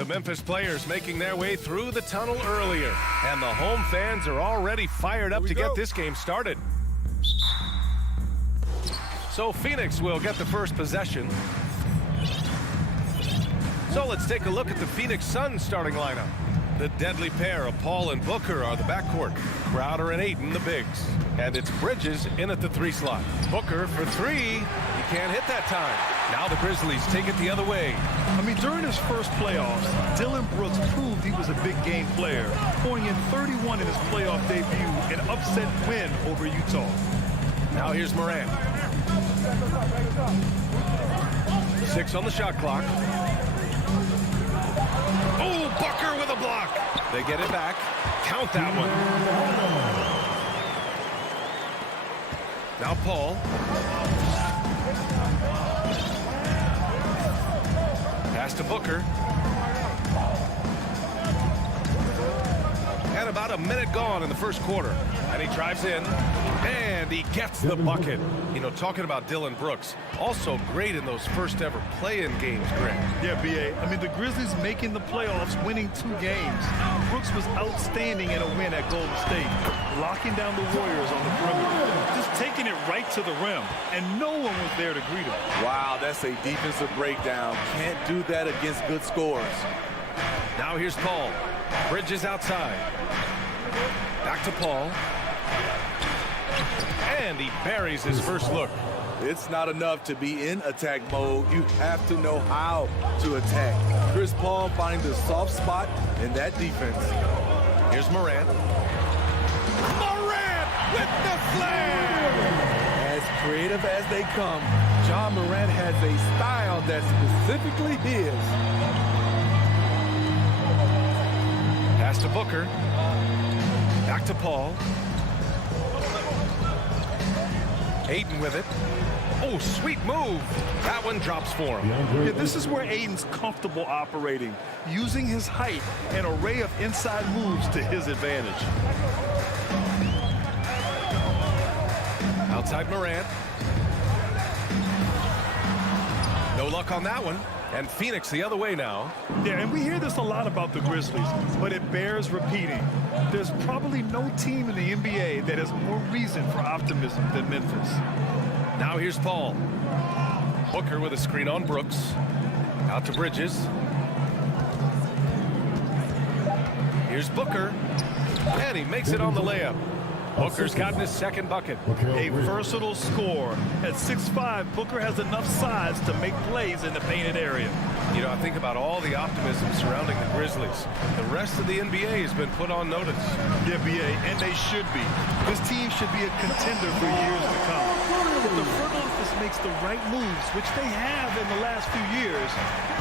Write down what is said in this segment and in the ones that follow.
The Memphis players making their way through the tunnel earlier, and the home fans are already fired up to get this game started. So Phoenix will get the first possession. So let's take a look at the Phoenix Suns starting lineup. The deadly pair of Paul and Booker are the backcourt. Crowder and Ayton the bigs. And it's Bridges in at the 3 slot. Booker for 3. He can't hit that time. Now the Grizzlies take it the other way. I mean, during his first playoffs, Dillon Brooks proved he was a big game player, pouring in 31 in his playoff debut, an upset win over Utah. Now here's Morant. 6 on the shot clock. Oh, Booker with a block. They get it back. Count that one. Now Paul. Pass to Booker. And about a minute gone in the first quarter. And he drives in. And he gets the bucket. You know, talking about Dillon Brooks, also great in those first ever play-in games, Greg. Yeah, B.A. I mean, the Grizzlies making the playoffs, winning 2 games. Brooks was outstanding in a win at Golden State, locking down the Warriors on the perimeter, just taking it right to the rim, and no one was there to greet him. Wow, that's a defensive breakdown. Can't do that against good scores. Now here's Paul. Bridges outside. Back to Paul. And he buries his first look. It's not enough to be in attack mode. You have to know how to attack. Chris Paul finding the soft spot in that defense. Here's Morant. Morant with the slam! As creative as they come, John Morant has a style that's specifically his. Pass to Booker. Back to Paul. Ayton with it. Oh, sweet move. That one drops for him. Yeah, this is where Ayton's comfortable operating, using his height and array of inside moves to his advantage. Outside Morant. No luck on that one. And Phoenix the other way now. Yeah, and we hear this a lot about the Grizzlies, but it bears repeating. There's probably no team in the NBA that has more reason for optimism than Memphis. Now here's Paul. Booker with a screen on Brooks. Out to Bridges. Here's Booker. And he makes it on the layup. Booker's gotten his second bucket. A versatile scorer. At 6'5", Booker has enough size to make plays in the painted area. You know, I think about all the optimism surrounding the Grizzlies. The rest of the NBA has been put on notice. Yeah, B.A., and they should be. This team should be a contender for years to come. If the front office makes the right moves, which they have in the last few years,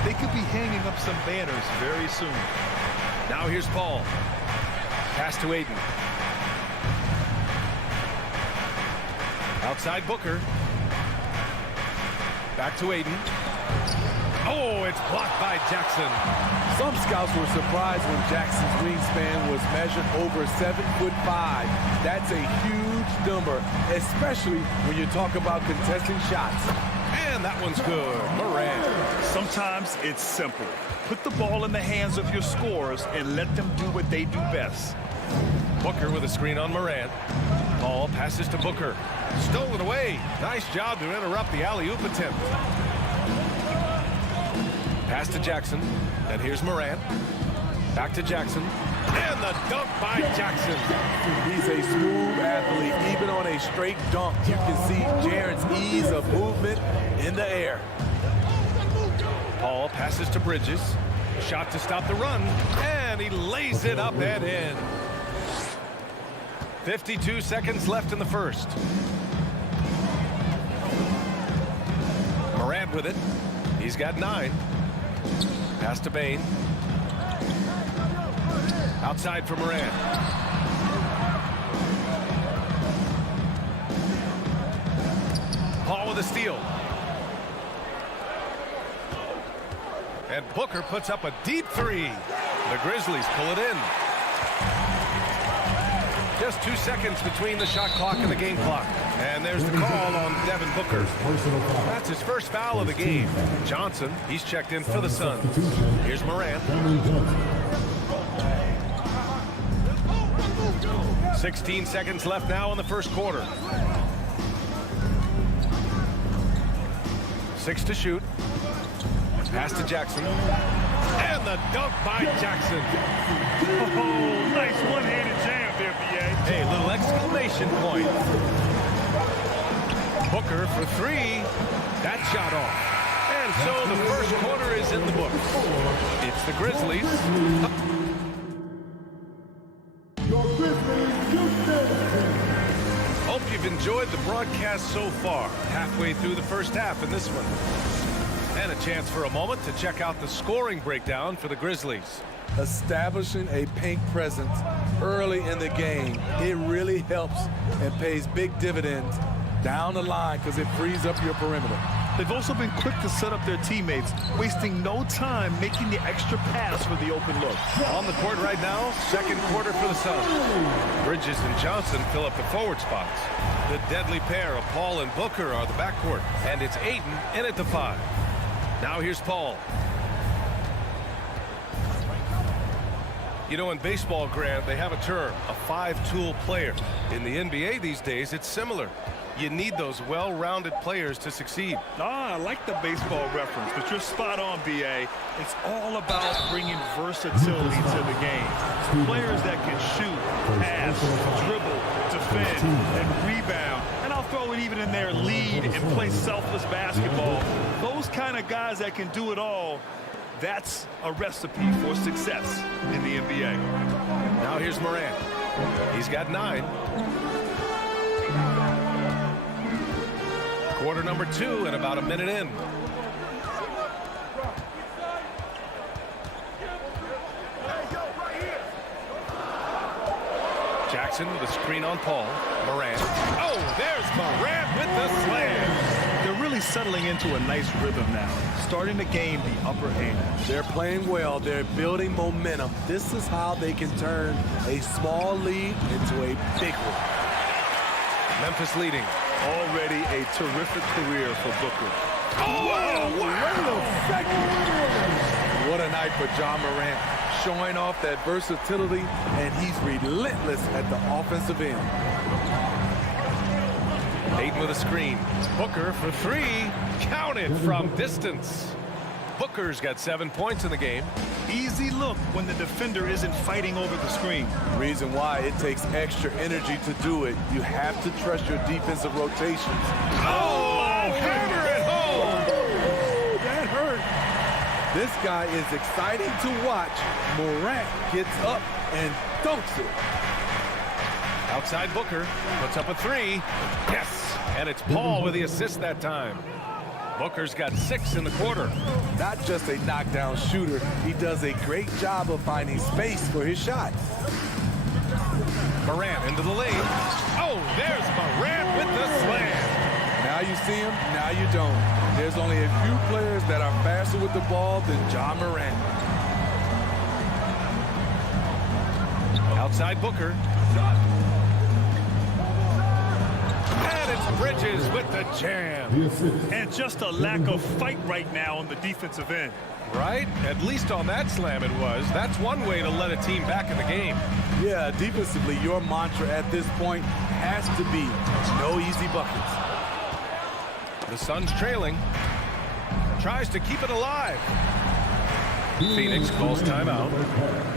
they could be hanging up some banners very soon. Now here's Paul. Pass to Ayton. Outside Booker. Back to Ayton. Oh, it's blocked by Jackson. Some scouts were surprised when Jackson's wingspan was measured over 7'5". That's a huge number, especially when you talk about contesting shots. And that one's good. Morant. Sometimes it's simple. Put the ball in the hands of your scorers and let them do what they do best. Booker with a screen on Morant. Paul passes to Booker. Stolen away. Nice job to interrupt the alley-oop attempt. Pass to Jackson. And here's Morant. Back to Jackson. And the dunk by Jackson. He's a smooth athlete. Even on a straight dunk, you can see Jaren's ease of movement in the air. Paul passes to Bridges. Shot to stop the run. And he lays it up and in. 52 seconds left in the first. Morant with it. He's got 9. Pass to Bane. Outside for Morant. Paul with a steal. And Booker puts up a deep 3. The Grizzlies pull it in. Just 2 seconds between the shot clock and the game clock. And there's the call on Devin Booker. That's his first foul of the game. Johnson, he's checked in for the Suns. Here's Morant. 16 seconds left now in the first quarter. 6 to shoot. Pass to Jackson. And the dunk by Jackson. Oh, nice one-handed jam there, B.A. Hey, little exclamation point. Booker for 3. That shot off. And so the first quarter is in the books. It's the Grizzlies. Hope you've enjoyed the broadcast so far. Halfway through the first half in this one. And a chance for a moment to check out the scoring breakdown for the Grizzlies. Establishing a paint presence early in the game, it really helps and pays big dividends down the line because it frees up your perimeter. They've also been quick to set up their teammates, wasting no time making the extra pass for the open look. On the court right now, second quarter for the Suns. Bridges and Johnson fill up the forward spots. The deadly pair of Paul and Booker are the backcourt, and it's Ayton in at the 5. Now here's Paul. You know, in baseball, Grant, they have a term, a 5-tool player. In the NBA these days, it's similar. You need those well-rounded players to succeed. I like the baseball reference, but you're spot on, B.A. It's all about bringing versatility to the game. Players that can shoot, pass, dribble, defend, and rebound. And I'll throw it even in there, lead and play selfless basketball. Those kind of guys that can do it all, that's a recipe for success in the NBA. Now here's Morant. He's got 9. Quarter number 2 and about a minute in. Jackson with a screen on Paul. Morant. Oh, there's Morant with the slam. They're really settling into a nice rhythm now, starting to gain the upper hand. They're playing well. They're building momentum. This is how they can turn a small lead into a big one. Memphis leading. Already a terrific career for Booker. Oh, wow. What a night for John Morant, showing off that versatility, and he's relentless at the offensive end. Ayton with a screen. Booker for 3. Counted from distance. Booker's got 7 points in the game. Easy look when the defender isn't fighting over the screen. Reason why it takes extra energy to do it. You have to trust your defensive rotations. Oh, hammer it home. That hurt. This guy is exciting to watch. Morant gets up and dunks it. Outside Booker puts up a 3. Yes, and it's Paul with the assist that time. Booker's got 6 in the quarter. Not just a knockdown shooter, he does a great job of finding space for his shot. Morant into the lane. Oh, there's Morant with the slam. Now you see him, now you don't. There's only a few players that are faster with the ball than John Morant. Outside Booker. And it's Bridges with the jam. And just a lack of fight right now on the defensive end. Right? At least on that slam it was. That's one way to let a team back in the game. Yeah, defensively, your mantra at this point has to be no easy buckets. The Suns trailing. Tries to keep it alive. Phoenix calls timeout.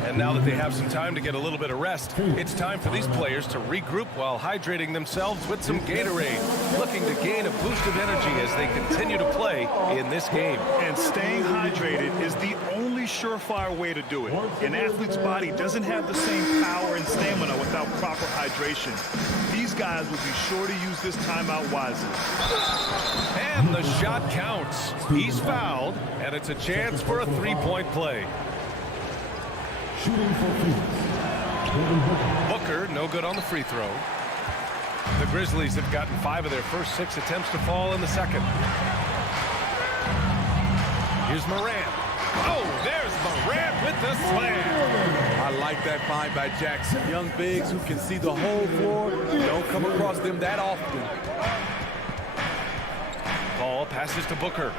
And now that they have some time to get a little bit of rest, it's time for these players to regroup while hydrating themselves with some Gatorade, looking to gain a boost of energy as they continue to play in this game. And staying hydrated is the only surefire way to do it. An athlete's body doesn't have the same power and stamina without proper hydration. These guys will be sure to use this timeout wisely. And the shot counts. He's fouled, and it's a chance for a three-point play. Booker, no good on the free throw. The Grizzlies have gotten 5 of their first 6 attempts to fall in the second. Here's Morant. Oh, there's Morant with the slam. I like that find by Jackson. Young bigs who can see the whole floor. Don't come across them that often. Ball passes to Booker.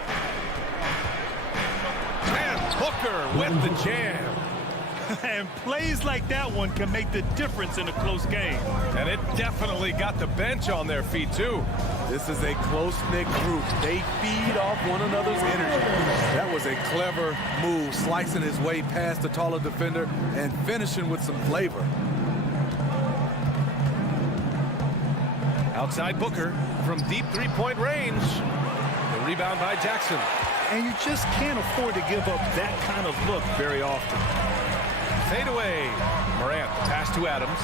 And Booker with the jam. And plays like that one can make the difference in a close game. And it definitely got the bench on their feet, too. This is a close-knit group. They feed off one another's energy. That was a clever move, slicing his way past the taller defender and finishing with some flavor. Outside Booker from deep three-point range. The rebound by Jackson. And you just can't afford to give up that kind of look very often. Fade away. Morant pass to Adams.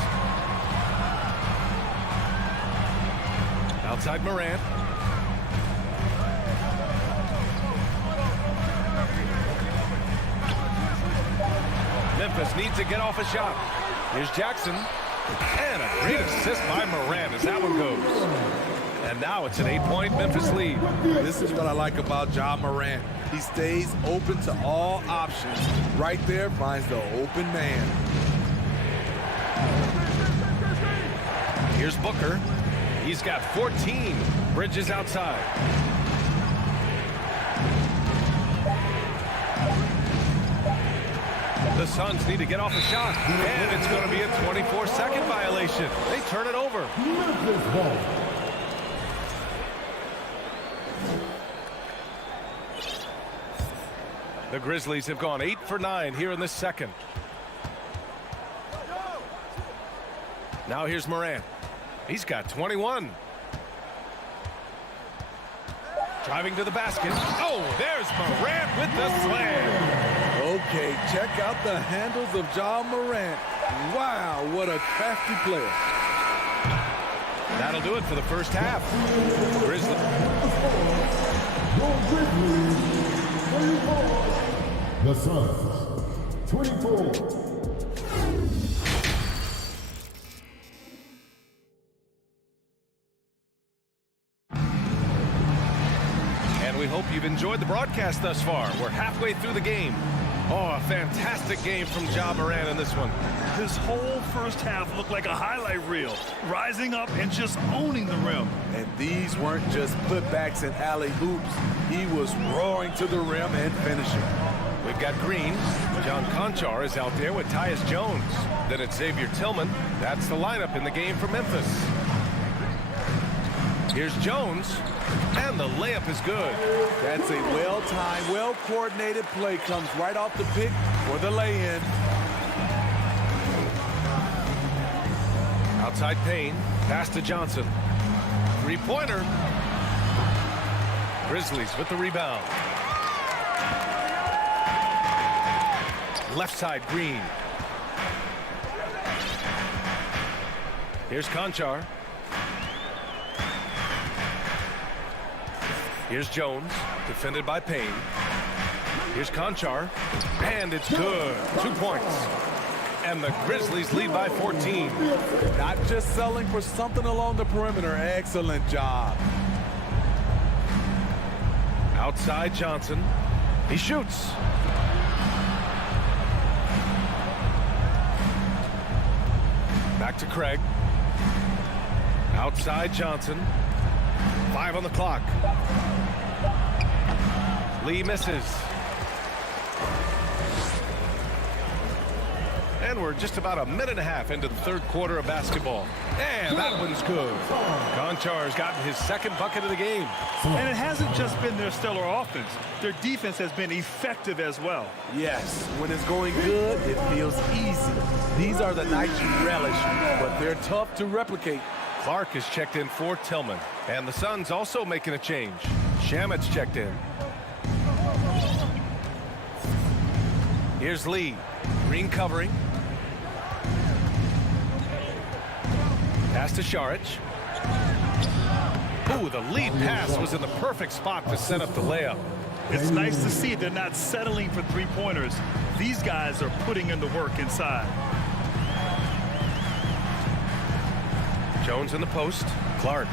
Outside Morant. Memphis needs to get off a shot. Here's Jackson. And a great assist by Morant as that one goes. And now it's an 8-point Memphis lead. This is what I like about Ja Morant. He stays open to all options. Right there finds the open man. Here's Booker. He's got 14. Bridges outside. The Suns need to get off a shot. And it's going to be a 24-second violation. They turn it over. The Grizzlies have gone 8 for 9 here in the second. Now here's Morant. He's got 21. Driving to the basket. Oh, there's Morant with the slam. Okay, check out the handles of Ja Morant. Wow, what a crafty player. That'll do it for the first half. Grizzlies. The Suns, 24. And we hope you've enjoyed the broadcast thus far. We're halfway through the game. Oh, a fantastic game from Ja Morant in this one. This whole first half looked like a highlight reel, rising up and just owning the rim. And these weren't just putbacks and alley-oops. He was roaring to the rim and finishing. We've got Green. John Conchar is out there with Tyus Jones. Then it's Xavier Tillman. That's the lineup in the game for Memphis. Here's Jones. And the layup is good. That's a well-timed, well-coordinated play. Comes right off the pick for the lay-in. Outside Payne. Pass to Johnson. Three-pointer. Grizzlies with the rebound. Left side, Green. Here's Conchar. Here's Jones, defended by Payne. Here's Conchar, and it's good. 2 points. And the Grizzlies lead by 14. Not just selling for something along the perimeter. Excellent job. Outside Johnson. He shoots. Back to Craig. Outside Johnson. 5 on the clock. Lee misses. And we're just about a minute and a half into the third quarter of basketball. And that one's good. Conchar's gotten his second bucket of the game. And it hasn't just been their stellar offense. Their defense has been effective as well. Yes, when it's going good, it feels easy. These are the nights you relish, but they're tough to replicate. Clark is checked in for Tillman. And the Suns also making a change. Shamet's checked in. Here's Lee. Green covering. Pass to Šarić. Ooh, the lead pass was in the perfect spot to set up the layup. It's nice to see they're not settling for three-pointers. These guys are putting in the work inside. Jones in the post. Clark.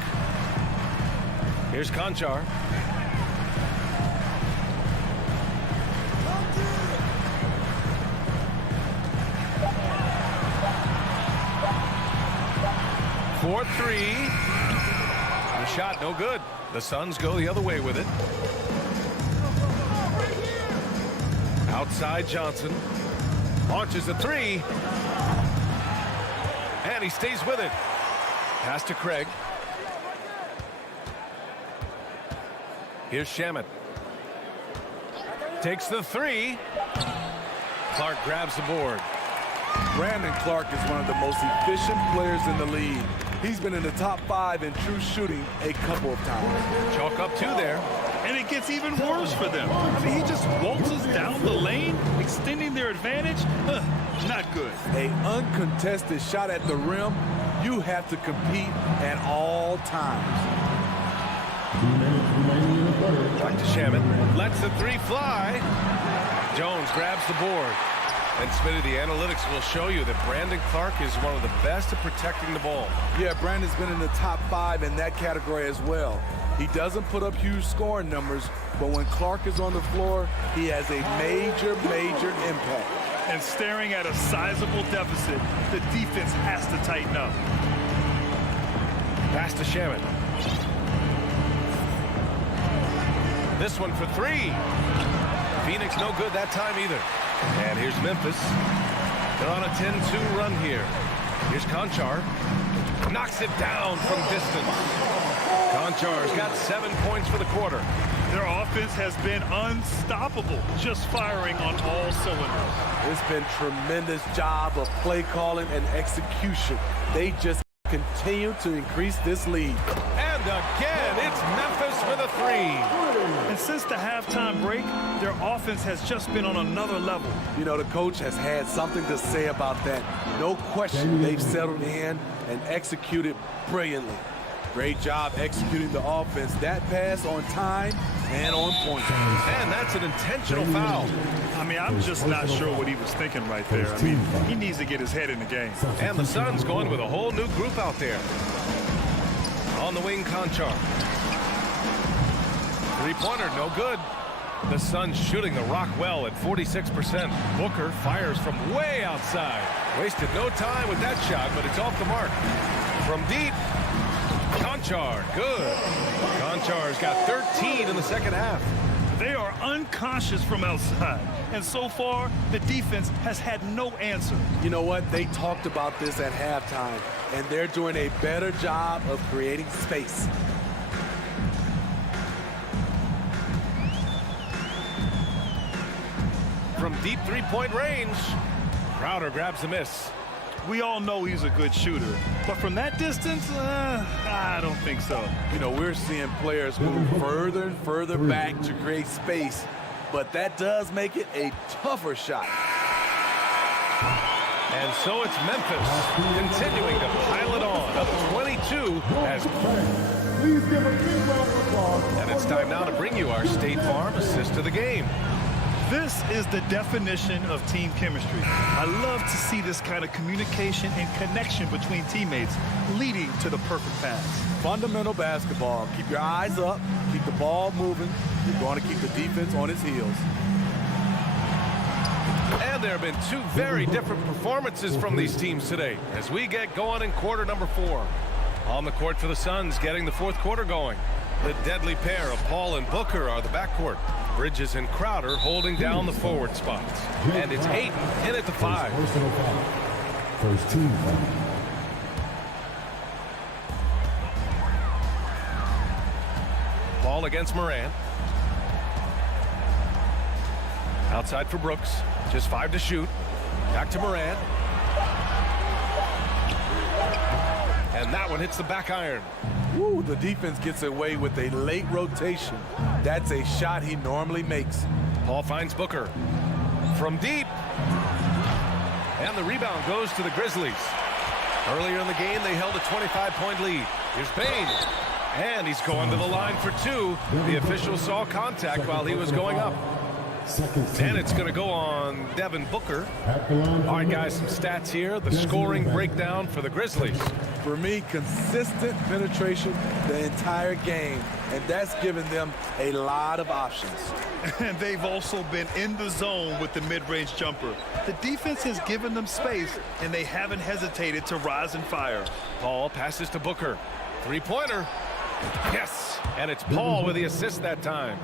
Here's Conchar. for three. The shot no good. The Suns go the other way with it. Outside Johnson. Launches a three. And he stays with it. Pass to Craig. Here's Shaman. Takes the three. Clark grabs the board. Brandon Clark is one of the most efficient players in the league. He's been in the top 5 in true shooting a couple of times. Chalk up 2 there. And it gets even worse for them. I mean, he just waltzes down the lane, extending their advantage. Not good. An uncontested shot at the rim, you have to compete at all times. 2 minutes remaining in the third. Back to Shaman. Lets the three fly. Jones grabs the board. And Smitty, the analytics will show you that Brandon Clark is one of the best at protecting the ball. Yeah, Brandon's been in the top 5 in that category as well. He doesn't put up huge scoring numbers, but when Clark is on the floor, he has a major impact. And staring at a sizable deficit, the defense has to tighten up. Pass to Shaman. This one for three. Phoenix no good that time either. And here's Memphis. They're on a 10-2 run here. Here's Conchar. Knocks it down from distance. Conchar's got 7 points for the quarter. Their offense has been unstoppable, just firing on all cylinders. It's been tremendous job of play calling and execution. They just continue to increase this lead. And again, it's Memphis with a three. And since the halftime break, their offense has just been on another level. You know, the coach has had something to say about that. No question, they've settled in and executed brilliantly. Great job executing the offense. That pass on time and on point. And that's an intentional foul. I mean, I'm just not sure what he was thinking right there. I mean, he needs to get his head in the game. And the Suns going with a whole new group out there. On the wing, Conchar. Three-pointer, no good. The Suns shooting the rock well at 46%. Booker fires from way outside. Wasted no time with that shot, but it's off the mark. From deep, Conchar, good. Conchar's got 13 in the second half. They are unconscious from outside, and so far, the defense has had no answer. You know what? They talked about this at halftime, and they're doing a better job of creating space. From deep three-point range, Crowder grabs the miss. We all know he's a good shooter, but from that distance, I don't think so. You know, we're seeing players move further and further back to create space, but that does make it a tougher shot. And so it's Memphis continuing to pile it on, up 22 as. Please give a big round of applause. And it's time now to bring you our State Farm assist of the game. This is the definition of team chemistry. I love to see this kind of communication and connection between teammates leading to the perfect pass. Fundamental basketball. Keep your eyes up, keep the ball moving. You're going to keep the defense on its heels. And there have been two very different performances from these teams today as we get going in quarter number 4. On the court for the Suns, getting the fourth quarter going. The deadly pair of Paul and Booker are the backcourt. Bridges and Crowder holding down the forward spots. And it's Ayton in at the 5. Personal foul. First team foul. Ball against Moran. Outside for Brooks. Just 5 to shoot. Back to Moran. And that one hits the back iron. Woo, the defense gets away with a late rotation. That's a shot he normally makes. Paul finds Booker. From deep. And the rebound goes to the Grizzlies. Earlier in the game, they held a 25-point lead. Here's Payne. And he's going to the line for 2. The official saw contact while he was going up. And it's going to go on Devin Booker. All right, guys, some stats here. The scoring breakdown for the Grizzlies. For me, consistent penetration the entire game, and that's given them a lot of options. And they've also been in the zone with the mid-range jumper. The defense has given them space, and they haven't hesitated to rise and fire. Paul passes to Booker. Three-pointer. Yes, and it's Paul with the assist that time.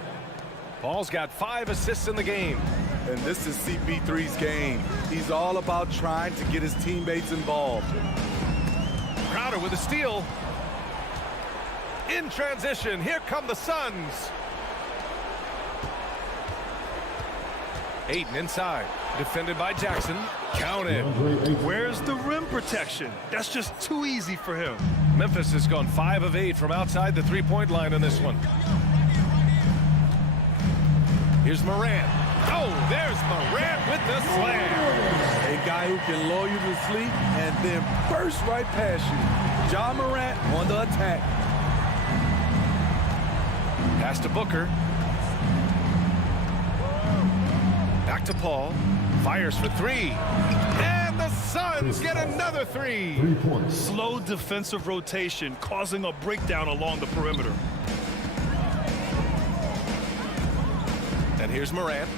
Paul's got 5 assists in the game. And this is CP3's game. He's all about trying to get his teammates involved. Crowder with a steal. In transition, here come the Suns. Ayton inside, defended by Jackson. Counted. Where's the rim protection? That's just too easy for him. Memphis has gone 5 of 8 from outside the three-point line on this one. Here's Morant. Oh, there's Morant with the slam. A guy who can lull you to sleep and then burst right past you. Ja Morant on the attack. Pass to Booker. Back to Paul. Fires for 3. And the Suns get another 3. 3 points. Slow defensive rotation causing a breakdown along the perimeter. And here's Morant.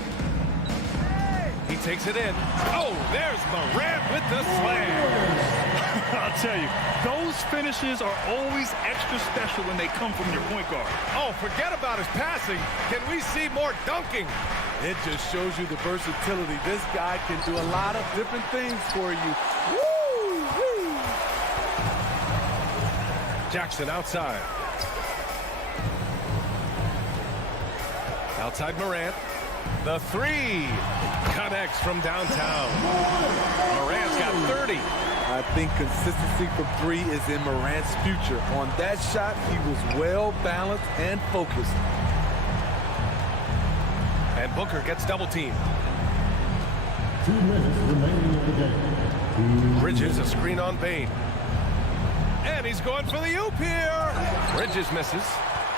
He takes it in. Oh, there's Morant with the slam. I'll tell you, those finishes are always extra special when they come from your point guard. Oh, forget about his passing. Can we see more dunking? It just shows you the versatility. This guy can do a lot of different things for you. Woo-wee. Jackson outside. Outside Morant. The 3 connects from downtown. Morant's got 30. I think consistency from 3 is in Morant's future. On that shot, he was well balanced and focused. And Booker gets double teamed. 2 minutes remaining in the game. Bridges a screen on Bain. And he's going for the oop here. Bridges misses.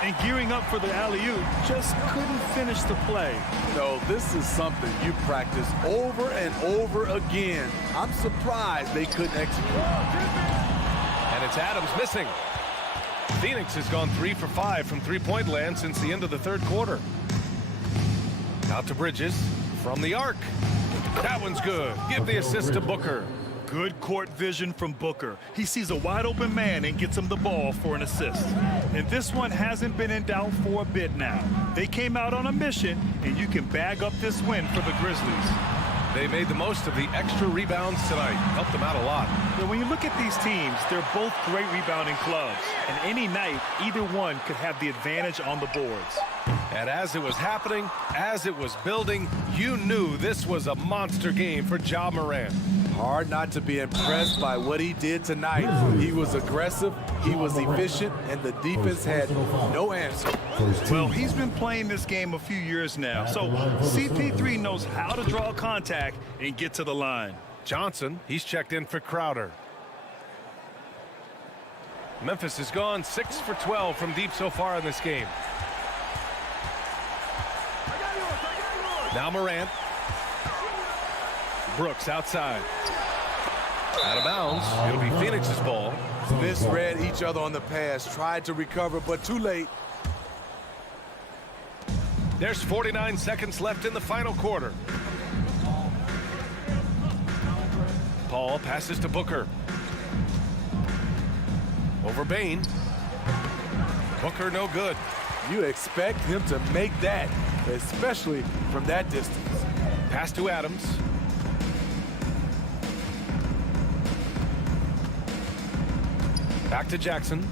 And gearing up for the alley-oop, just couldn't finish the play. No, this is something you practice over and over again. I'm surprised they couldn't execute. And it's Adams missing. Phoenix has gone 3 for 5 from three-point land since the end of the third quarter. Out to Bridges from the arc. That one's good. Give the assist to Booker. Good court vision from Booker. He sees a wide open man and gets him the ball for an assist. And this one hasn't been in doubt for a bit now. They came out on a mission, and you can bag up this win for the Grizzlies. They made the most of the extra rebounds tonight. Helped them out a lot. But when you look at these teams, they're both great rebounding clubs. And any night, either one could have the advantage on the boards. And as it was happening, as it was building, you knew this was a monster game for Ja Morant. Hard not to be impressed by what he did tonight. He was aggressive, he was efficient, and the defense had no answer. Well, he's been playing this game a few years now, so CP3 knows how to draw contact and get to the line. Johnson, he's checked in for Crowder. Memphis has gone 6 for 12 from deep so far in this game. Now Morant. Brooks outside. Out of bounds. It'll be Phoenix's ball. Misread each other on the pass, tried to recover, but too late. There's 49 seconds left in the final quarter. Paul passes to Booker. Over Bain. Booker no good. You expect him to make that, especially from that distance. Pass to Adams. Back to Jackson.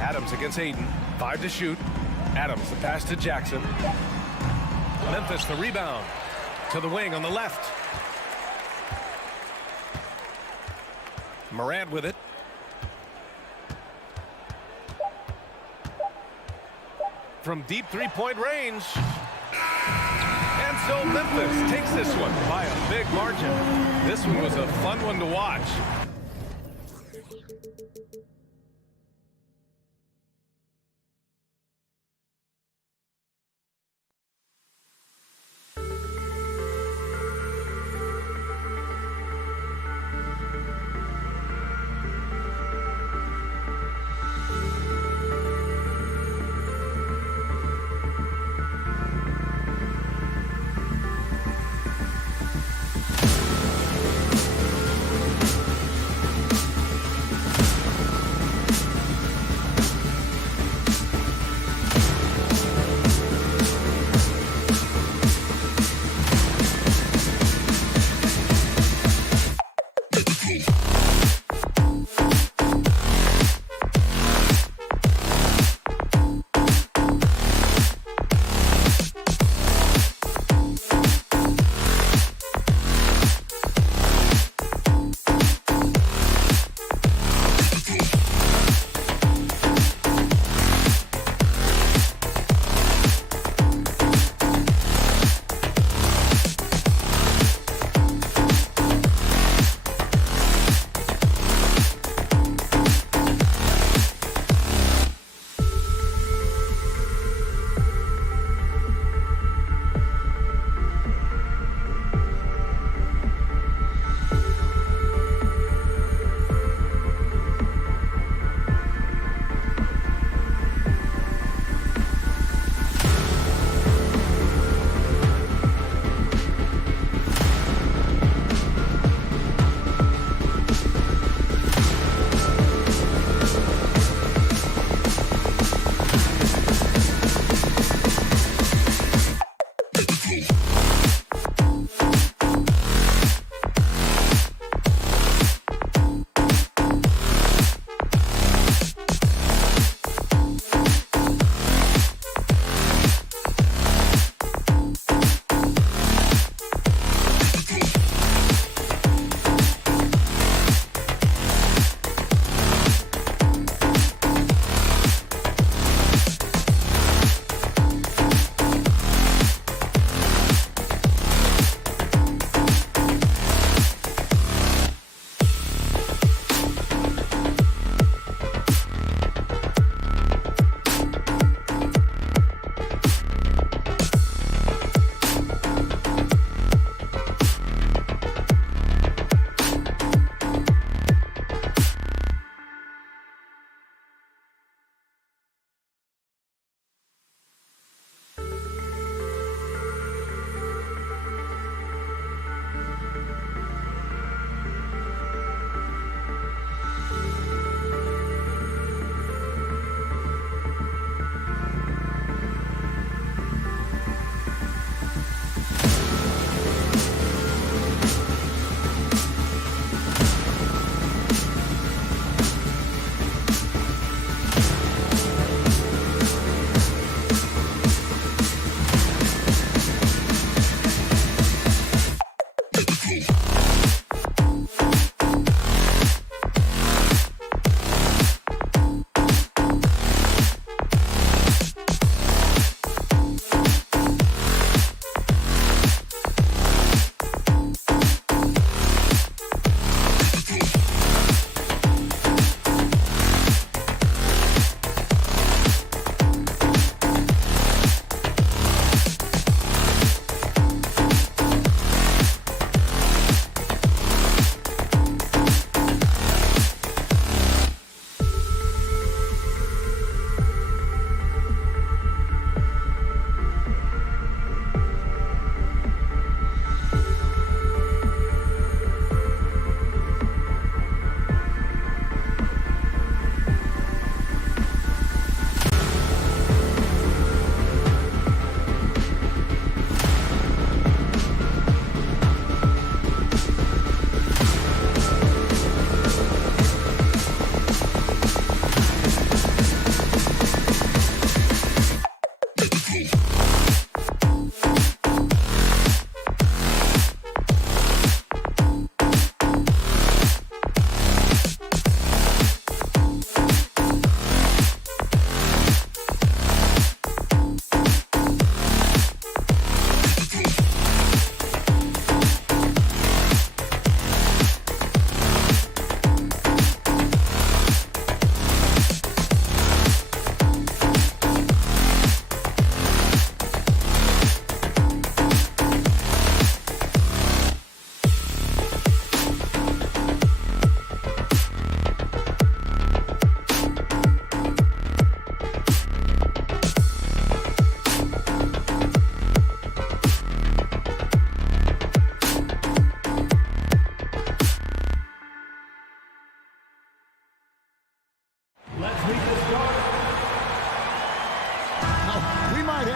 Adams against Ayton. 5 to shoot. Adams the pass to Jackson. Memphis the rebound. To the wing on the left. Morant with it. From deep three-point range. And so Memphis takes this one by a big margin. This one was a fun one to watch.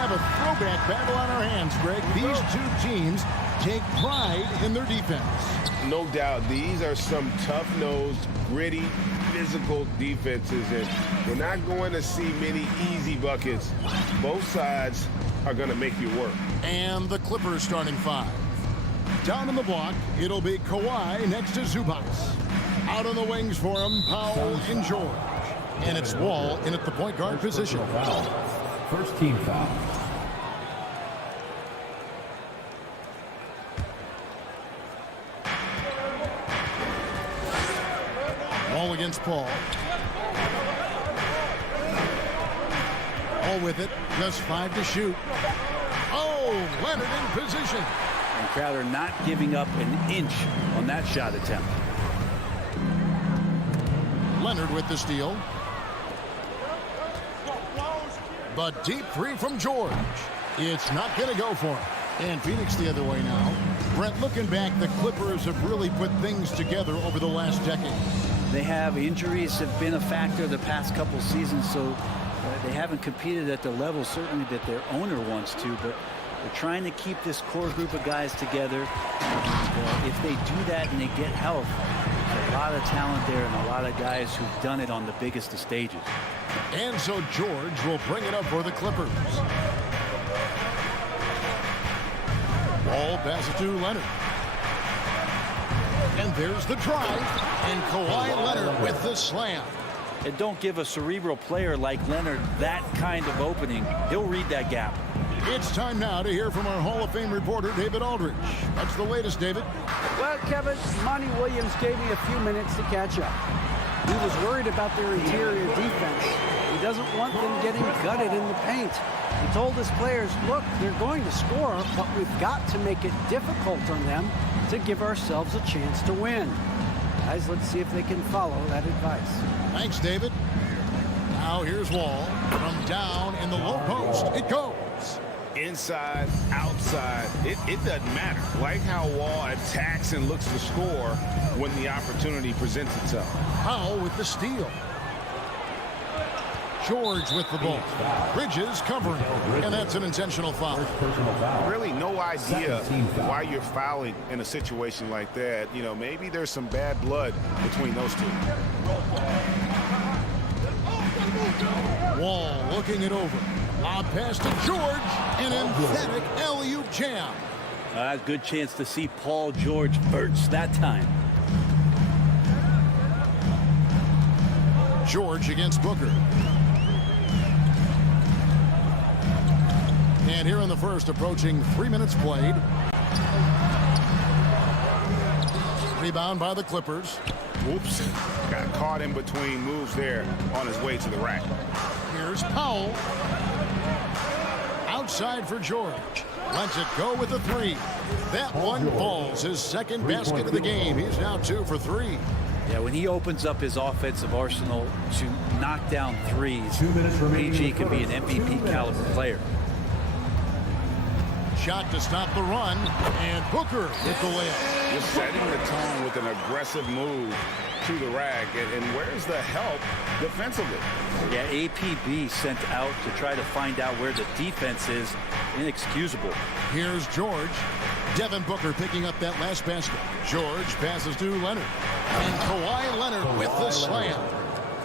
have a throwback battle on our hands, Greg. These two teams take pride in their defense. No doubt, these are some tough-nosed, gritty, physical defenses, and we're not going to see many easy buckets. Both sides are going to make you work. And the Clippers starting five. Down in the block, it'll be Kawhi next to Zubac. Out on the wings for him, Powell and George. And it's Wall in at the point guard position. First team foul. Wall against Paul. Paul with it, just 5 to shoot. Oh, Leonard in position. And Crowder not giving up an inch on that shot attempt. Leonard with the steal. But deep three from George. It's not going to go for him. And Phoenix the other way now. Brett, looking back, the Clippers have really put things together over the last decade. They have injuries have been a factor the past couple seasons, so they haven't competed at the level certainly that their owner wants to, but they're trying to keep this core group of guys together. And, if they do that and they get health, there's a lot of talent there and a lot of guys who've done it on the biggest of stages. And so George will bring it up for the Clippers. Ball passes to Leonard. And there's the drive. And Kawhi Leonard with the slam. And don't give a cerebral player like Leonard that kind of opening. He'll read that gap. It's time now to hear from our Hall of Fame reporter, David Aldridge. What's the latest, David? Well, Kevin, Monty Williams gave me a few minutes to catch up. He was worried about their interior defense. He doesn't want them getting gutted in the paint. He told his players, look, they're going to score, but we've got to make it difficult on them to give ourselves a chance to win. Guys, let's see if they can follow that advice. Thanks, David. Now here's Wall. From down in the low post, it goes. Inside, outside, it doesn't matter. Like how Wall attacks and looks to score when the opportunity presents itself. Powell with the steal. George with the ball. Bridges covering, and that's an intentional foul. Really no idea why you're fouling in a situation like that. You know, maybe there's some bad blood between those two. Wall looking it over. Lob pass to George. An emphatic alley-oop jam. Good chance to see Paul George burst that time. George against Booker. And here in the first, approaching 3 minutes played. Rebound by the Clippers. Oops. Got caught in between moves there on his way to the rack. Here's Powell. Outside for George. Lets it go with the three. That one falls. His second basket of the game. He's now 2 for 3. Yeah, when he opens up his offensive arsenal to knock down threes, PG can be an MVP caliber player. Shot to stop the run, and Booker with the layup. Just setting the tone with an aggressive move to the rack, and where's the help defensively? Yeah, APB sent out to try to find out where the defense is. Inexcusable. Here's George. Devin Booker picking up that last basket. George passes to Leonard. And Kawhi Leonard with the slam.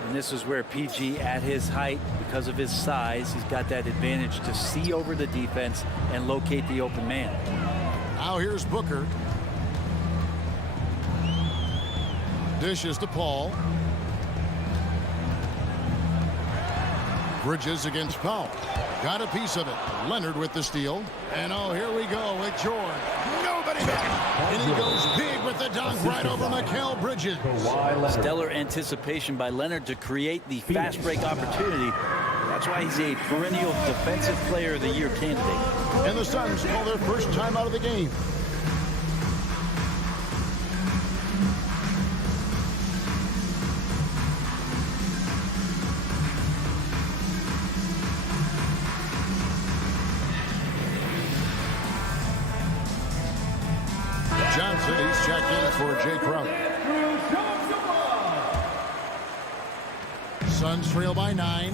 And this is where PG, at his height, because of his size, he's got that advantage to see over the defense and locate the open man. Now here's Booker. Dishes to Paul. Bridges against Powell. Got a piece of it. Leonard with the steal. And oh, here we go with George. Nobody there. And he goes big with the dunk right over Mikal Bridges. Stellar anticipation by Leonard to create the fast break opportunity. That's why he's a perennial defensive player of the year candidate. And the Suns call their first time out of the game. Johnson, he's checked in for Jay Crowder. Suns trail by 9.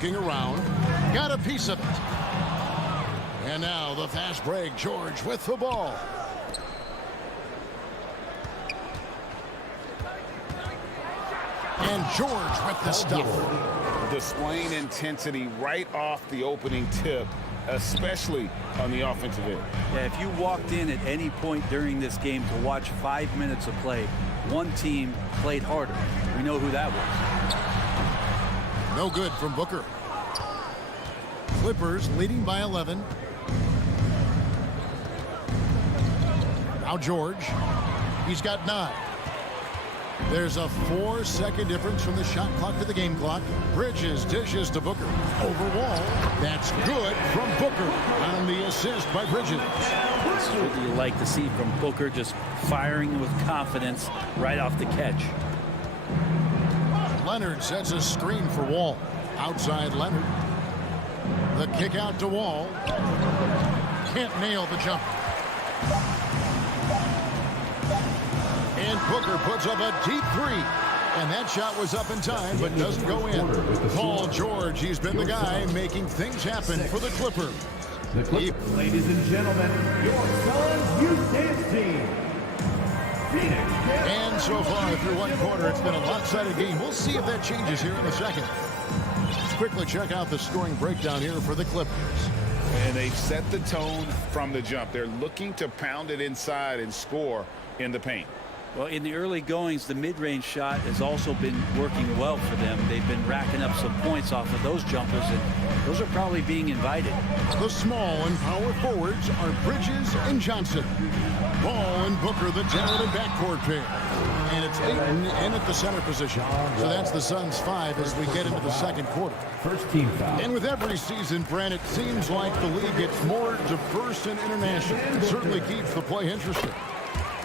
looking around. Got a piece of it. And now the fast break. George with the ball. And George with the stuff. Displaying intensity right off the opening tip, especially on the offensive end. Yeah, if you walked in at any point during this game to watch 5 minutes of play, one team played harder. We know who that was. No good from Booker. Clippers leading by 11. Now George. He's got 9. There's a 4-second difference from the shot clock to the game clock. Bridges dishes to Booker. Over Wall. That's good from Booker on the assist by Bridges. This is what you like to see from Booker, just firing with confidence right off the catch. Leonard sets a screen for Wall. Outside Leonard. The kick out to Wall. Can't nail the jump. And Booker puts up a deep 3. And that shot was up in time, but doesn't go in. Paul George, he's been the guy making things happen for the Clippers. Ladies and gentlemen, your Suns Youth Dance Team. And so far through one quarter, it's been a lopsided game. We'll see if that changes here in a second. Let's quickly check out the scoring breakdown here for the Clippers. And they've set the tone from the jump. They're looking to pound it inside and score in the paint. Well, in the early goings, the mid-range shot has also been working well for them. They've been racking up some points off of those jumpers, and those are probably being invited. The small and power forwards are Bridges and Johnson. Ball and Booker, the talented backcourt pair. And it's Ayton in at the center position. So that's the Suns 5 as we get into the second quarter. First team foul. And with every season, Brent, it seems like the league gets more diverse and international. It certainly keeps the play interesting.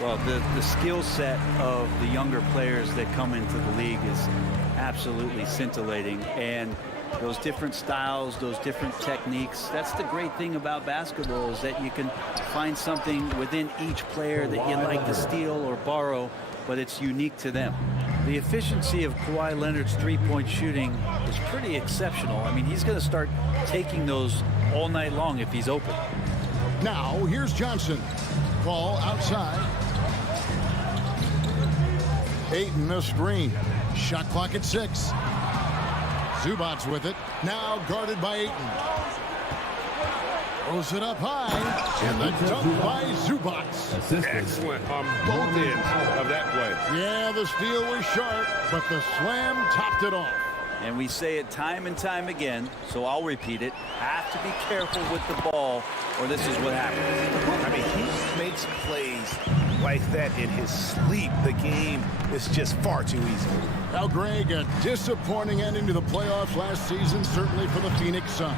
Well, the skill set of the younger players that come into the league is absolutely scintillating. And those different styles, those different techniques, that's the great thing about basketball, is that you can find something within each player that you'd like to steal or borrow, but it's unique to them. The efficiency of Kawhi Leonard's three-point shooting is pretty exceptional. I mean, he's going to start taking those all night long if he's open. Now, here's Johnson. Ball outside. Ayton a screen. Shot clock at 6. Zubac's with it. Now guarded by Ayton. Throws it up high. And the dunk by Zubac. Excellent on both ends of that play. Yeah, the steal was sharp, but the slam topped it off. And we say it time and time again, so I'll repeat it. Have to be careful with the ball, or this is what happens. I mean, he makes plays like that in his sleep. The game is just far too easy. Now, Greg, a disappointing ending to the playoffs last season, certainly for the Phoenix Suns.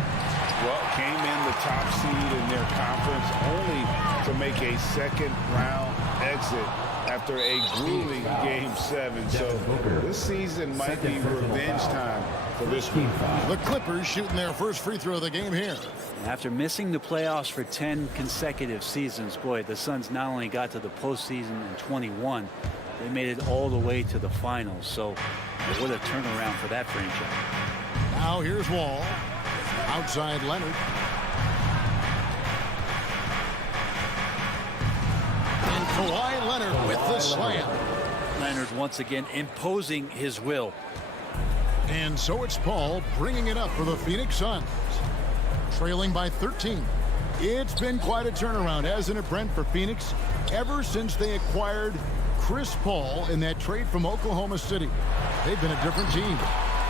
Well, came in the top seed in their conference only to make a second-round exit after a grueling Game 7. So this season might be revenge time for this team. The Clippers shooting their first free throw of the game here. After missing the playoffs for 10 consecutive seasons, boy, the Suns not only got to the postseason in 21, they made it all the way to the finals. So what a turnaround for that franchise. Now here's Wall. Outside Leonard. And Kawhi Leonard with the slam. Leonard once again imposing his will. And so it's Paul bringing it up for the Phoenix Suns. Trailing by 13. It's been quite a turnaround, hasn't it, Brent, for Phoenix? Ever since they acquired Chris Paul in that trade from Oklahoma City. They've been a different team.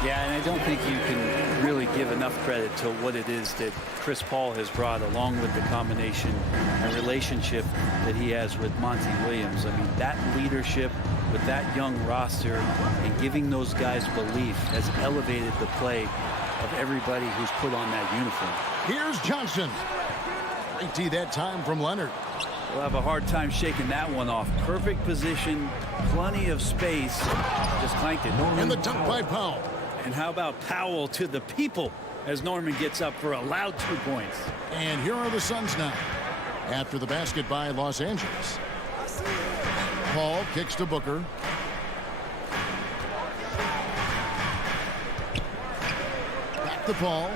Yeah, and I don't think you can really give enough credit to what it is that Chris Paul has brought, along with the combination and relationship that he has with Monty Williams. I mean, that leadership with that young roster and giving those guys belief has elevated the play of everybody who's put on that uniform. Here's Johnson. Great D that time from Leonard. We'll have a hard time shaking that one off. Perfect position, plenty of space. Just clanked it. And the dunk by Powell. And how about Powell to the people as Norman gets up for a loud 2 points. And here are the Suns now after the basket by Los Angeles. Paul kicks to Booker. Back the ball.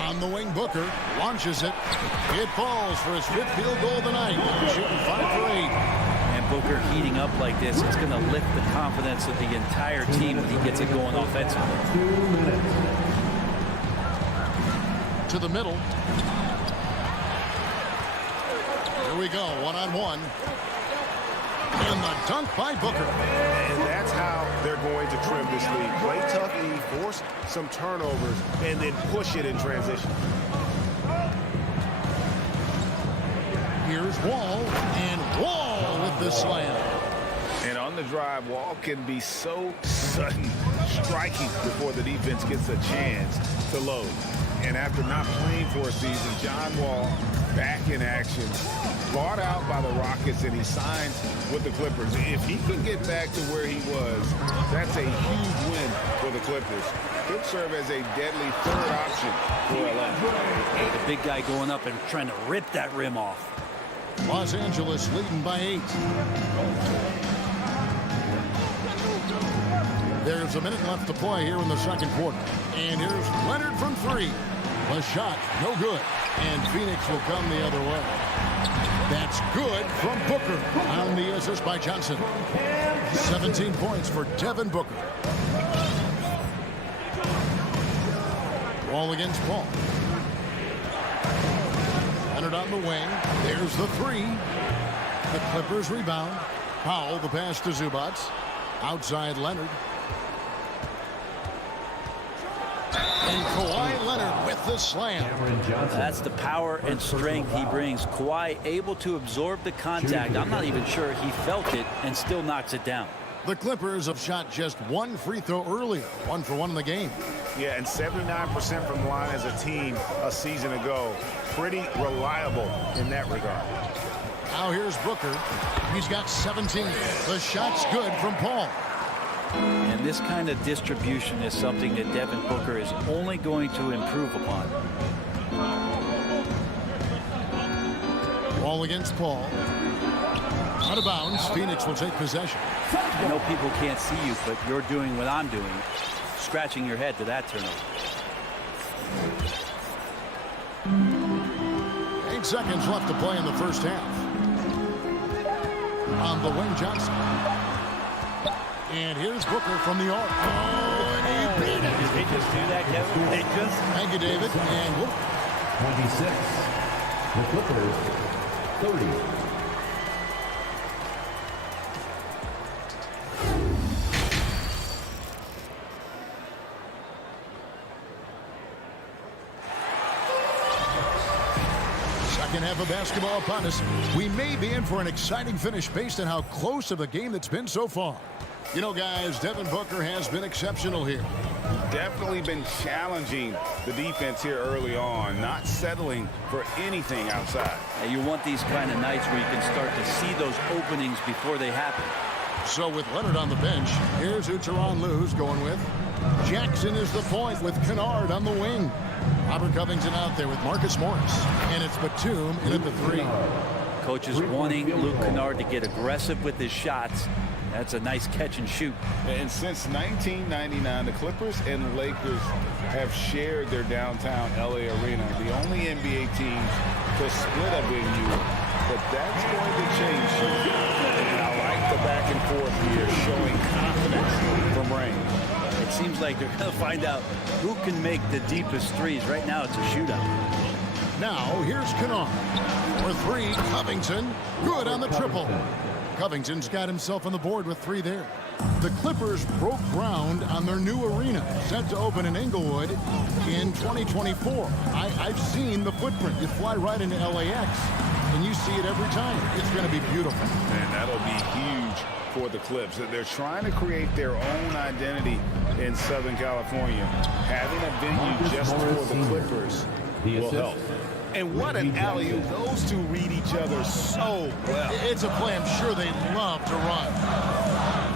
On the wing, Booker launches it. It falls for his 5th field goal of the night. Shooting 5 for 8. And Booker heating up like this, it's going to lift the confidence of the entire team when he gets it going offensively. 2 minutes. To the middle. Here we go, one-on-one. And the dunk by Booker. And that's how they're going to trim this league. Play tough E, force some turnovers, and then push it in transition. Here's Wall, and Wall with the slam. And on the drive, Wall can be so sudden, striking before the defense gets a chance to load. And after not playing for a season, John Wall back in action, bought out by the Rockets, and he signs with the Clippers. If he can get back to where he was, that's a huge win for the Clippers. Could serve as a deadly 3rd option for LA. The big guy going up and trying to rip that rim off. Los Angeles leading by 8. There's a minute left to play here in the 2nd quarter. And here's Leonard from 3. The shot, no good. And Phoenix will come the other way. That's good from Booker on the assist by Johnson. 17 points for Devin Booker. Wall against Paul. Leonard on the wing. There's the 3. The Clippers rebound. Powell, the pass to Zubac. Outside Leonard. And Kawhi Leonard with the slam. That's the power and strength he brings. Kawhi able to absorb the contact. I'm not even sure he felt it and still knocks it down. The Clippers have shot just 1 free throw earlier. 1 for 1 in the game. Yeah, and 79% from the line as a team a season ago. Pretty reliable in that regard. Now here's Booker. He's got 17. The shot's good from Paul. And this kind of distribution is something that Devin Booker is only going to improve upon. Ball against Paul. Out of bounds. Phoenix will take possession. I know people can't see you, but you're doing what I'm doing. Scratching your head to that turnover. 8 seconds left to play in the 1st half. On the wing, Johnson. And here's Booker from the arc. Oh, and he beat it. Did they just do that, Kevin? They just... Thank you, David. And whoop. 26. The Clippers, 30. Second half of basketball upon us. We may be in for an exciting finish based on how close of the game that's been so far. You know, guys, Devin Booker has been exceptional here. Definitely been challenging the defense here early on, not settling for anything outside. Now you want these kind of nights where you can start to see those openings before they happen. So with Leonard on the bench, here's who Tyronn Lue's going with. Jackson is the point with Kennard on the wing. Robert Covington out there with Marcus Morris. And it's Batum in at the 3. Coach is wanting Luke Kennard to get aggressive with his shots. That's a nice catch and shoot. And since 1999, the Clippers and Lakers have shared their downtown LA arena, the only NBA teams to split a venue. But that's going to change soon. And I like the back and forth here, showing confidence from range. It seems like they're going to find out who can make the deepest threes. Right now, it's a shootout. Now, here's Kennard. For 3, Covington. Good on the triple. Covington's got himself on the board with 3 there. The Clippers broke ground on their new arena, set to open in Inglewood in 2024. I've seen the footprint. You fly right into LAX, and you see it every time. It's going to be beautiful. And that'll be huge for the Clips. They're trying to create their own identity in Southern California. Having a venue just for the Clippers will help. And what an alley-oop. Those two read each other so well. It's a play I'm sure they love to run.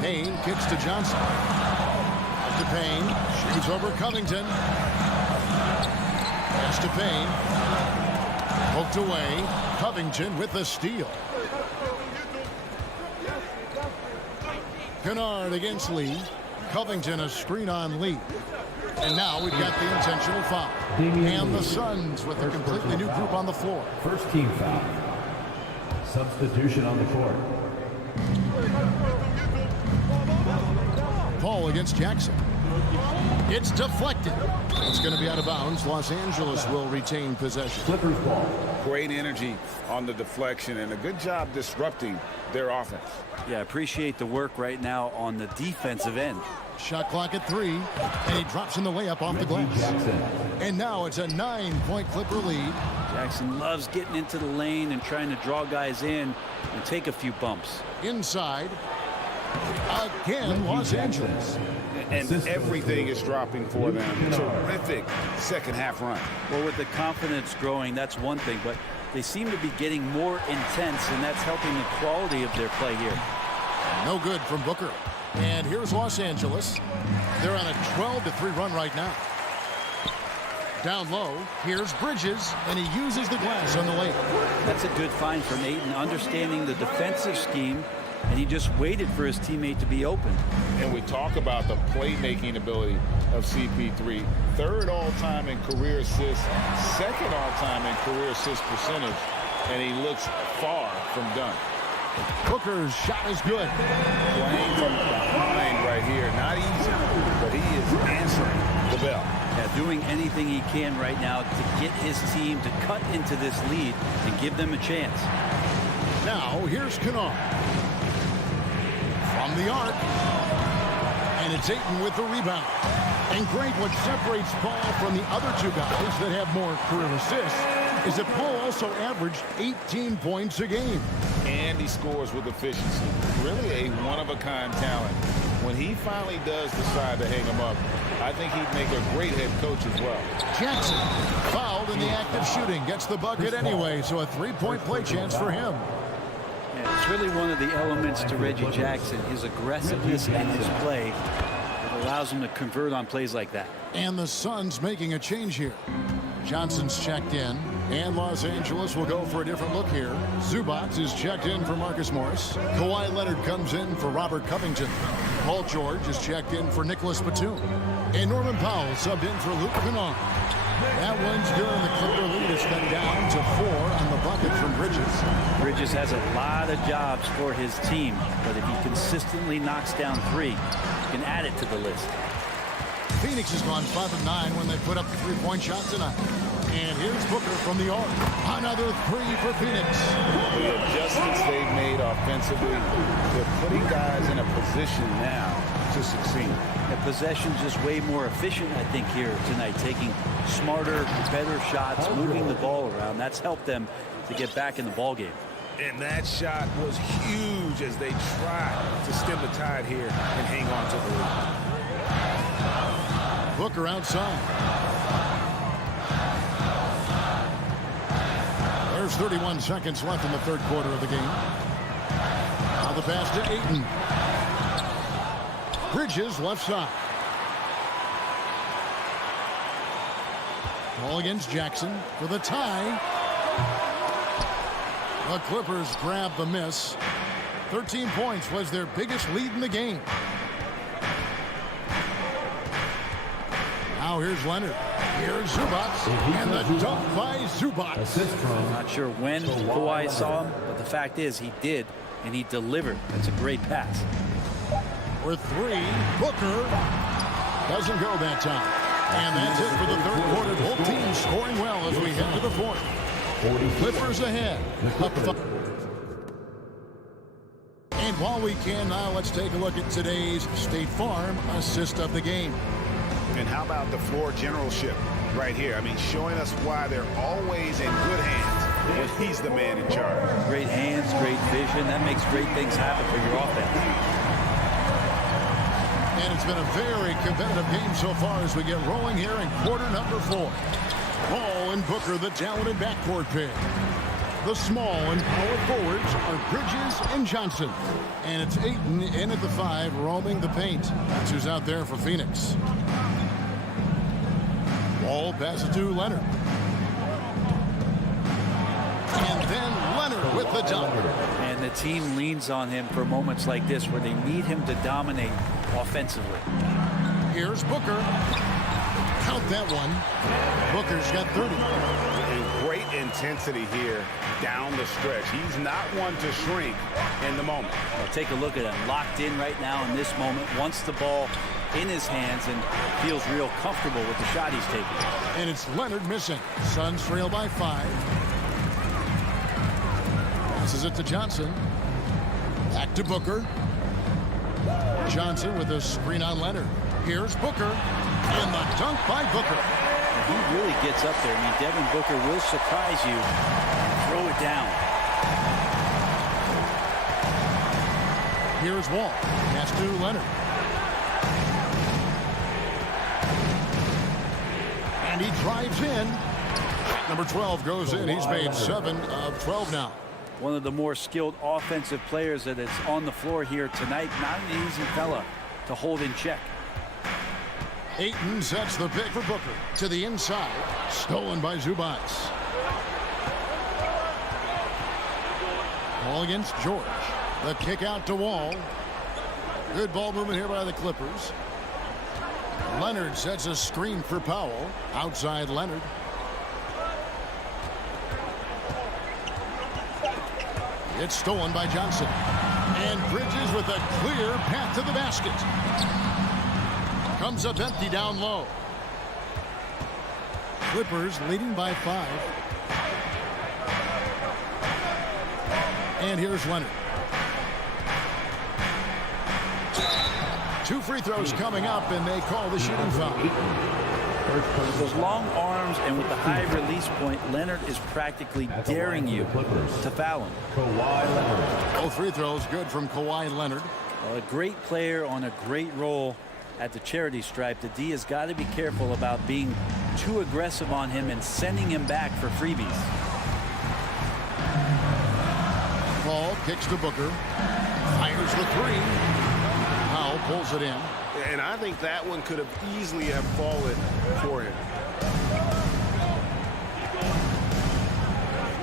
Payne kicks to Johnson. Up to Payne. Shoots over Covington. Pass to Payne. Poked away. Covington with the steal. Kennard against Lee. Covington a screen-on lead. And now we've got the intentional foul. And the Suns with a completely new group on the floor. First team foul. Substitution on the court. Paul against Jackson. It's deflected. It's going to be out of bounds. Los Angeles will retain possession. Clippers ball. Great energy on the deflection and a good job disrupting their offense. Yeah, appreciate the work right now on the defensive end. Shot clock at 3, and he drops in the layup off the glass. Jackson. And now it's a 9-point Clipper lead. Jackson loves getting into the lane and trying to draw guys in and take a few bumps. Inside, again, Los Angeles. And everything is dropping for them. Terrific second half run. Well, with the confidence growing, that's one thing, but they seem to be getting more intense, and that's helping the quality of their play here. No good from Booker. And here's Los Angeles. They're on a 12-3 run right now. Down low, here's Bridges, and he uses the glass on the layup. That's a good find from Ayton, understanding the defensive scheme, and he just waited for his teammate to be open. And we talk about the playmaking ability of CP3. Third all-time in career assists, second all-time in career assist percentage, and he looks far from done. Booker's shot is good. Playing from behind right here, not easy, but he is answering the bell. Yeah, doing anything he can right now to get his team to cut into this lead and give them a chance. Now, here's Kennard. From the arc. And it's Ayton with the rebound. And great, what separates Paul from the other two guys that have more career assists is that Paul also averaged 18 points a game. And he scores with efficiency. Really a one-of-a-kind talent. When he finally does decide to hang him up, I think he'd make a great head coach as well. Jackson, fouled in the act of shooting, gets the bucket anyway, so a three-point play chance for him. Yeah, it's really one of the elements to Reggie Jackson, his aggressiveness and his play that allows him to convert on plays like that. And the Suns making a change here. Johnson's checked in, and Los Angeles will go for a different look here. Zubac is checked in for Marcus Morris. Kawhi Leonard comes in for Robert Covington. Paul George is checked in for Nicholas Batum. And Norman Powell subbed in for Luke Kennard. That one's good, and the Clipper lead is then down to 4 on the bucket from Bridges. Bridges has a lot of jobs for his team, but if he consistently knocks down 3, he can add it to the list. Phoenix has gone 5 of 9 when they put up the three-point shot tonight. And here's Booker from the arc. Another 3 for Phoenix. The adjustments they've made offensively, they're putting guys in a position now to succeed. The possession's just way more efficient, I think, here tonight, taking smarter, better shots, moving the ball around. That's helped them to get back in the ball game. And that shot was huge as they try to stem the tide here and hang on to the lead. Booker outside. There's 31 seconds left in the third quarter of the game. Now the pass to Ayton. Bridges left side. Ball against Jackson for the tie. The Clippers grab the miss. 13 points was their biggest lead in the game. Now here's Leonard. Here's Zubac. And the dunk by Zubac. I'm not sure when Kawhi saw him, but the fact is he did, and he delivered. That's a great pass. For 3, Booker doesn't go that time. And that's it for the third quarter. Both teams scoring well as we head to the fourth. Clippers ahead. And while we can now, let's take a look at today's State Farm assist of the game. And how about the floor generalship right here? I mean, showing us why they're always in good hands when he's the man in charge. Great hands, great vision. That makes great things happen for your offense. And it's been a very competitive game so far as we get rolling here in quarter number 4. Paul and Booker, the talented backcourt pair. The small and power forwards are Bridges and Johnson. And it's Ayton in at the 5, roaming the paint. That's who's out there for Phoenix. Ball passes to Leonard. And then Leonard with the dunk. And the team leans on him for moments like this where they need him to dominate offensively. Here's Booker. Count that one. Booker's got 30. And great intensity here down the stretch. He's not one to shrink in the moment. Well, take a look at him. Locked in right now in this moment. Wants the ball in his hands and feels real comfortable with the shot he's taking. And it's Leonard missing. Suns trail by 5. Passes it to Johnson. Back to Booker. Johnson with a screen on Leonard. Here's Booker. And the dunk by Booker. He really gets up there. I mean, Devin Booker will surprise you and throw it down. Here's Wall. Pass to Leonard. And he drives in. Number 12 goes in. He's made 7 of 12 now. One of the more skilled offensive players that is on the floor here tonight. Not an easy fella to hold in check. Ayton sets the pick for Booker to the inside. Stolen by Zubac. Ball against George. The kick out to Wall. Good ball movement here by the Clippers. Leonard sets a screen for Powell. Outside Leonard. It's stolen by Johnson. And Bridges with a clear path to the basket. Comes up empty down low. Clippers leading by 5. And here's Leonard. 2 free throws coming up, and they call the shooting foul. With those long arms and with the high release point, Leonard is practically daring you to foul him. Both free throws good from Kawhi Leonard. Well, a great player on a great role at the charity stripe. The D has got to be careful about being too aggressive on him and sending him back for freebies. Ball kicks to Booker. Fires the 3. Powell pulls it in. And I think that one could have easily have fallen for him.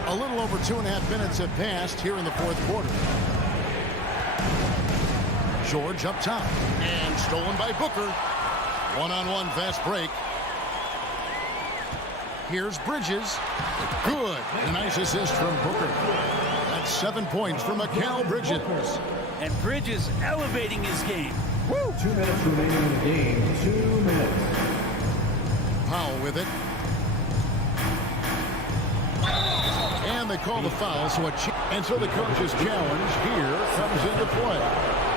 A little over 2.5 minutes have passed here in the 4th quarter. George up top. And stolen by Booker. One-on-one fast break. Here's Bridges. Good. A nice assist from Booker. That's 7 points from Mikal Bridges. And Bridges elevating his game. Woo! 2 minutes remaining in the game. 2 minutes. Powell with it. And they call the foul. And so the coach's challenge here comes into play.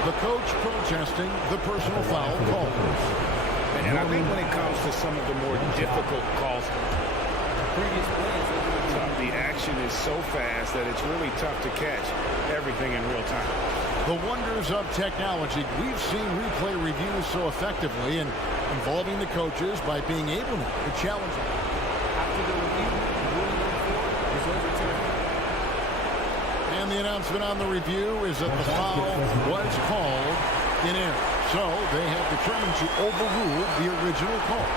The coach protesting the personal foul call. And I think when it comes to some of the more difficult calls, the action is so fast that it's really tough to catch everything in real time. The wonders of technology. We've seen replay reviews so effectively and involving the coaches by being able to challenge them. After the review, the ruling on the floor is overturned. And the announcement on the review is that the foul was called in error. So they have determined to overrule the original call.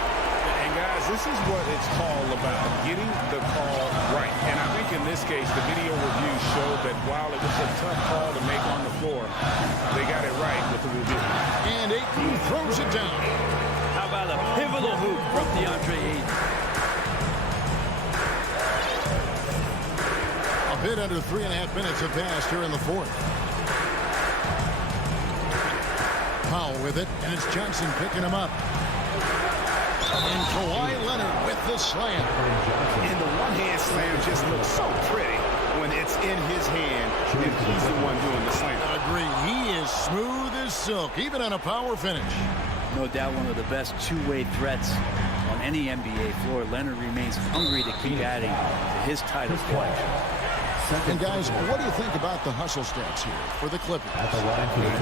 And guys, this is what it's all about, getting the call right. And I think in this case, the video review showed that while it was a tough call to make on the floor, they got it right with the review. And Ayton throws it down. How about a pivotal hoop from DeAndre Ayton? A bit under 3.5 minutes have passed here in the 4th. Powell with it, and it's Johnson picking him up. And Kawhi Leonard with the slam. And the one-hand slam just looks so pretty when it's in his hand and he's the one doing the slam. Agreed. He is smooth as silk, even on a power finish. No doubt one of the best two-way threats on any NBA floor. Leonard remains hungry to keep adding to his title clutch. And guys, what do you think about the hustle stats here for the Clippers?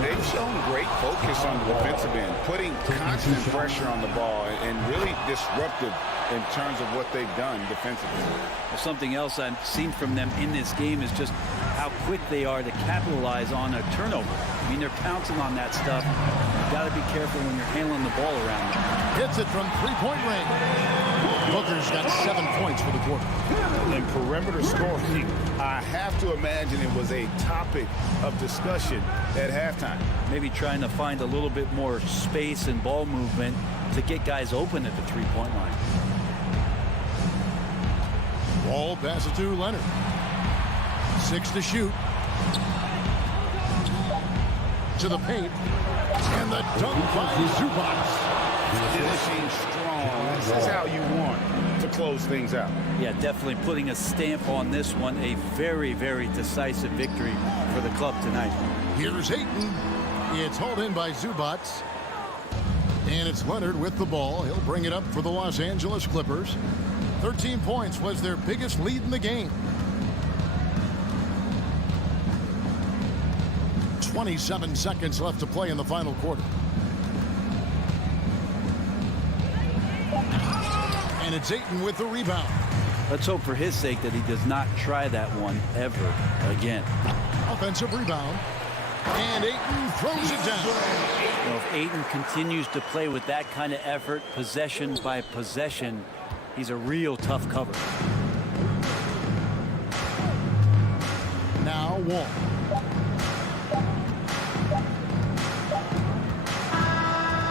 They've shown great focus on the defensive end, putting constant pressure on the ball and really disruptive in terms of what they've done defensively. Well, something else I've seen from them in this game is just how quick they are to capitalize on a turnover. I mean, they're pouncing on that stuff. You've got to be careful when you're handling the ball around them. Hits it from three-point range. Booker's got 7 points for the quarter. And perimeter scoring, I have to imagine it was a topic of discussion at halftime. Maybe trying to find a little bit more space and ball movement to get guys open at the three-point line. Ball passes to Leonard. 6 to shoot. To the paint. And the dunk by Zubac. Finishing strong. This is how you want to close things out. Yeah, definitely putting a stamp on this one. A very, very decisive victory for the club tonight. Here's Ayton. It's hauled in by Zubac. And it's Leonard with the ball. He'll bring it up for the Los Angeles Clippers. 13 points was their biggest lead in the game. 27 seconds left to play in the final quarter. And it's Ayton with the rebound. Let's hope for his sake that he does not try that one ever again. Offensive rebound. And Ayton throws it down. You know, if Ayton continues to play with that kind of effort, possession by possession, he's a real tough cover. Now Wall.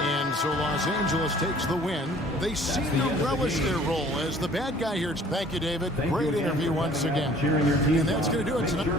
And so Los Angeles takes the win. They seem to relish their role as the bad guy here. Thank you, David. Great interview once again. And that's going to do it tonight.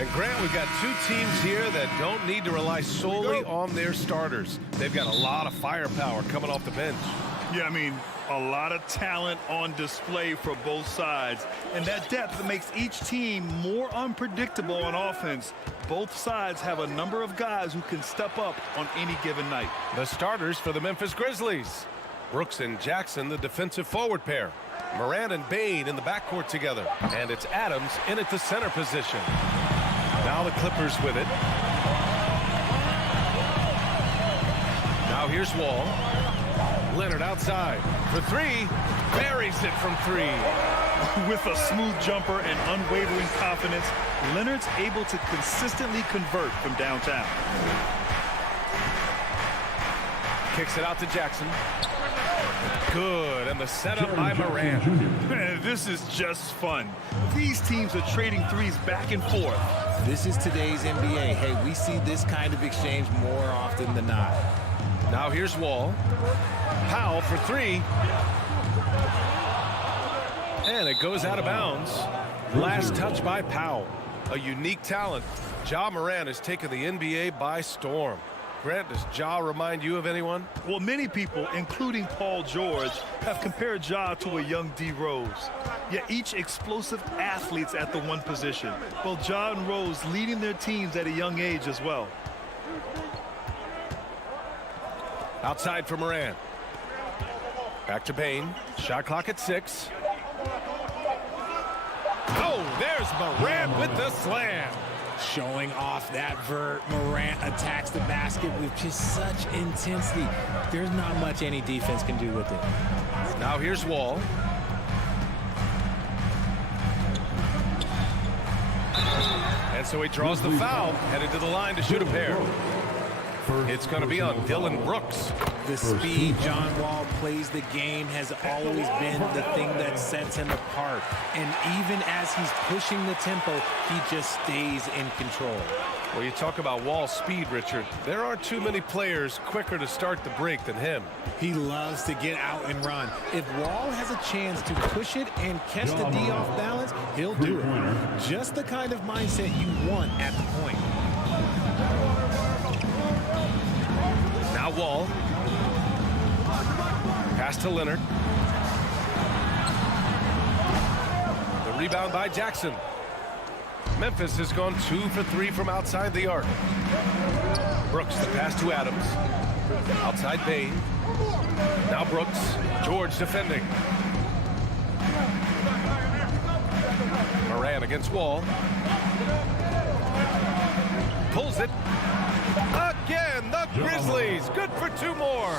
And Grant, we've got two teams here that don't need to rely solely on their starters. They've got a lot of firepower coming off the bench. Yeah, I mean, a lot of talent on display for both sides. And that depth makes each team more unpredictable on offense. Both sides have a number of guys who can step up on any given night. The starters for the Memphis Grizzlies. Brooks and Jackson, the defensive forward pair. Morant and Bain in the backcourt together. And it's Adams in at the center position. Now the Clippers with it. Now here's Wall. Leonard outside for three. Buries it from three. With a smooth jumper and unwavering confidence, Leonard's able to consistently convert from downtown. Kicks it out to Jackson. Good, and the setup by Morant. Man, this is just fun. These teams are trading threes back and forth. This is today's NBA. Hey, we see this kind of exchange more often than not. Now here's Wall. Powell for three. And it goes out of bounds. Last touch by Powell. A unique talent. Ja Morant has taken the NBA by storm. Grant, does Ja remind you of anyone? Well, many people, including Paul George, have compared Ja to a young D. Rose. Yet each explosive athletes at the one position. Both Ja and Rose leading their teams at a young age as well. Outside for Morant. Back to Bain. Shot clock at 6. Oh, there's Morant with the slam. Showing off that vert. Morant attacks the basket with just such intensity. There's not much any defense can do with it. Now here's Wall. And so he draws the foul, headed to the line to shoot a pair. It's going to be on Dylan Brooks. The speed John Wall plays the game has always been the thing that sets him apart. And even as he's pushing the tempo, he just stays in control. Well, you talk about Wall's speed, Richard. There aren't too many players quicker to start the break than him. He loves to get out and run. If Wall has a chance to push it and catch the D off balance, he'll do it. Just the kind of mindset you want at the point. Now Wall. Pass to Leonard. The rebound by Jackson. Memphis has gone 2 for 3 from outside the arc. Brooks, the pass to Adams. Outside Bain. Now Brooks. George defending. Morant against Wall. Pulls it. Again, the Grizzlies. Good for 2 more.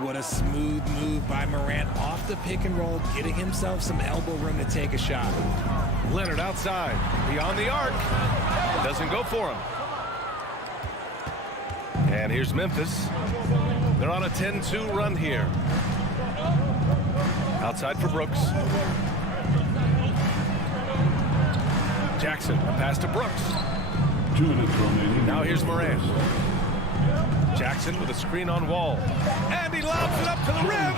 What a smooth move by Morant off the pick and roll, getting himself some elbow room to take a shot. Leonard outside, beyond the arc. Doesn't go for him. And here's Memphis. They're on a 10-2 run here. Outside for Brooks. Jackson, a pass to Brooks. Now here's Morant. Jackson with a screen on Wall. And he lobs it up to the rim.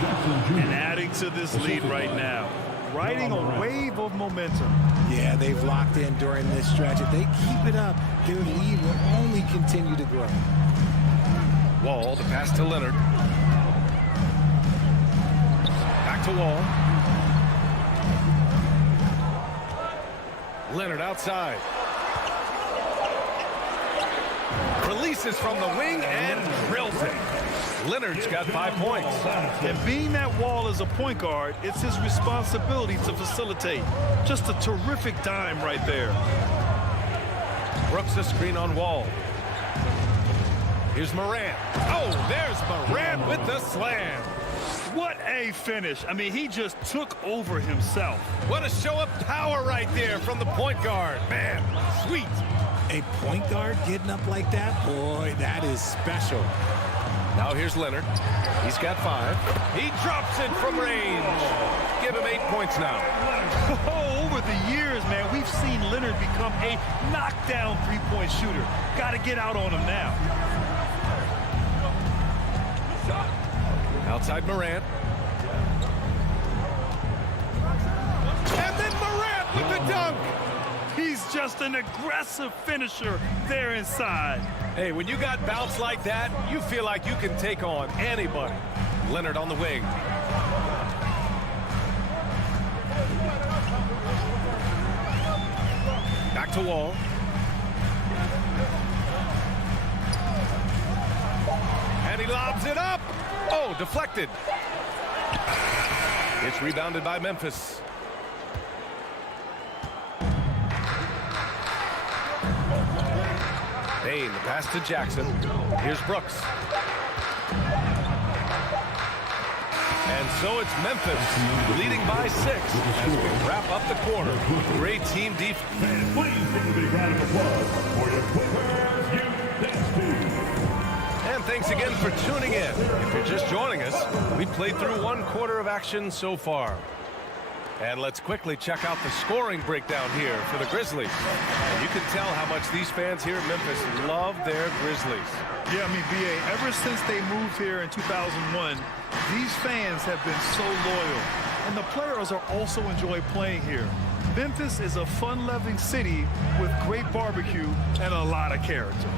And adding to this lead right now. Riding a wave of momentum. Yeah, they've locked in during this stretch. If they keep it up, their lead will only continue to grow. Wall, the pass to Leonard. Back to Wall. Leonard outside. Releases from the wing and drills it. Leonard's got 5 points. And being that Wall is a point guard, it's his responsibility to facilitate. Just a terrific dime right there. Brooks a screen on Wall. Here's Morant. Oh, there's Morant with the slam. What a finish. I mean, he just took over himself. What a show of power right there from the point guard. Man, sweet. A point guard getting up like that? Boy, that is special. Now here's Leonard. He's got 5. He drops it from range. Give him 8 points now. Oh, over the years, man, we've seen Leonard become a knockdown three-point shooter. Got to get out on him now. Outside Morant. And then Morant with the dunk. He's just an aggressive finisher there inside. Hey, when you got bounce like that, you feel like you can take on anybody. Leonard on the wing. Back to Wall. And he lobs it up. Oh, deflected. It's rebounded by Memphis. Bain, the pass to Jackson. Here's Brooks. And so it's Memphis leading by 6 as we wrap up the quarter. Great team defense. And please give a big round of applause for your Clippers Youth Dance Team. And thanks again for tuning in. If you're just joining us, we played through 1 quarter of action so far. And let's quickly check out the scoring breakdown here for the Grizzlies. And you can tell how much these fans here in Memphis love their Grizzlies. Yeah, I mean, B.A., ever since they moved here in 2001, these fans have been so loyal. And the players are also enjoy playing here. Memphis is a fun-loving city with great barbecue and a lot of character.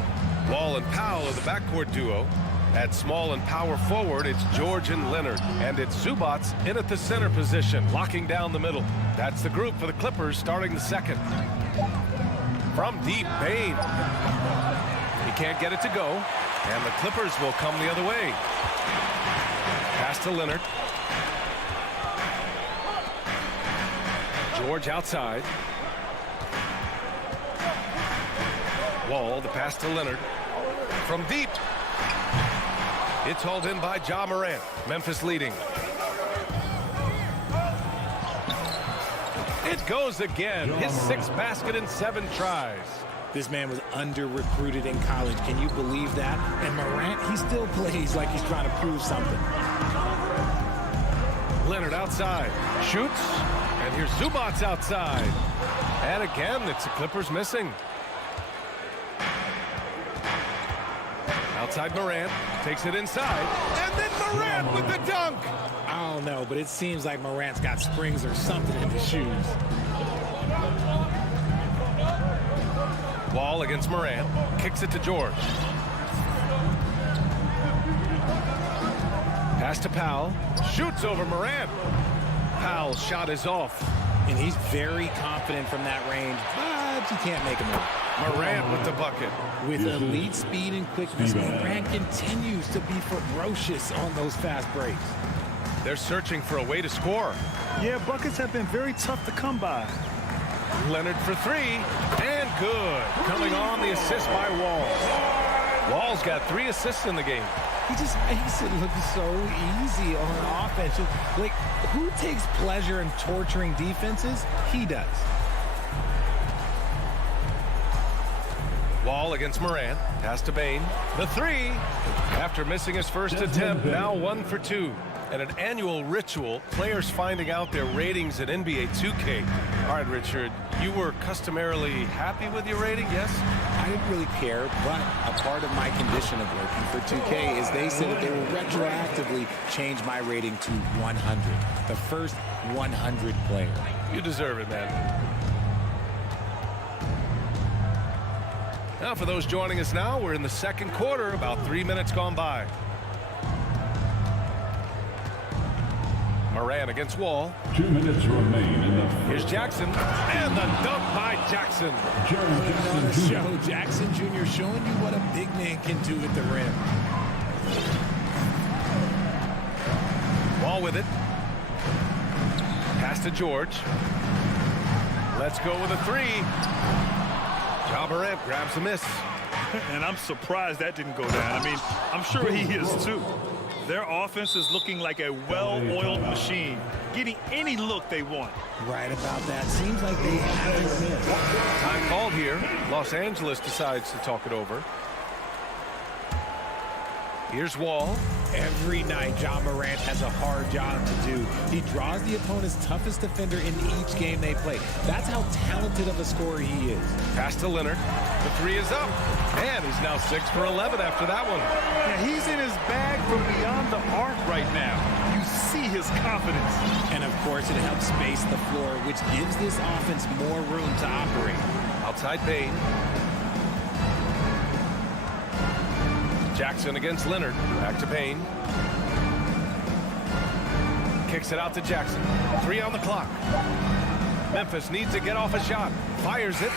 Wall and Powell are the backcourt duo. At small and power forward, it's George and Leonard. And it's Zubats in at the center position, locking down the middle. That's the group for the Clippers starting the second. From deep, Bain. He can't get it to go. And the Clippers will come the other way. Pass to Leonard. George outside. Wall, the pass to Leonard. From deep. It's hauled in by Ja Morant. Memphis leading. It goes again. His 6th basket in 7 tries. This man was under-recruited in college. Can you believe that? And Morant, he still plays like he's trying to prove something. Leonard outside. Shoots. And here's Zubats outside. And again, it's the Clippers missing. Outside Morant, takes it inside, and then Morant with the dunk! I don't know, but it seems like Morant's got springs or something in his shoes. Wall against Morant, kicks it to George. Pass to Powell, shoots over Morant. Powell's shot is off. And he's very confident from that range, but you can't make him work. Morant with the bucket. With elite speed and quickness, Morant continues to be ferocious on those fast breaks. They're searching for a way to score. Yeah, buckets have been very tough to come by. Leonard for 3, and good. Coming on the assist by Wall. Wall's got 3 assists in the game. He just makes it look so easy on offense. Like, who takes pleasure in torturing defenses? He does. Wall against Morant. Pass to Bain. The 3. After missing his first attempt, now 1 for 2. And an annual ritual, players finding out their ratings in NBA 2K. All right, Richard, you were customarily happy with your rating, yes? I didn't really care, but a part of my condition of working for 2K is they said that they will retroactively change my rating to 100. The first 100 player. You deserve it, man. Now, for those joining us now, we're in the second quarter, about 3 minutes gone by. Morant against Wall. 2 minutes remain in the Here's Jackson, and the dunk by Jackson. Jackson Jr. showing you what a big man can do at the rim. Wall with it. Pass to George. Let's go with a 3. Ja Morant grabs a miss. And I'm surprised that didn't go down. I mean, I'm sure he is too. Their offense is looking like a well-oiled machine, getting any look they want. Right about that. Seems like they haven't missed. Time called here. Los Angeles decides to talk it over. Here's Wall. Every night, Ja Morant has a hard job to do. He draws the opponent's toughest defender in each game they play. That's how talented of a scorer he is. Pass to Leonard. The 3 is up. And he's now 6 for 11 after that one. Yeah, he's in his bag from beyond the arc right now. You see his confidence. And, of course, it helps space the floor, which gives this offense more room to operate. How Outside Payne. Jackson against Leonard. Back to Payne. Kicks it out to Jackson. 3 on the clock. Memphis needs to get off a shot. Fires it.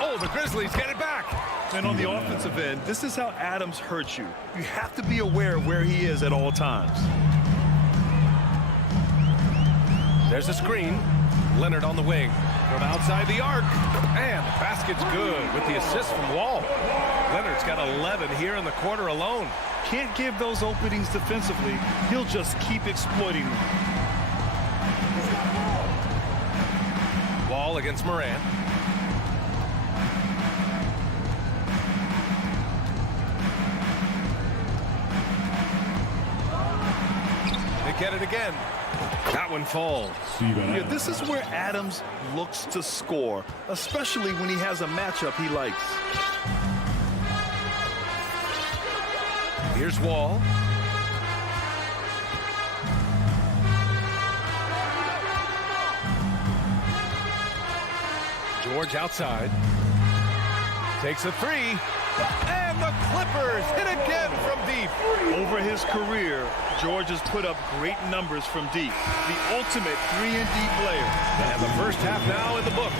Oh, the Grizzlies get it back. And on the offensive end, this is how Adams hurts you. You have to be aware of where he is at all times. There's a screen. Leonard on the wing. From outside the arc. And the basket's good with the assist from Wall. Leonard's got 11 here in the quarter alone. Can't give those openings defensively. He'll just keep exploiting them. Wall against Morant. They get it again. That one falls. Yeah, this is where Adams looks to score, especially when he has a matchup he likes. Here's Wall. George outside. Takes a 3. And the Clippers hit again from deep. Over his career, George has put up great numbers from deep. The ultimate 3-and-D player. And the first half now in the books.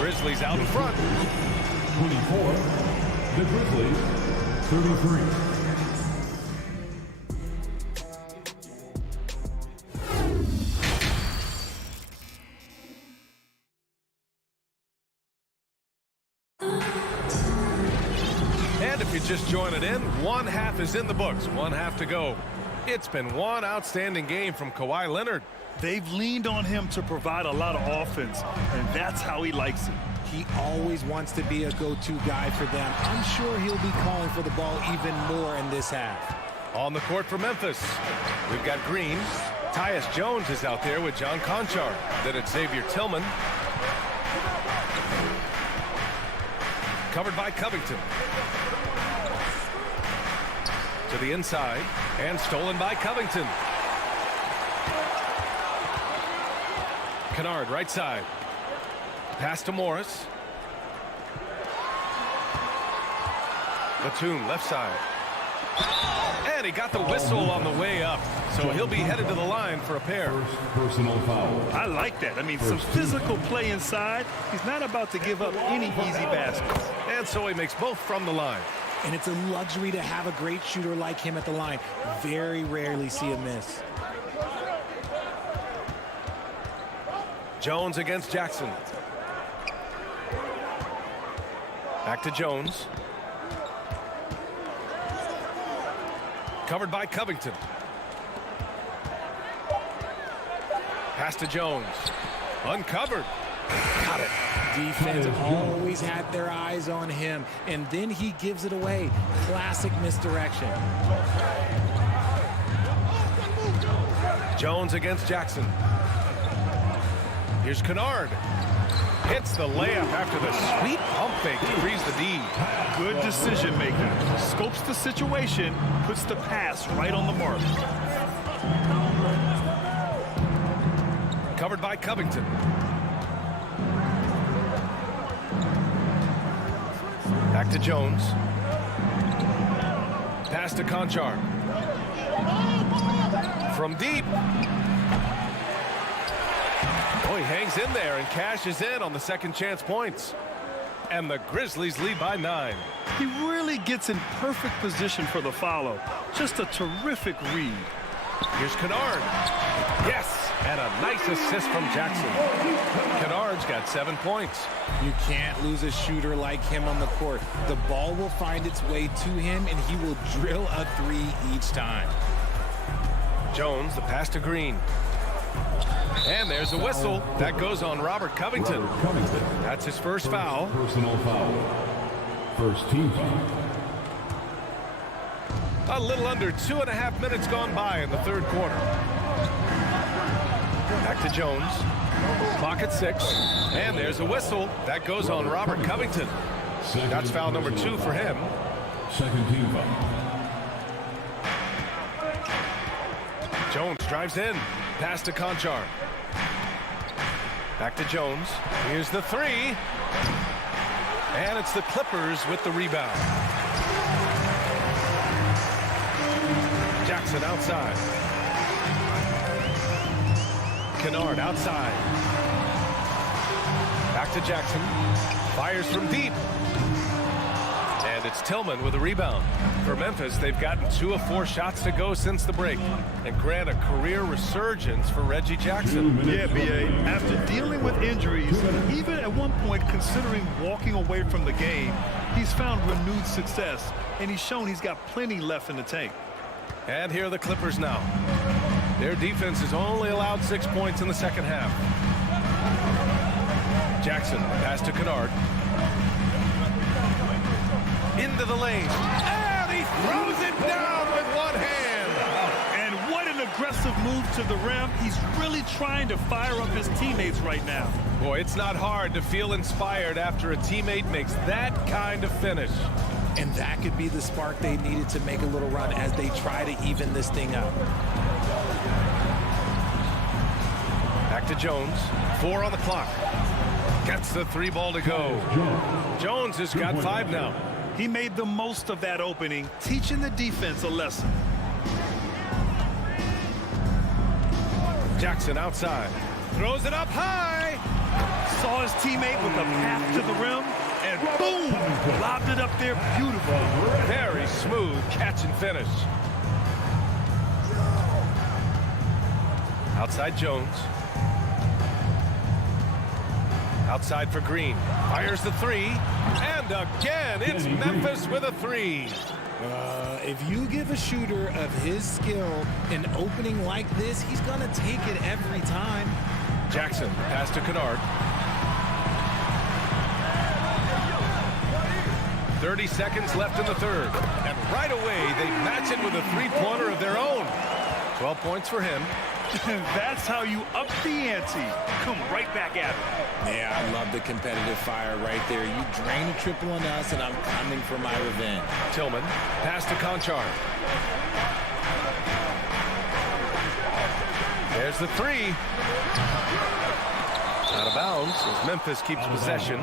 Grizzlies out in front. 24. The Grizzlies, 33. And if you're just joining in, one half is in the books. One half to go. It's been one outstanding game from Kawhi Leonard. They've leaned on him to provide a lot of offense, and that's how he likes it. He always wants to be a go-to guy for them. I'm sure he'll be calling for the ball even more in this half. On the court for Memphis, we've got Green. Tyus Jones is out there with John Conchar. Then it's Xavier Tillman. Covered by Covington. To the inside, and stolen by Covington. Kennard right side. Pass to Morris. Batum left side. And he got the whistle on the way up. So he'll be headed to the line for a pair. First personal foul. I like that. I mean, some physical play inside. He's not about to give up any easy baskets. And so he makes both from the line. And it's a luxury to have a great shooter like him at the line. Very rarely see a miss. Jones against Jackson. Back to Jones. Covered by Covington. Pass to Jones. Uncovered. Got it. Defense always had their eyes on him, and then he gives it away. Classic misdirection. Jones against Jackson. Here's Kennard. Hits the layup after the sweet pump fake to freeze the D. Good decision making. Scopes the situation, puts the pass right on the mark. Covered by Covington. Back to Jones. Pass to Conchar. From deep. Oh, he hangs in there and cashes in on the second chance points. And the Grizzlies lead by 9. He really gets in perfect position for the follow. Just a terrific read. Here's Kennard. Yes, and a nice assist from Jackson. Kennard's got 7 points. You can't lose a shooter like him on the court. The ball will find its way to him, and he will drill a 3 each time. Jones, the pass to Green. And there's a whistle. That goes on Robert Covington. That's his first foul. Personal foul. First team foul. A little under 2.5 minutes gone by in the third quarter. Back to Jones. Clock at 6. And there's a whistle. That goes on Robert Covington. That's foul number 2 for him. Second team foul. Jones drives in. Pass to Conchar. Back to Jones. Here's the three. And it's the Clippers with the rebound. Jackson outside. Kennard outside. Back to Jackson. Fires from deep. And it's Tillman with a rebound. For Memphis, they've gotten 2 of 4 shots to go since the break. And grant a career resurgence for Reggie Jackson. Yeah, B.A. After dealing with injuries, even at one point considering walking away from the game, he's found renewed success, and he's shown he's got plenty left in the tank. And here are the Clippers now. Their defense has only allowed 6 points in the second half. Jackson, pass to Kennard. Into the lane. And he throws it down with one hand. And what an aggressive move to the rim. He's really trying to fire up his teammates right now. Boy, it's not hard to feel inspired after a teammate makes that kind of finish. And that could be the spark they needed to make a little run as they try to even this thing up. Back to Jones. 4 on the clock. Gets the 3 ball to go. Jones has got 5 now. He made the most of that opening, teaching the defense a lesson. Jackson outside. Throws it up high. Saw his teammate with a path to the rim, and boom! Lobbed it up there beautifully. Very smooth catch and finish. Outside Jones. Outside for Green. Fires the 3. And again, it's Memphis with a 3. If you give a shooter of his skill an opening like this, he's going to take it every time. Jackson, pass to Kennard. 30 seconds left in the third. And right away, they match it with a 3-pointer of their own. 12 points for him. That's how you up the ante. Come right back at it. Yeah, I love the competitive fire right there. You drain a triple on us, and I'm coming for my revenge. Tillman, pass to Conchar. There's the 3. Out of bounds as Memphis keeps possession.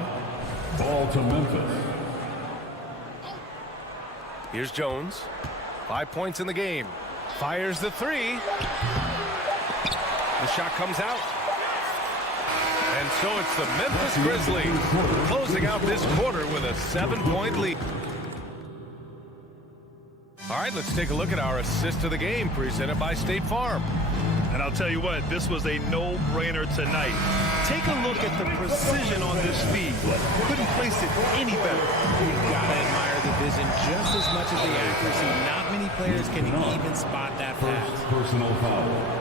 Ball to Memphis. Here's Jones. 5 points in the game. Fires the 3. The shot comes out. And so it's the Memphis Grizzlies closing out this quarter with a 7-point lead. All right, let's take a look at our assist of the game presented by State Farm. And I'll tell you what, this was a no-brainer tonight. Take a look at the precision on this feed. Couldn't place it any better. You've got to admire the vision just as much as the accuracy. Not many players can even spot that pass. Personal foul.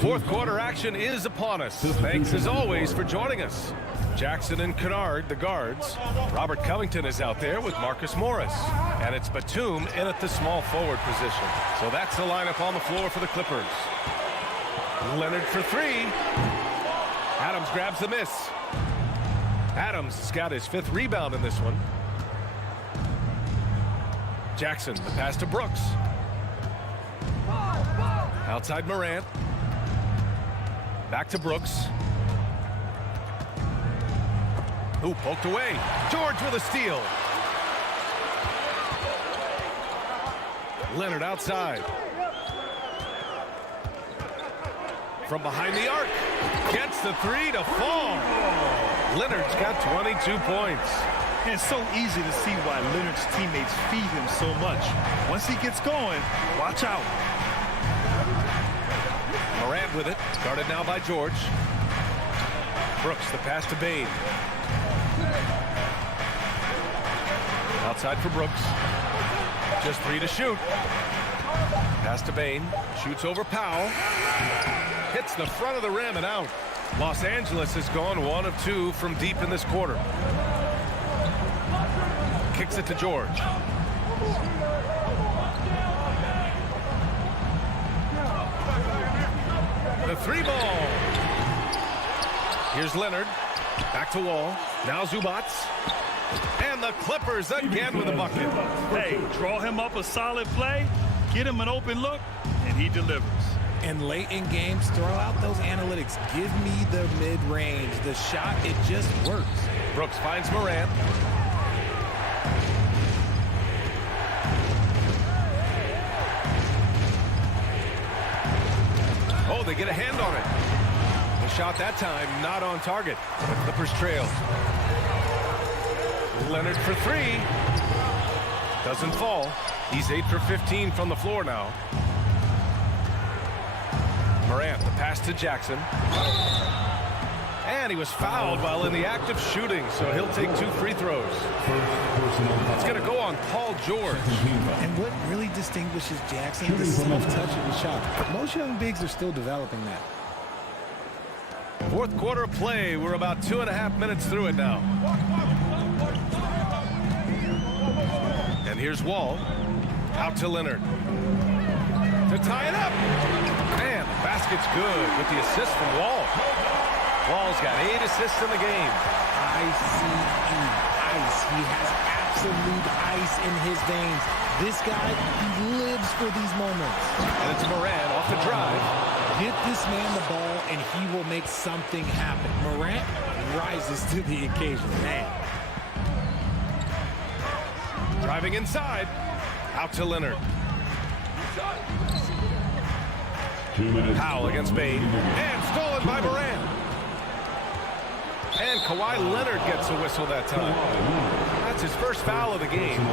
Fourth quarter action is upon us. Thanks as always for joining us. Jackson and Kennard, the guards. Robert Covington is out there with Marcus Morris. And it's Batum in at the small forward position. So that's the lineup on the floor for the Clippers. Leonard for 3. Adams grabs the miss. Adams has got his 5th rebound in this one. Jackson, the pass to Brooks. Outside Morant. Back to Brooks. Ooh, poked away. George with a steal. Leonard outside. From behind the arc. Gets the 3 to fall. Leonard's got 22 points. And it's so easy to see why Leonard's teammates feed him so much. Once he gets going, watch out. Morant with it. Guarded now by George. Brooks, the pass to Bane. Outside for Brooks. Just 3 to shoot. Pass to Bane. Shoots over Powell. Hits the front of the rim and out. Los Angeles has gone 1 of 2 from deep in this quarter. Kicks it to George. The 3 ball. Here's Leonard. Back to Wall. Now Zubac. And the Clippers again with a bucket. Hey, draw him up a solid play, get him an open look, and he delivers. And late in games, throw out those analytics. Give me the mid-range. The shot, it just works. Brooks finds Morant. Oh, they get a hand on it. The shot that time not on target. The Clippers trail. Leonard for three. Doesn't fall. He's 8 for 15 from the floor now. Morant, the pass to Jackson. And he was fouled while in the act of shooting, so he'll take 2 free throws. It's going to go on Paul George. And what really distinguishes Jackson, the soft touch of the shot. Most young bigs are still developing that. Fourth quarter play. We're about 2.5 minutes through it now. And here's Wall. Out to Leonard. To tie it up. Man, the basket's good with the assist from Wall. Wall's got 8 assists in the game. ICE. He has absolute ice in his veins. This guy, he lives for these moments. And it's Morant off the drive. Get this man the ball, and he will make something happen. Morant rises to the occasion. Man. Driving inside. Out to Leonard. Powell against Bain. And stolen by Morant. And Kawhi Leonard gets a whistle that time. That's his first foul of the game.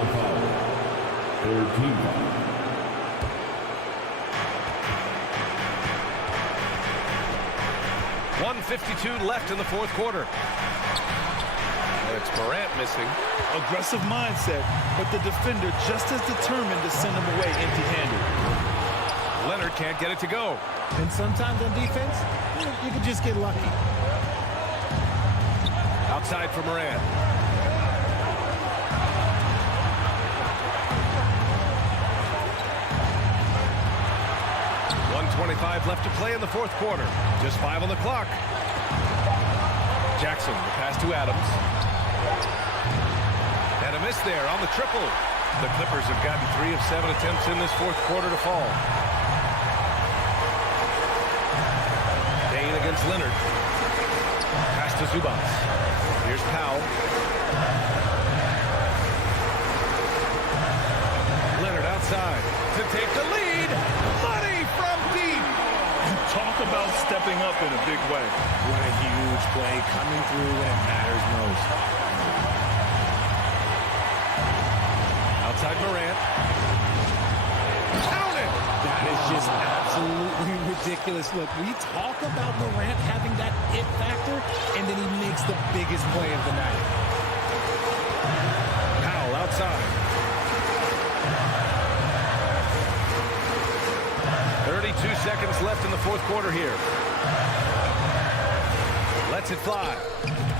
1:52 left in the fourth quarter. It's Morant missing. Aggressive mindset, but the defender just as determined to send him away empty-handed. Leonard can't get it to go. And sometimes on defense, you can just get lucky. Outside for Morant. .125 left to play in the fourth quarter. Just 5 on the clock. Jackson, the pass to Adams. And a miss there on the triple. The Clippers have gotten 3 of 7 attempts in this fourth quarter to fall. Bain against Leonard. Pass to Zubac. Here's Powell. Leonard outside to take the lead. Money from deep. Talk about stepping up in a big way. What a huge play coming through when it matters most. Outside Morant. Count it! That is just absolutely ridiculous. Look, we talk about Morant having that it factor, and then he makes the biggest play of the night. Powell outside. 32 seconds left in the fourth quarter here. Lets it fly.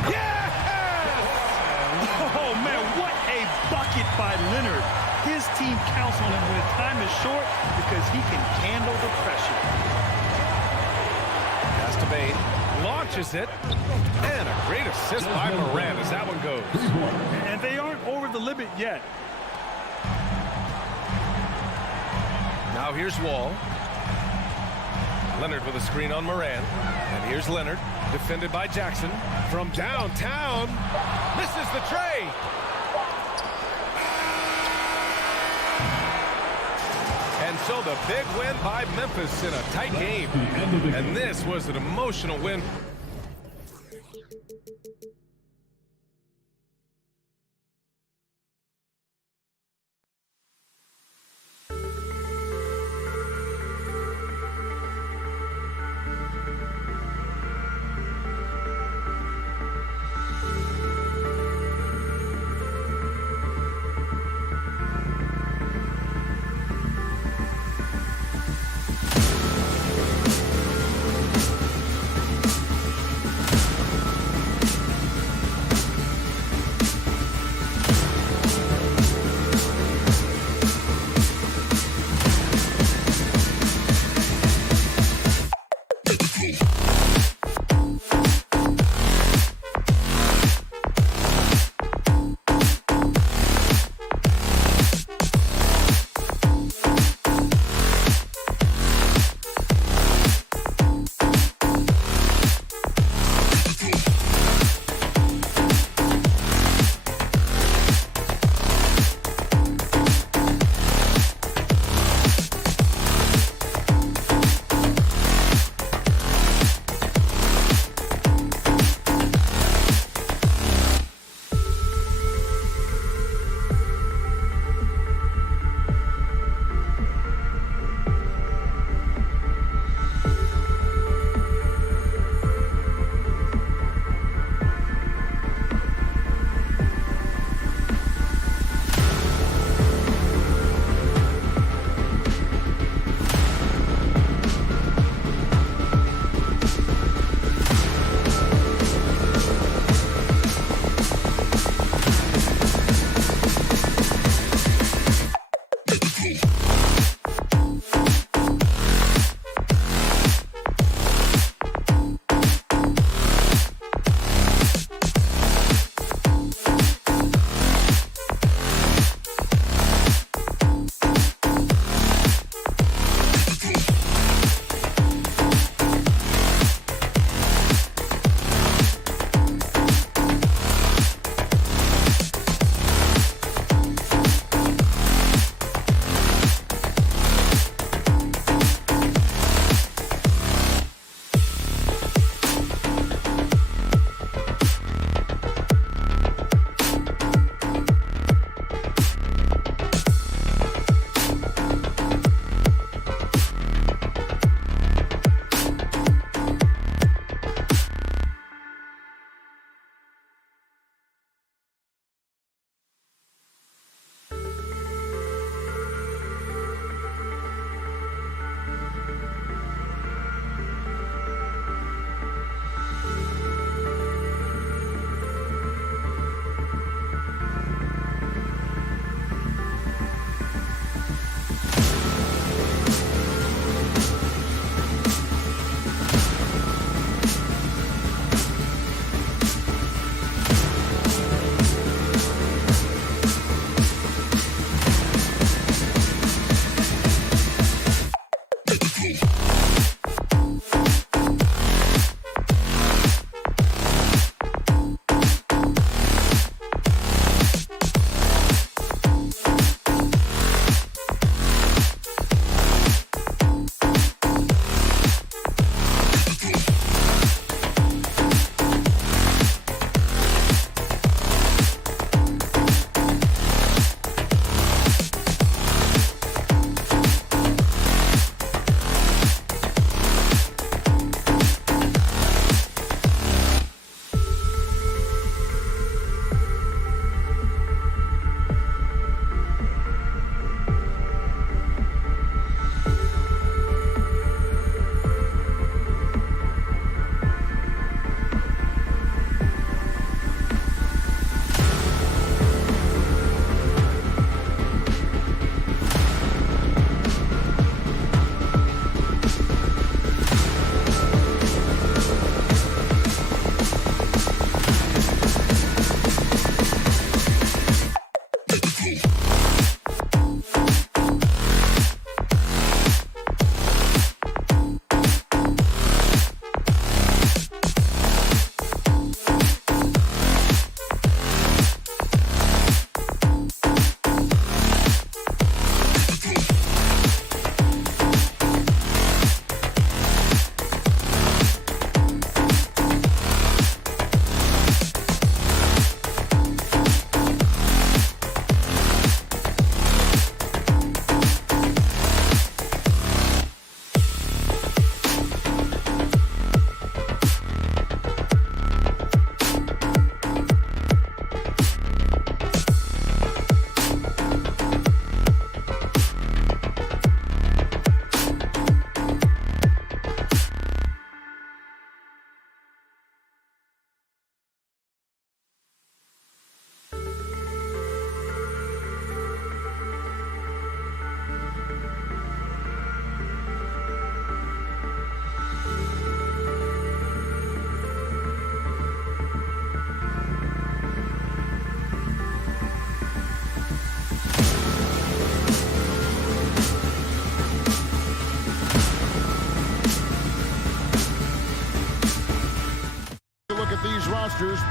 Yes! Oh, man, what a bucket by Leonard. His team counts on him when time is short because he can handle the pressure. Pass to Bain. Launches it. And a great assist by Morant as that one goes. And they aren't over the limit yet. Now here's Wall. Leonard with a screen on Morant. And here's Leonard, defended by Jackson. From downtown, misses the tray. And so the big win by Memphis in a tight game. And this was an emotional win.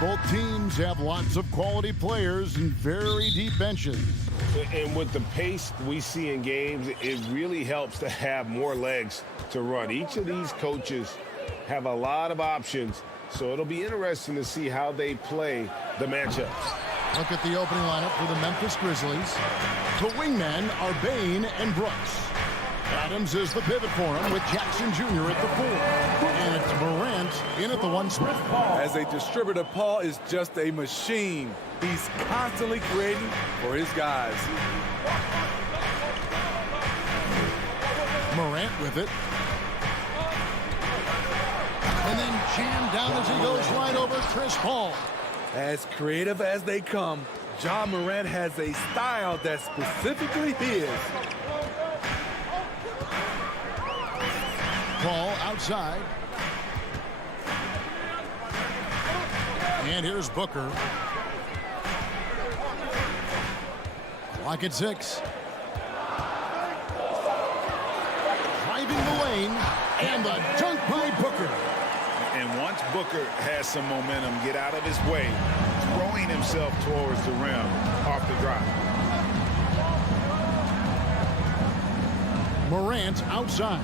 Both teams have lots of quality players and very deep benches. And with the pace we see in games, it really helps to have more legs to run. Each of these coaches have a lot of options, so it'll be interesting to see how they play the matchups. Look at the opening lineup for the Memphis Grizzlies. The wingmen are Bain and Brooks. Adams is the pivot for him with Jackson Jr. at the 4. And it's Morant in at the 1 spot. As a distributor, Paul is just a machine. He's constantly creating for his guys. Morant with it. And then jammed down as he goes right over Chris Paul. As creative as they come, Ja Morant has a style that's specifically his. Paul outside. And here's Booker. Clock at 6. Driving the lane. And the dunk by Booker. And once Booker has some momentum, get out of his way, throwing himself towards the rim off the drive. Morant outside.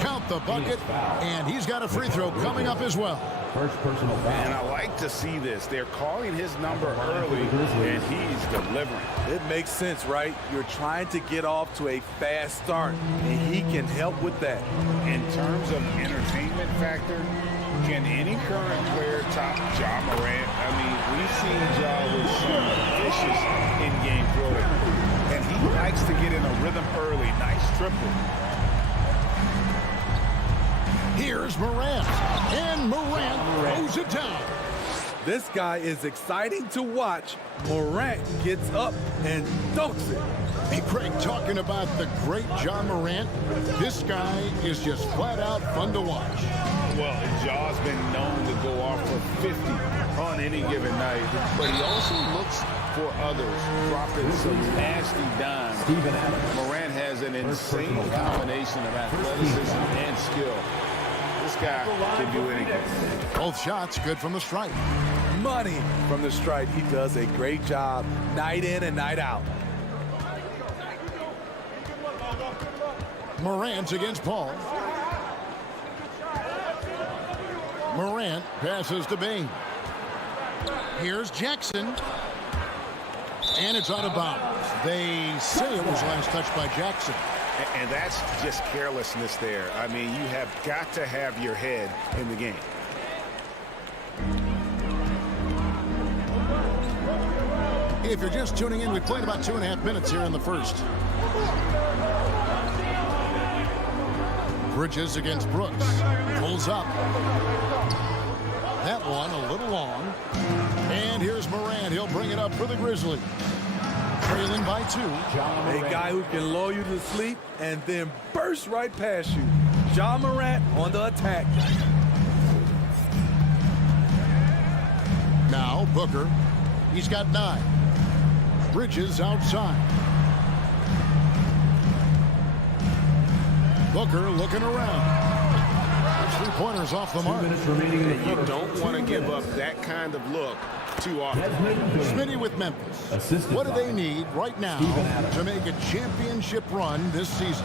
Count the bucket, and he's got a free throw coming up as well. First personal foul. And I like to see this. They're calling his number early, and he's delivering. It makes sense, right? You're trying to get off to a fast start, and he can help with that. In terms of entertainment factor, can any current player top Ja Morant? I mean, we've seen Ja with some vicious in-game throwing, and he likes to get in a rhythm early. Nice triple. Here's Morant, and Morant throws it down. This guy is exciting to watch. Morant gets up and dunks it. Hey, Craig, talking about the great Ja Morant, this guy is just flat out fun to watch. Well, Ja's been known to go off for 50 on any given night, but he also looks for others, dropping some nasty dimes. Morant has an insane combination of athleticism and skill. This guy can do anything. Both shots good from the stripe. Money from the stripe. He does a great job night in and night out. Morant against Paul. Morant passes to Bain. Here's Jackson. And it's out of bounds. They say it was last touched by Jackson. And that's just carelessness there. I mean, you have got to have your head in the game. If you're just tuning in, we played about 2.5 minutes here in the first. Bridges against Brooks. Pulls up. That one a little long. And here's Morant. He'll bring it up for the Grizzlies. Trailing by 2. A guy who can lull you to sleep and then burst right past you. Ja Morant on the attack. Now Booker. He's got 9. Bridges outside. Booker looking around. 3-pointers off the mark. And you don't want to give up that kind of look too often. Smitty with Memphis. What do they need right now to make a championship run this season?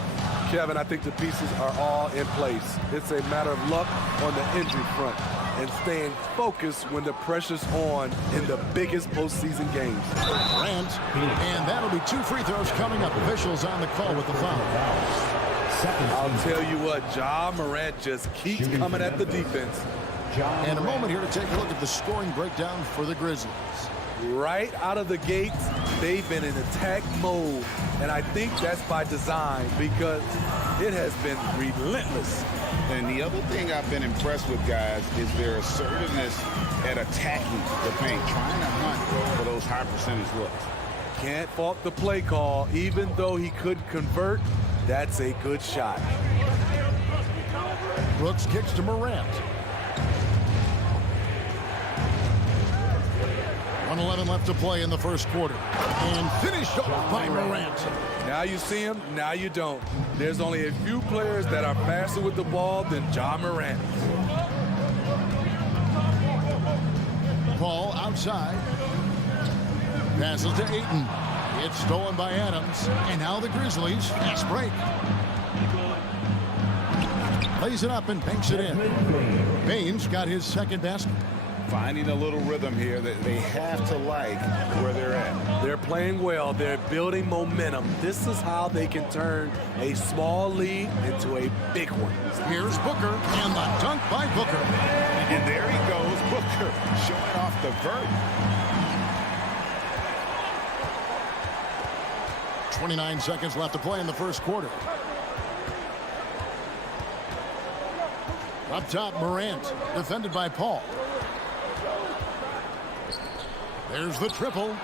Kevin, I think the pieces are all in place. It's a matter of luck on the injury front and staying focused when the pressure's on in the biggest postseason games. Grant, and that'll be 2 free throws coming up. Officials on the call with the foul. I'll tell you what, Ja Morant just keeps coming at the defense. And a moment here to take a look at the scoring breakdown for the Grizzlies. Right out of the gates, they've been in attack mode. And I think that's by design because it has been relentless. And the other thing I've been impressed with, guys, is their assertiveness at attacking the paint, trying to hunt for those high percentage looks. Can't fault the play call. Even though he couldn't convert, that's a good shot. Brooks kicks to Morant. 1:11 left to play in the first quarter. And finished off by Morant. Now you see him, now you don't. There's only a few players that are faster with the ball than Ja Morant. outside. Passes to Ayton. It's stolen by Adams. And now the Grizzlies. Fast break. Lays it up and banks it in. Baines got his second basket. Finding a little rhythm here that they have to like where they're at. They're playing well. They're building momentum. This is how they can turn a small lead into a big one. Here's Booker, and the dunk by Booker. And there he goes, Booker, showing off the vert. 29 seconds left to play in the first quarter. Up top, Morant, defended by Paul. There's the triple.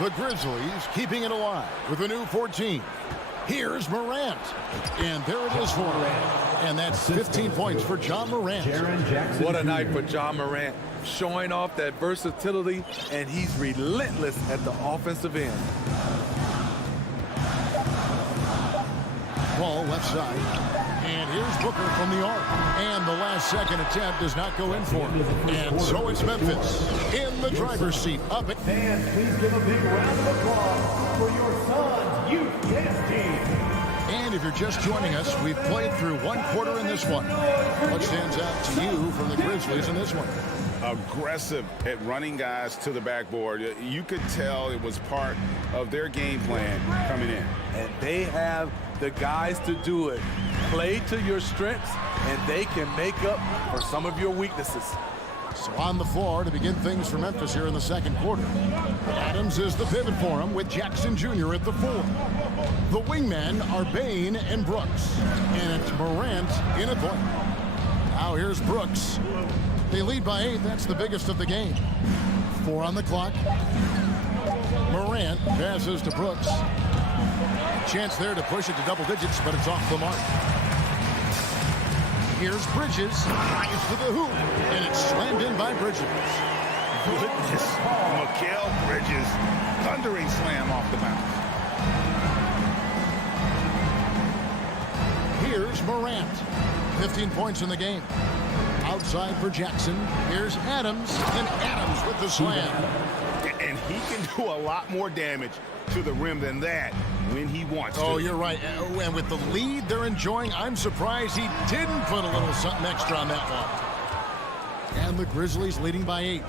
The Grizzlies keeping it alive with a new 14. Here's Morant. And there it is for him. And that's 15 points for John Morant. What a night for John Morant. Showing off that versatility, and he's relentless at the offensive end. Ball left side. And here's Booker from the arc. And the last second attempt does not go in for him. And so it's Memphis in the driver's seat. Up it. Fans, please give a big round of applause for your son's youth dance team. And if you're just joining us, we've played through one quarter in this one. What stands out to you from the Grizzlies in this one? Aggressive at running guys to the backboard. You could tell it was part of their game plan coming in. And they have the guys to do it. Play to your strengths, and they can make up for some of your weaknesses. So on the floor to begin things for Memphis here in the second quarter. Adams is the pivot for him with Jackson Jr. at the 4. The wingmen are Bane and Brooks. And it's Morant in at point. Now here's Brooks. They lead by 8. That's the biggest of the game. 4 on the clock. Morant passes to Brooks. Chance there to push it to double digits, but it's off the mark. Here's Bridges, drives to the hoop, and it's slammed in by Bridges. Goodness, Mikal Bridges, thundering slam off the bounce. Here's Morant, 15 points in the game. Outside for Jackson. Here's Adams, and Adams with the slam. And he can do a lot more damage to the rim than that when he wants to. Oh, you're right. And with the lead they're enjoying, I'm surprised he didn't put a little something extra on that one. And the Grizzlies leading by 8.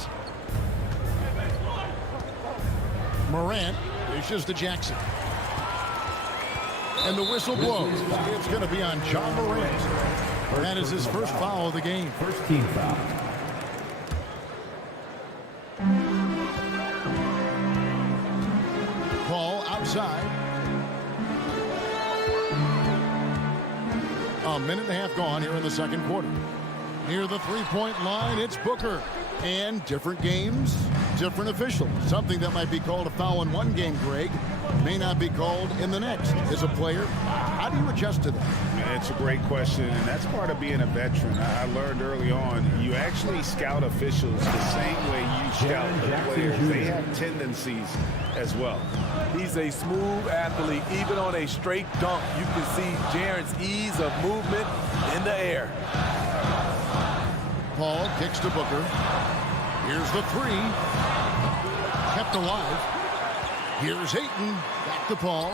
Morant dishes to Jackson. And the whistle blows. It's going to be on John Morant. That is his first foul of the game. First team foul. Ball outside. A minute and a half gone here in the second quarter. Near the three-point line, it's Booker. And different games, different officials. Something that might be called a foul in one game, Greg, may not be called in the next. As a player, how do you adjust to that? It's a great question, and that's part of being a veteran. I learned early on, you actually scout officials the same way you scout the players. They have tendencies as well. He's a smooth athlete. Even on a straight dunk, you can see Jaren's ease of movement in the air. Paul kicks to Booker. Here's the 3. Kept alive. Here's Ayton. Back to Paul.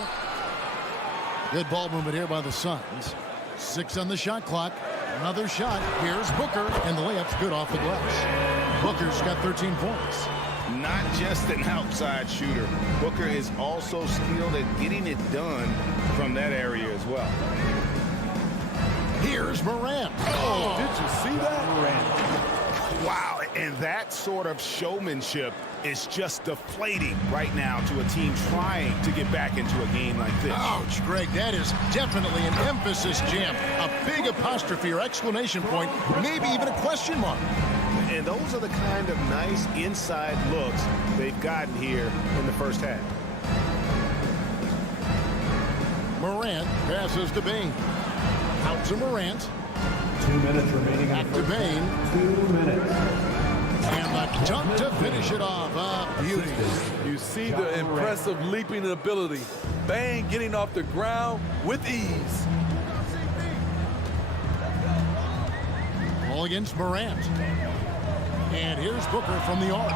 Good ball movement here by the Suns. 6 on the shot clock. Another shot. Here's Booker. And the layup's good off the glass. Booker's got 13 points. Not just an outside shooter. Booker is also skilled at getting it done from that area as well. Here's Morant. Oh, did you see that? Morant. Wow, and that sort of showmanship is just deflating right now to a team trying to get back into a game like this. Ouch, Greg, that is definitely an emphasis jam. A big apostrophe or exclamation point, maybe even a question mark. And those are the kind of nice inside looks they've gotten here in the first half. Morant passes to Bane. Out to Morant. 2 minutes remaining. Back to Bane. 2 minutes. And the dunk to finish it off. Beauty. You see the impressive leaping ability. Bane getting off the ground with ease. Ball against Morant. And here's Booker from the arc.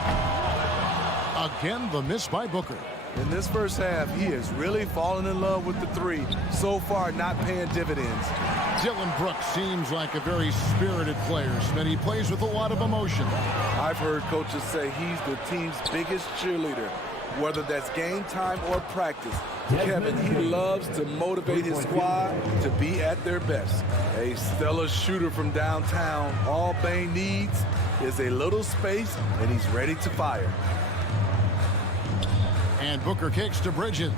Again, the miss by Booker. In this first half, he has really fallen in love with the three. So far, not paying dividends. Dillon Brooks seems like a very spirited player, Smith. He plays with a lot of emotion. I've heard coaches say he's the team's biggest cheerleader, whether that's game time or practice. Kevin, he loves to motivate his squad to be at their best. A stellar shooter from downtown. All Bane needs is a little space, and he's ready to fire. And Booker kicks to Bridges.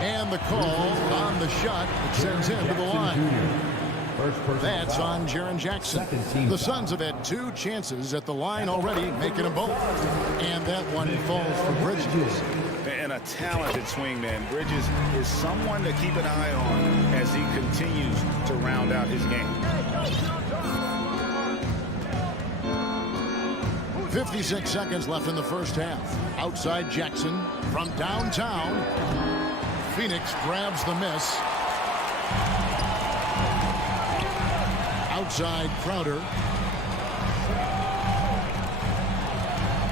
And the call on the shot that sends him to the line. That's on Jaren Jackson. The Suns have had 2 chances at the line already, making them both. And that one falls for Bridges. And a talented swingman. Bridges is someone to keep an eye on as he continues to round out his game. 56 seconds left in the first half. Outside Jackson from downtown. Phoenix grabs the miss. Outside Crowder.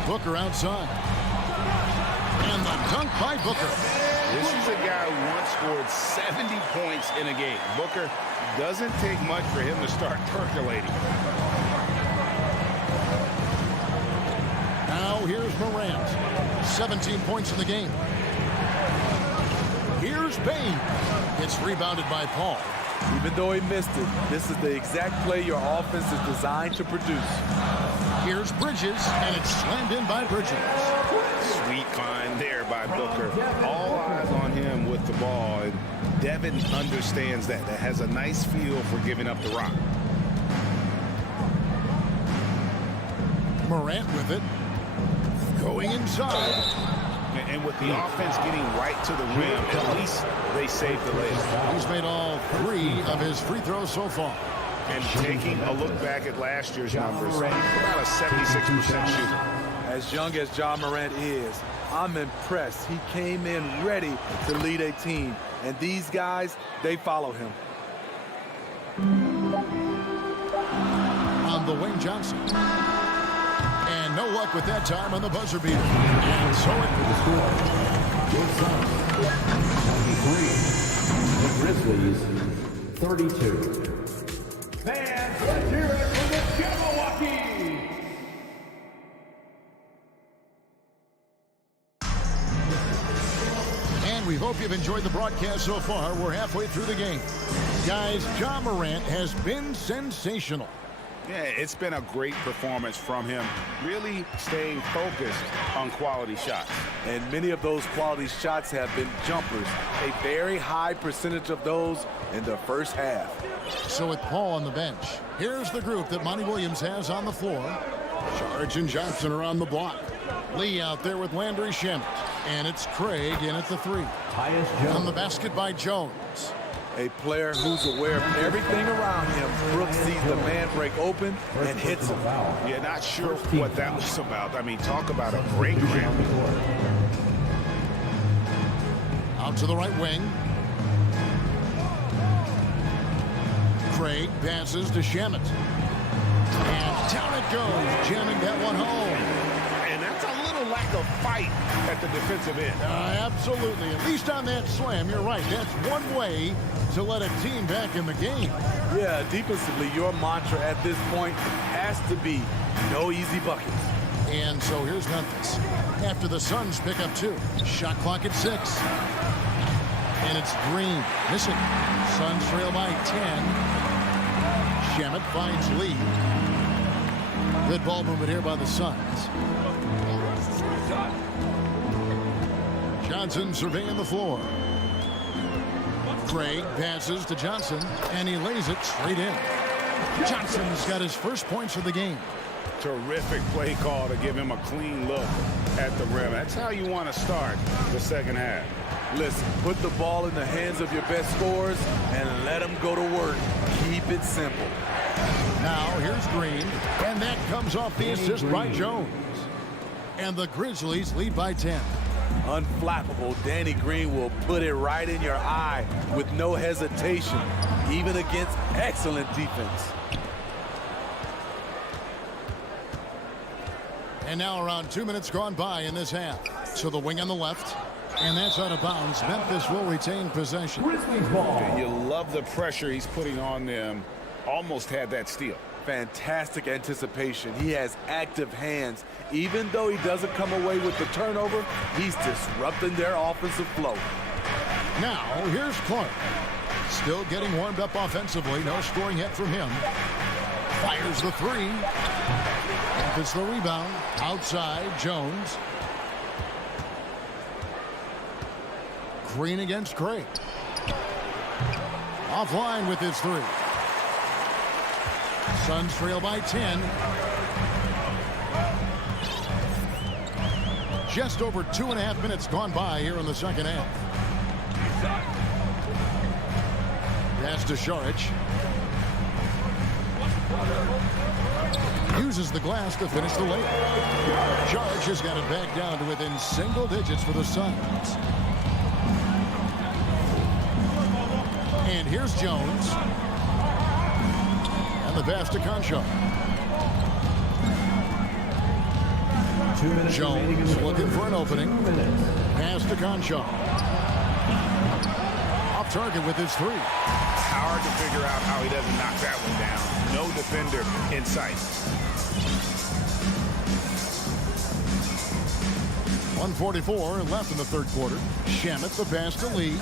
Booker outside. And the dunk by Booker. This is a guy who once scored 70 points in a game. Booker doesn't take much for him to start percolating. Now here's Morant. 17 points in the game. Here's Bane. It's rebounded by Paul. Even though he missed it, this is the exact play your offense is designed to produce. Here's Bridges, and it's slammed in by Bridges. Sweet find there by Booker. All eyes on him with the ball, and Devin understands that. That has a nice feel for giving up the rock. Morant with it. Going inside. And with the offense getting right to the rim, at least they saved the layup. He's made all 3 of his free throws so far. And taking a look back at last year's numbers, about a 76% shooter. As young as John Morant is, I'm impressed. He came in ready to lead a team. And these guys, they follow him. On the wing, Johnson. And no luck with that time on the buzzer beater. And so it The score, your Suns, 93. The Grizzlies, 32. Fans, let's hear it for the Jabberwockies! And we hope you've enjoyed the broadcast so far. We're halfway through the game. Guys, John Morant has been sensational. Yeah, it's been a great performance from him, really staying focused on quality shots. And many of those quality shots have been jumpers. A very high percentage of those in the first half. So with Paul on the bench, here's the group that Monty Williams has on the floor. Charge and Johnson are on the block. Lee out there with Landry Shamet. And it's Craig in at the 3. On the basket by Jones. A player who's aware of everything around him. Brooks sees the man break open and hits him. Yeah, not sure what that was about. I mean, talk about a break jam. Out to the right wing. Craig passes to Shamet. And down it goes, jamming that one home. And that's a little lack of fight at the defensive end. Absolutely. At least on that slam, you're right. That's one way to let a team back in the game. Yeah, defensively, your mantra at this point has to be no easy buckets. And so here's Memphis. After the Suns pick up 2. Shot clock at 6. And it's Green missing. Suns trail by 10. Shamet finds Lee. Good ball movement here by the Suns. Johnson surveying the floor. Craig passes to Johnson, and he lays it straight in. Johnson's got his first points of the game. Terrific play call to give him a clean look at the rim. That's how you want to start the second half. Listen, put the ball in the hands of your best scorers and let them go to work. Keep it simple. Now here's Green, and that comes off the assist by Jones. And the Grizzlies lead by 10. Unflappable, Danny Green will put it right in your eye with no hesitation, even against excellent defense. And now around 2 minutes gone by in this half. So the wing on the left. And that's out of bounds. Memphis will retain possession. You love the pressure he's putting on them. Almost had that steal. Fantastic anticipation. He has active hands. Even though he doesn't come away with the turnover, he's disrupting their offensive flow. Now, here's Clark. Still getting warmed up offensively. No scoring yet from him. Fires the three. Memphis the rebound. Outside, Jones. Green against Craig. Offline with his three. Suns trail by 10. Just over 2.5 minutes gone by here in the second half. Pass to Šarić. Uses the glass to finish the layup. Šarić has got it back down to within single digits for the Suns. And here's Jones. And the pass to Concho. Jones looking for an opening. Pass to Concho. Off target with his three. Hard to figure out how he doesn't knock that one down. No defender in sight. 1:44 left in the third quarter. Shamet the pass to Lee.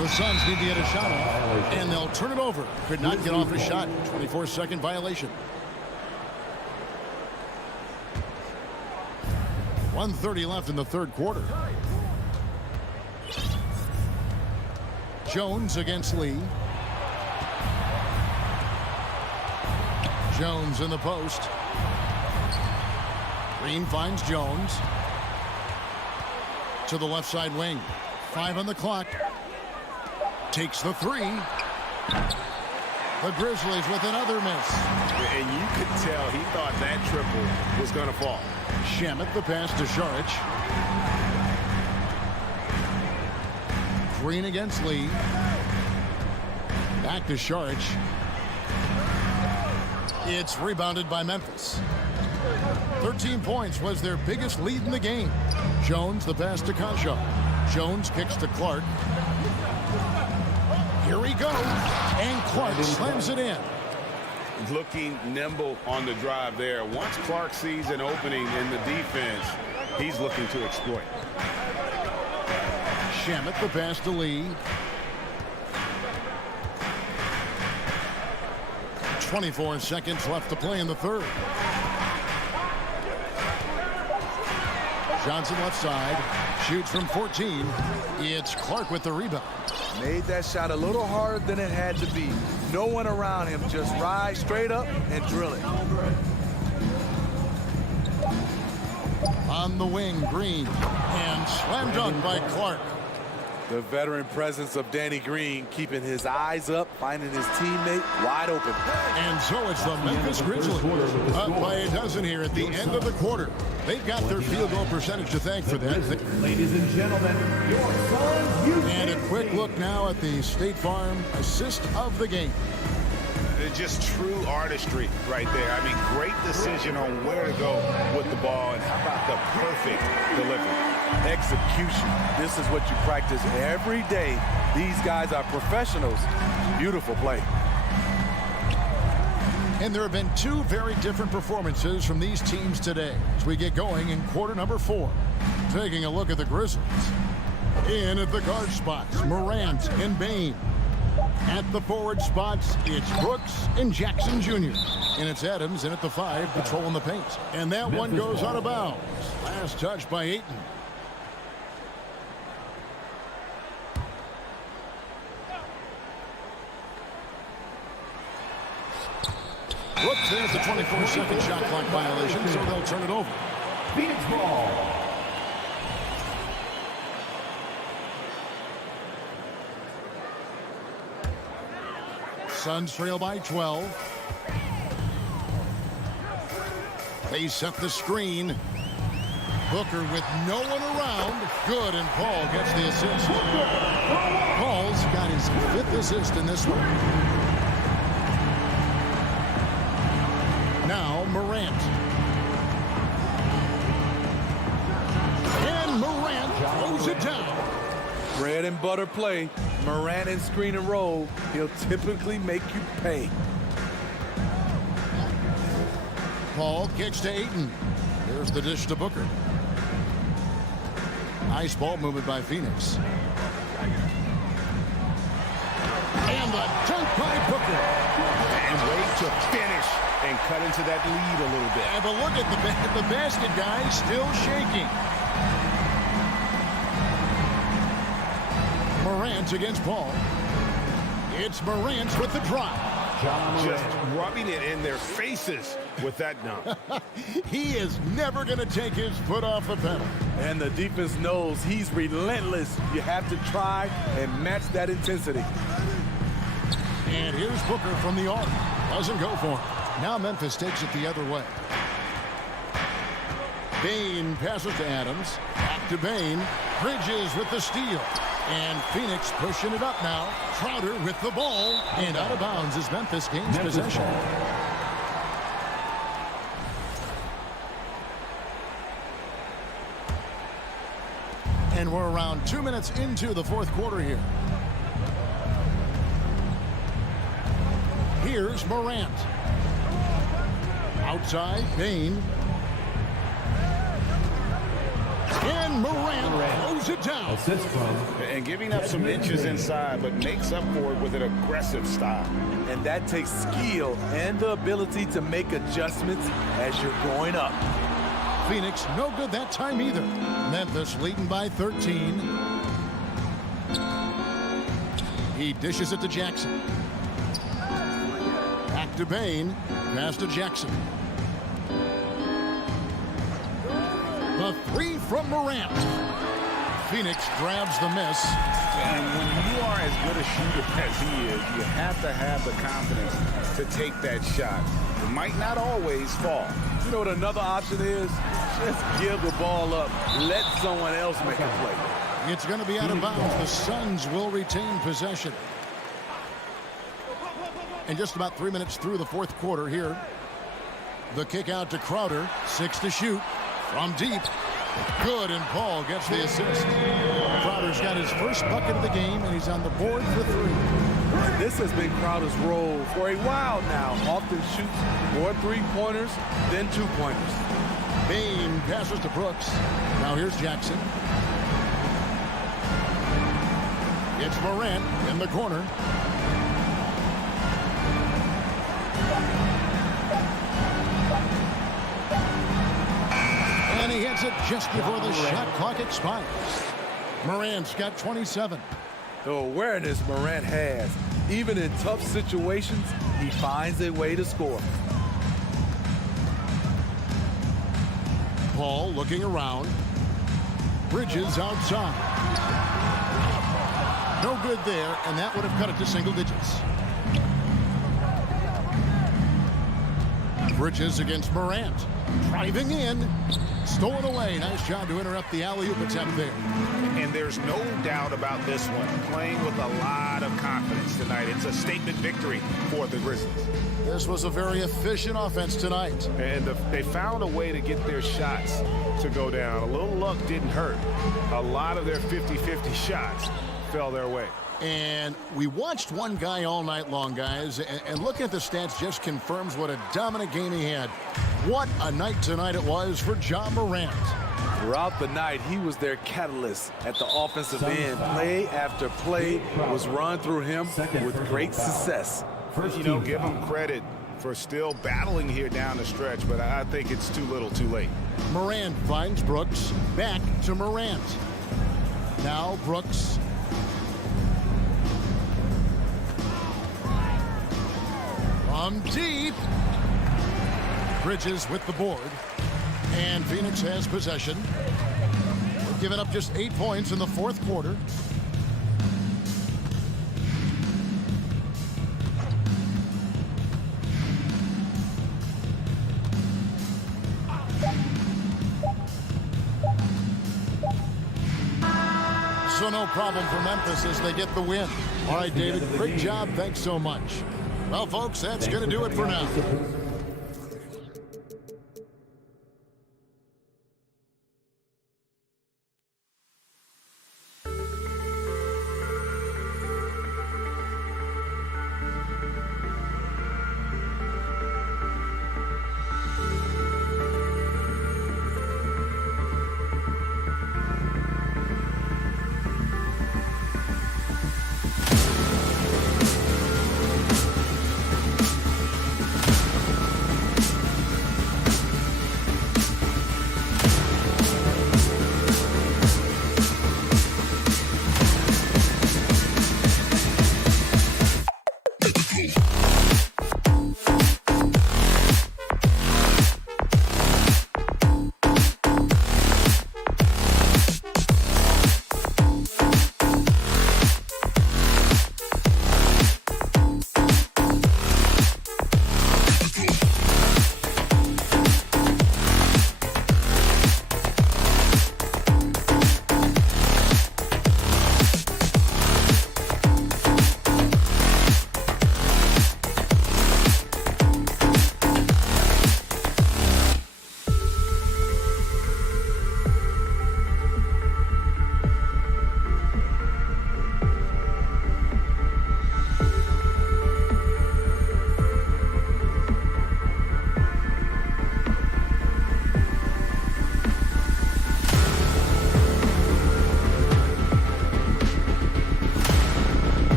The Suns need to get a shot off, and they'll turn it over. Could not get off a shot. 24-second violation. 1:30 left in the third quarter. Jones against Lee. Jones in the post. Green finds Jones. To the left side wing. 5 on the clock. Takes the three. The Grizzlies with another miss. And you could tell he thought that triple was going to fall. Shamet the pass to Šarić. Green against Lee. Back to Šarić. It's rebounded by Memphis. 13 points was their biggest lead in the game. Jones the pass to Concho. Jones kicks to Clark. Here he goes. And Clark slams it in. Looking nimble on the drive there. Once Clark sees an opening in the defense, he's looking to exploit. Shamet the pass to Lee. 24 seconds left to play in the third. Johnson left side. Shoots from 14. It's Clark with the rebound. Made that shot a little harder than it had to be. No one around him. Just ride straight up and drill it. On the wing, Green. And slam dunk by Clark. The veteran presence of Danny Green keeping his eyes up, finding his teammate wide open. And so it's the Memphis Grizzlies up by a dozen here at the end of the quarter. They've got their field goal percentage to thank for that. Ladies and gentlemen, your Suns USA. And a quick look now at the State Farm assist of the game. Just true artistry right there. I mean, great decision on where to go with the ball, and how about the perfect delivery? Execution. This is what you practice every day. These guys are professionals. Beautiful play. And there have been two very different performances from these teams today as we get going in quarter number 4. Taking a look at the Grizzlies. In at the guard spots, Morant and Bain. At the forward spots, it's Brooks and Jackson Jr. And it's Adams in at the 5, patrolling the paint. And that one goes out of bounds. Last touch by Ayton. Brooks, there's a 24-second shot clock violation, so they'll turn it over. Phoenix ball. Suns trail by 12. They set the screen. Booker with no one around. Good, and Paul gets the assist. Paul's got his 5th assist in this one. Now Morant. And Morant throws it down. Bread and butter play. Morant in screen and roll. He'll typically make you pay. Paul kicks to Ayton. There's the dish to Booker. Nice ball movement by Phoenix. And the dunk by Booker. And wait to finish and cut into that lead a little bit. And but look at the basket, guys, still shaking. Morant against Paul. It's Morant with the drop. Just rubbing it in their faces with that dunk. He is never going to take his foot off the pedal. And the defense knows he's relentless. You have to try and match that intensity. And here's Booker from the arc. Doesn't go for him. Now Memphis takes it the other way. Bane passes to Adams. Back to Bane. Bridges with the steal. And Phoenix pushing it up now. Crowder with the ball. And out of bounds as Memphis gains possession. And we're around 2 minutes into the 4th quarter here. Here's Morant. Outside, Bane. And Morant throws it down. Assist from. And giving up some inches inside, but makes up for it with an aggressive style. And that takes skill and the ability to make adjustments as you're going up. Phoenix no good that time either. Memphis leading by 13. He dishes it to Jackson. Back to Bane. Pass to Jackson. The 3 from Morant. Phoenix grabs the miss. And when you are as good a shooter as he is, you have to have the confidence to take that shot. It might not always fall. You know what another option is? Just give the ball up. Let someone else make a play. It's going to be out of bounds. The Suns will retain possession. And just about 3 minutes through the 4th quarter here. The kick out to Crowder. 6 to shoot. From deep. Good, and Paul gets the assist. Crowder's got his first bucket of the game, and he's on the board for 3. This has been Crowder's role for a while now. Often shoots more 3-pointers than 2-pointers. Bane passes to Brooks. Now here's Jackson. It's Morant in the corner. And he hits it just before the shot clock expires. Morant's got 27. The awareness Morant has. Even in tough situations, he finds a way to score. Paul looking around. Bridges outside. No good there, and that would have cut it to single digits. Bridges against Morant. Driving in. Stolen away. Nice job to interrupt the alley-oop attempt there. And there's no doubt about this one. Playing with a lot of confidence tonight. It's a statement victory for the Grizzlies. This was a very efficient offense tonight. And they found a way to get their shots to go down. A little luck didn't hurt. A lot of their 50-50 shots fell their way. And we watched one guy all night long, guys, and looking at the stats just confirms what a dominant game he had. What a night tonight it was for Ja Morant. Throughout the night, he was their catalyst at the offensive end. Play after play was run through him with great success. You know, give him credit for still battling here down the stretch, but I think it's too little too late. Morant finds Brooks. Back to Morant. Now Brooks. From deep. Bridges with the board. And Phoenix has possession. We've given up just 8 points in the 4th quarter. So no problem for Memphis as they get the win. All right, David, great job. Thanks so much. Well, folks, that's going to do it for now.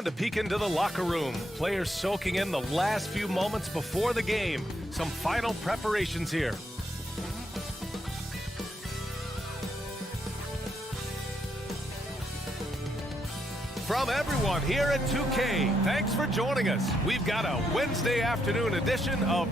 And a peek into the locker room. Players soaking in the last few moments before the game. Some final preparations here. From everyone here at 2K, thanks for joining us. We've got a Wednesday afternoon edition of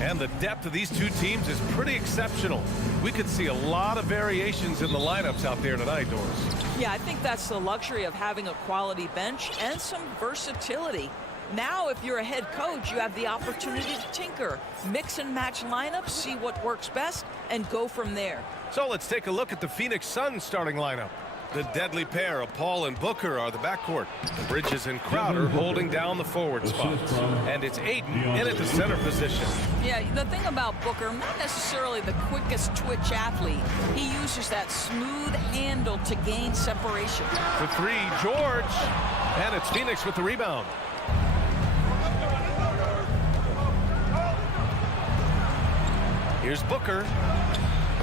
and the depth of these two teams is pretty exceptional. We could see a lot of variations in the lineups out there tonight, Doris. Yeah, I think that's the luxury of having a quality bench and some versatility. Now, if you're a head coach, you have the opportunity to tinker, mix and match lineups, see what works best, and go from there. So let's take a look at the Phoenix Suns starting lineup. The deadly pair of Paul and Booker are the backcourt. Bridges and Crowder holding down the forward spots. And it's Ayton in at the center position. Yeah, the thing about Booker, not necessarily the quickest twitch athlete. He uses that smooth handle to gain separation. For three, George. And it's Phoenix with the rebound. Here's Booker.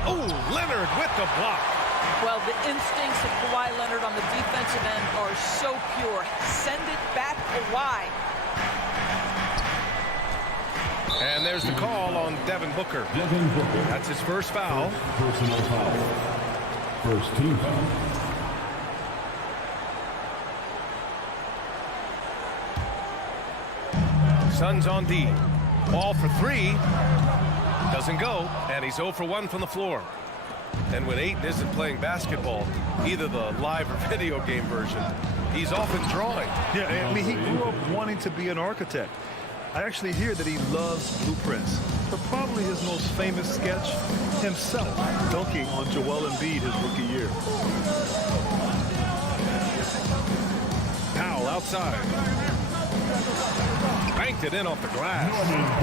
Oh, Leonard with the block. Well, the instincts of Kawhi Leonard on the defensive end are so pure. Send it back, Kawhi. And there's the call on Devin Booker. That's his first foul. Personal foul. First team foul. Suns on D. Ball for three. Doesn't go, and he's 0 for 1 from the floor. And when Ayton isn't playing basketball, either the live or video game version, he's often drawing. Yeah, I mean, he grew up wanting to be an architect. I actually hear that he loves blueprints. But probably his most famous sketch, himself dunking on Joel Embiid his rookie year. Powell outside. Banked it in off the glass.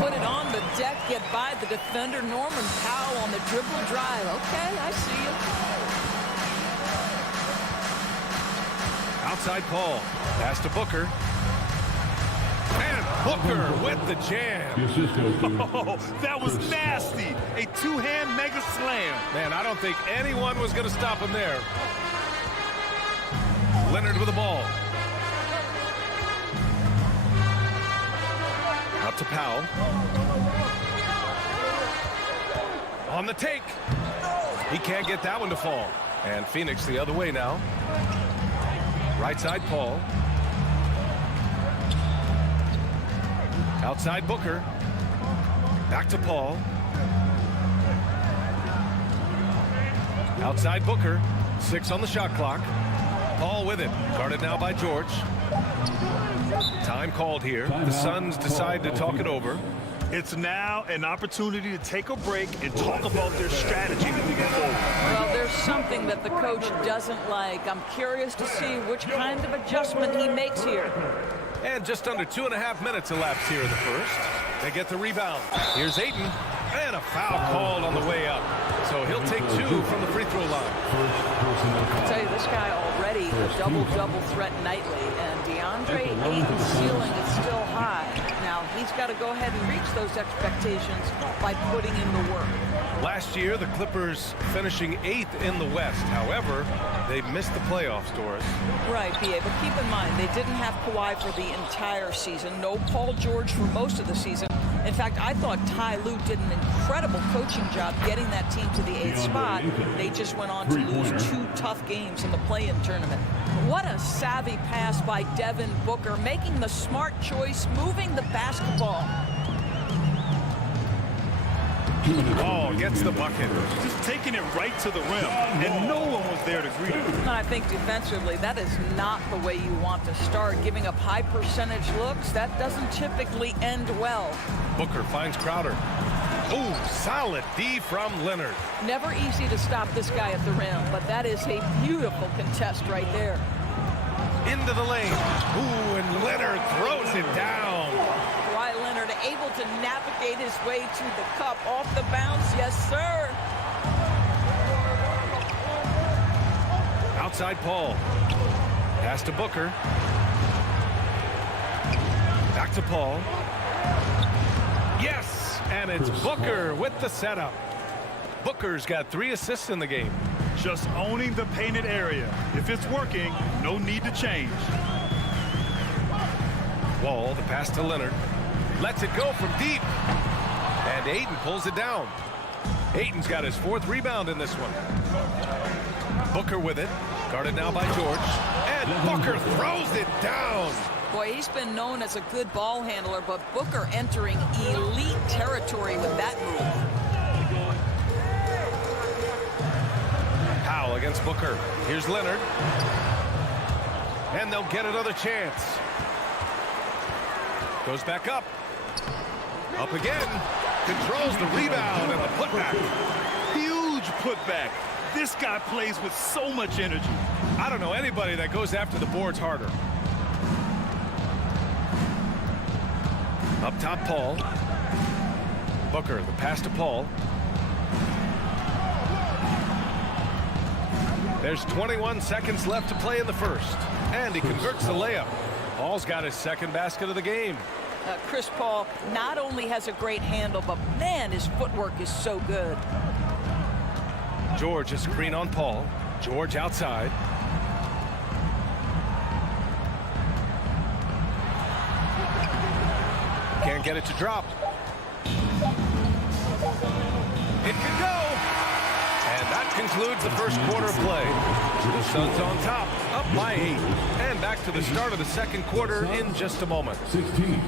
Put it on the deck, get by the defender. Norman Powell on the dribble drive. Okay, I see you. Outside Paul. Pass to Booker. And Booker with the jam. Oh, that was nasty. A two-hand mega slam. Man, I don't think anyone was going to stop him there. Leonard with the ball. Out to Powell. On the take. He can't get that one to fall. And Phoenix the other way now. Right side Paul. Outside Booker. Back to Paul. Outside Booker. 6 on the shot clock. Paul with it. Guarded now by George. Time called here. The Suns decide to talk it over. It's now an opportunity to take a break and talk about their strategy moving forward. Well, there's something that the coach doesn't like. I'm curious to see which kind of adjustment he makes here. And just under 2.5 minutes elapsed here in the first. They get the rebound. Here's Ayton. And a foul called on the way up. So he'll take 2 from the free throw line. I'll tell you, this guy already a double-double threat nightly. And DeAndre Ayton's ceiling is still high. Now, he's got to go ahead and reach those expectations by putting in the work. Last year, the Clippers finishing 8th in the West. However, they missed the playoffs, Doris. Right, B.A., but keep in mind, they didn't have Kawhi for the entire season. No Paul George for most of the season. In fact, I thought Ty Lue did an incredible coaching job getting that team to the 8th spot. They just went on to lose 2 tough games in the play-in tournament. What a savvy pass by Devin Booker, making the smart choice, moving the basketball. Oh, gets the bucket. Just taking it right to the rim, and no one was there to greet him. I think defensively, that is not the way you want to start. Giving up high percentage looks, that doesn't typically end well. Booker finds Crowder. Oh, solid D from Leonard. Never easy to stop this guy at the rim, but that is a beautiful contest right there. Into the lane. Ooh, and Leonard throws it down. Kawhi Leonard able to navigate his way to the cup off the bounce. Yes, sir. Outside Paul. Pass to Booker. Back to Paul. Yes, and it's Booker with the setup. Booker's got 3 assists in the game. Just owning the painted area. If it's working, no need to change. Wall, the pass to Leonard. Lets it go from deep. And Ayton pulls it down. Ayton's got his 4th rebound in this one. Booker with it. Guarded now by George. And Booker throws it down. Boy, he's been known as a good ball handler, but Booker entering elite territory with that move. Powell against Booker. Here's Leonard. And they'll get another chance. Goes back up. Up again. Controls the rebound and the putback. Huge putback. This guy plays with so much energy. I don't know anybody that goes after the boards harder. Up top, Paul. Booker, the pass to Paul. There's 21 seconds left to play in the first. And he converts the layup. Paul's got his 2nd basket of the game. Chris Paul not only has a great handle, but man, his footwork is so good. George, a screen on Paul. George outside. Can't get it to drop. It can go. And that concludes the first quarter of play. The Suns on top, up by 8. And back to the start of the second quarter in just a moment. 16.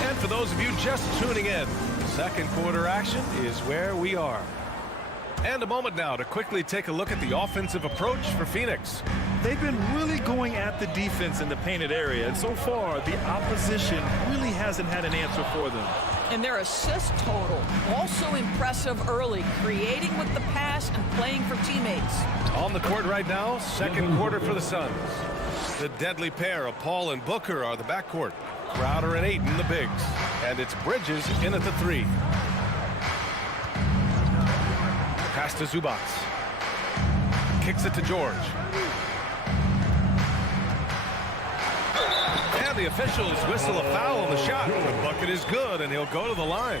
And for those of you just tuning in, second quarter action is where we are. And a moment now to quickly take a look at the offensive approach for Phoenix. They've been really going at the defense in the painted area, and so far the opposition really hasn't had an answer for them. And their assist total also impressive early, creating with the pass and playing for teammates. On the court right now, second quarter for the Suns. The deadly pair of Paul and Booker are the backcourt. Crowder and Ayton the bigs. And it's Bridges in at the 3. Pass to Zubac. Kicks it to George. And the officials whistle a foul on the shot. The bucket is good, and he'll go to the line.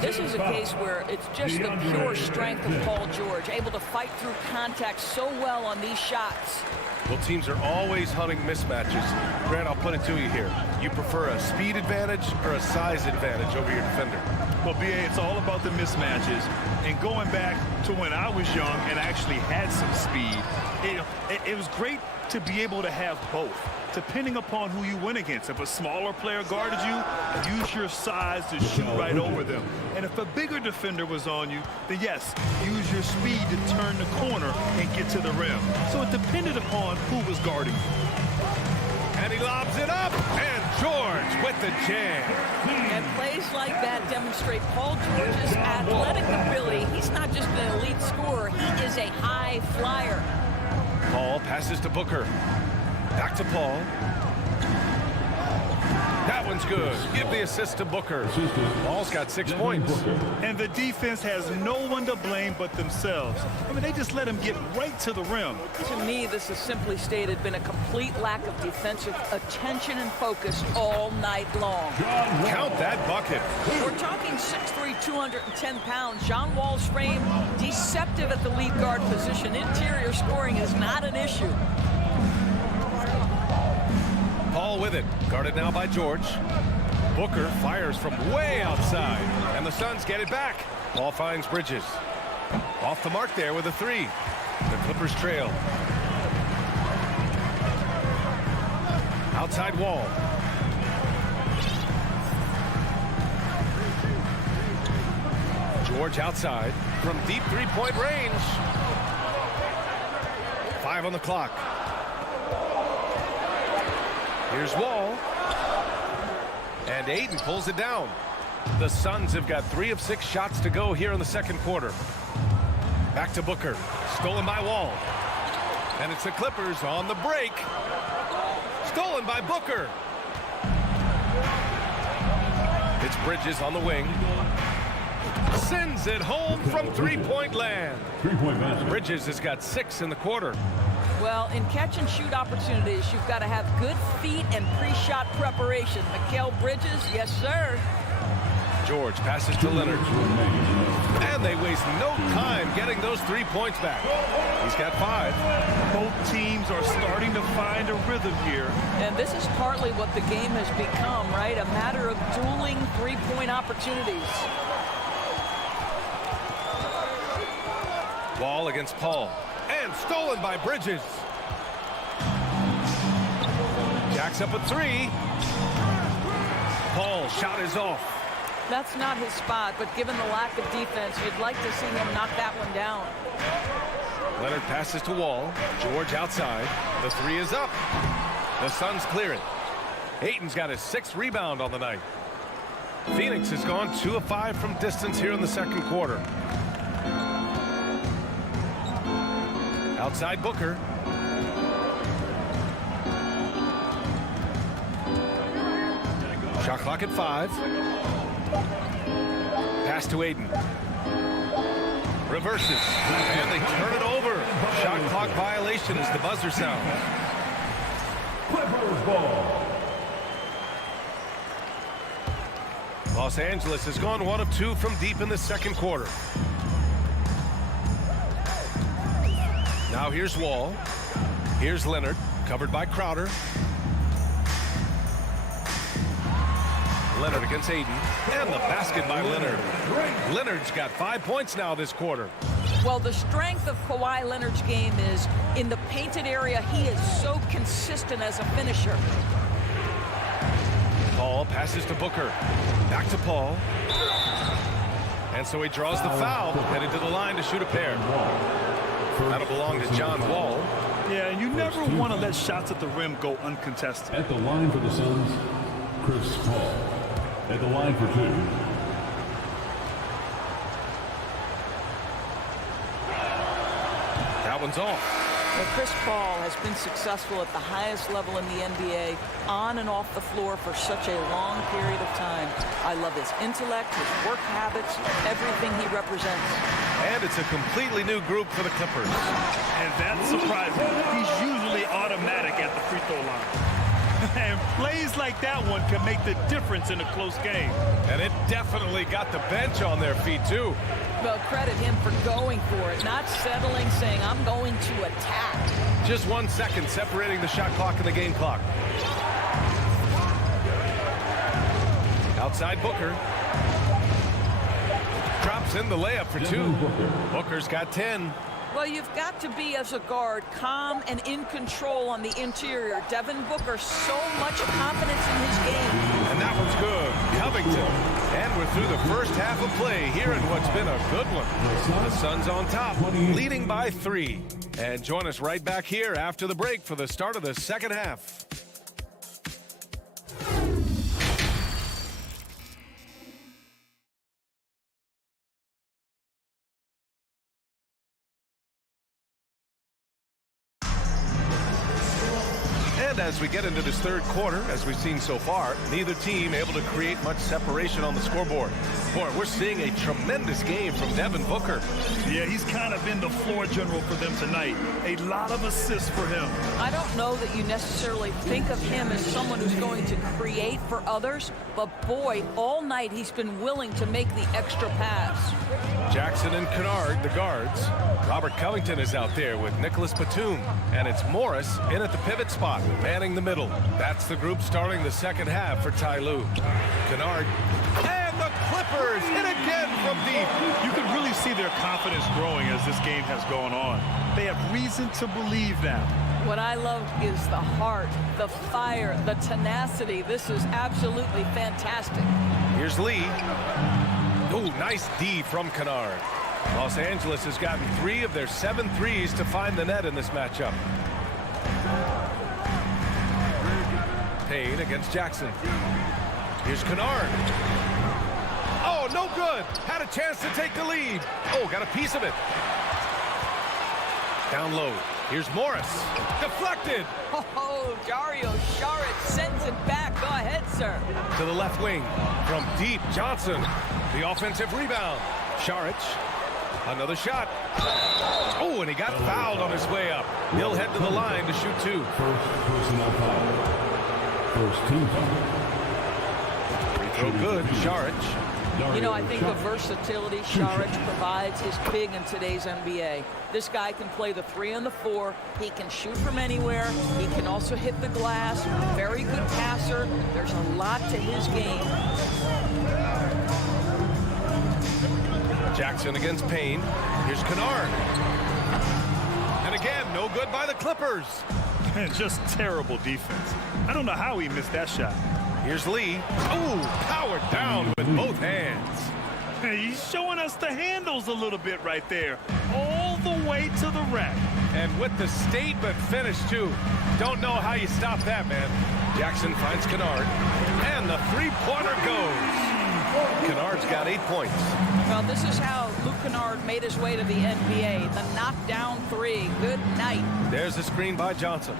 This is a case where it's just the pure strength of Paul George, able to fight through contact so well on these shots. Well, teams are always hunting mismatches. Grant, I'll put it to you here. You prefer a speed advantage or a size advantage over your defender? Well, B.A., it's all about the mismatches. And going back to when I was young and actually had some speed, it was great to be able to have both, depending upon who you went against. If a smaller player guarded you, use your size to shoot right over them. And if a bigger defender was on you, then yes, use your speed to turn the corner and get to the rim. So it depended upon who was guarding you. And he lobs it up, and George with the jam. And plays like that demonstrate Paul George's athletic ability. He's not just an elite scorer, he is a high flyer. Paul passes to Booker. Back to Paul. That one's good. Give the assist to Booker. Paul's got 6 points. And the defense has no one to blame but themselves. I mean, they just let him get right to the rim. To me, this is simply stated been a complete lack of defensive attention and focus all night long. Count that bucket. We're talking 6'3", 210 pounds. John Wall's frame, deceptive at the lead guard position. Interior scoring is not an issue. Paul with it. Guarded now by George. Booker fires from way outside. And the Suns get it back. Paul finds Bridges. Off the mark there with a 3. The Clippers trail. Outside Wall. George outside from deep 3-point range. 5 on the clock. Here's Wall. And Ayton pulls it down. The Suns have got 3 of 6 shots to go here in the second quarter. Back to Booker. Stolen by Wall. And it's the Clippers on the break. Stolen by Booker. It's Bridges on the wing. Sends it home from 3-point land. 3-point basket. Bridges has got 6 in the quarter. Well, in catch-and-shoot opportunities, you've got to have good feet and pre-shot preparation. Mikal Bridges, yes, sir. George passes to Leonard. And they waste no time getting those 3 points back. He's got 5. Both teams are starting to find a rhythm here. And this is partly what the game has become, right? A matter of dueling three-point opportunities. Wall against Paul. And stolen by Bridges. Jacks up a 3. Paul's shot is off. That's not his spot, but given the lack of defense, you'd like to see him knock that one down. Leonard passes to Wall. George outside. The 3 is up. The Suns clear it. Ayton's got his 6th rebound on the night. Phoenix has gone 2 of 5 from distance here in the second quarter. Outside Booker. Shot clock at 5. Pass to Ayton. Reverses. And they turn it over. Shot clock violation as the buzzer sounds. Clippers ball. Los Angeles has gone 1 of 2 from deep in the second quarter. Now here's Wall. Here's Leonard, covered by Crowder. Leonard against Ayton. And the basket by Leonard. Leonard's got 5 points now this quarter. Well, the strength of Kawhi Leonard's game is in the painted area. He is so consistent as a finisher. Paul passes to Booker. Back to Paul. And so he draws the foul, headed to the line to shoot a pair. That'll belong to John Wall. Yeah, and you never want to let shots at the rim go uncontested. At the line for the Suns, Chris Paul. At the line for 2. That one's off. Well, Chris Paul has been successful at the highest level in the NBA, on and off the floor for such a long period of time. I love his intellect, his work habits, everything he represents. And it's a completely new group for the Clippers. And that's surprising. He's usually automatic at the free throw line. And plays like that one can make the difference in a close game. And it definitely got the bench on their feet, too. Well, credit him for going for it, not settling, saying, I'm going to attack. Just 1 second separating the shot clock and the game clock. Outside Booker. Drops in the layup for 2. Booker's got 10. Well, you've got to be, as a guard, calm and in control on the interior. Devin Booker, so much confidence in his game. And that one's good. Covington. And we're through the first half of play here in what's been a good one. The Suns on top, leading by 3. And join us right back here after the break for the start of the second half. And as we get into this third quarter, as we've seen so far, neither team able to create much separation on the scoreboard. Boy, we're seeing a tremendous game from Devin Booker. Yeah, he's kind of been the floor general for them tonight. A lot of assists for him. I don't know that you necessarily think of him as someone who's going to create for others, but boy, all night he's been willing to make the extra pass. Jackson and Kennard, the guards. Robert Covington is out there with Nicholas Batum. And it's Morris in at the pivot spot, manning the middle. That's the group starting the second half for Ty Lue. Kennard. And the Clippers hit again from deep. You can really see their confidence growing as this game has gone on. They have reason to believe that. What I love is the heart, the fire, the tenacity. This is absolutely fantastic. Here's Lee. Oh, nice D from Kennard. Los Angeles has gotten 3 of their 7 threes to find the net in this matchup. Payne against Jackson. Here's Kennard. Oh, no good. Had a chance to take the lead. Oh, got a piece of it. Down low. Here's Morris. Deflected. Oh, Dario Saric sends it back. Go ahead, sir. To the left wing. From deep, Johnson. The offensive rebound. Saric. Another shot. Oh, and he got fouled on his way up. He'll head to the line to shoot 2. First personal foul. First team foul. Free throw good. Saric. You know, I think the versatility Shag provides is big in today's NBA. This guy can play the 3 and the 4. He can shoot from anywhere. He can also hit the glass. Very good passer. There's a lot to his game. Jackson against Payne. Here's Kennard. And again, no good by the Clippers. Just terrible defense. I don't know how he missed that shot. Here's Lee. Ooh, powered down with both hands. He's showing us the handles a little bit right there. All the way to the rack. And with the statement finish, too. Don't know how you stop that, man. Jackson finds Kennard. And the three-pointer goes. Kennard's got 8 points. Well, this is how Luke Kennard made his way to the NBA. The knockdown 3. Good night. There's a screen by Johnson.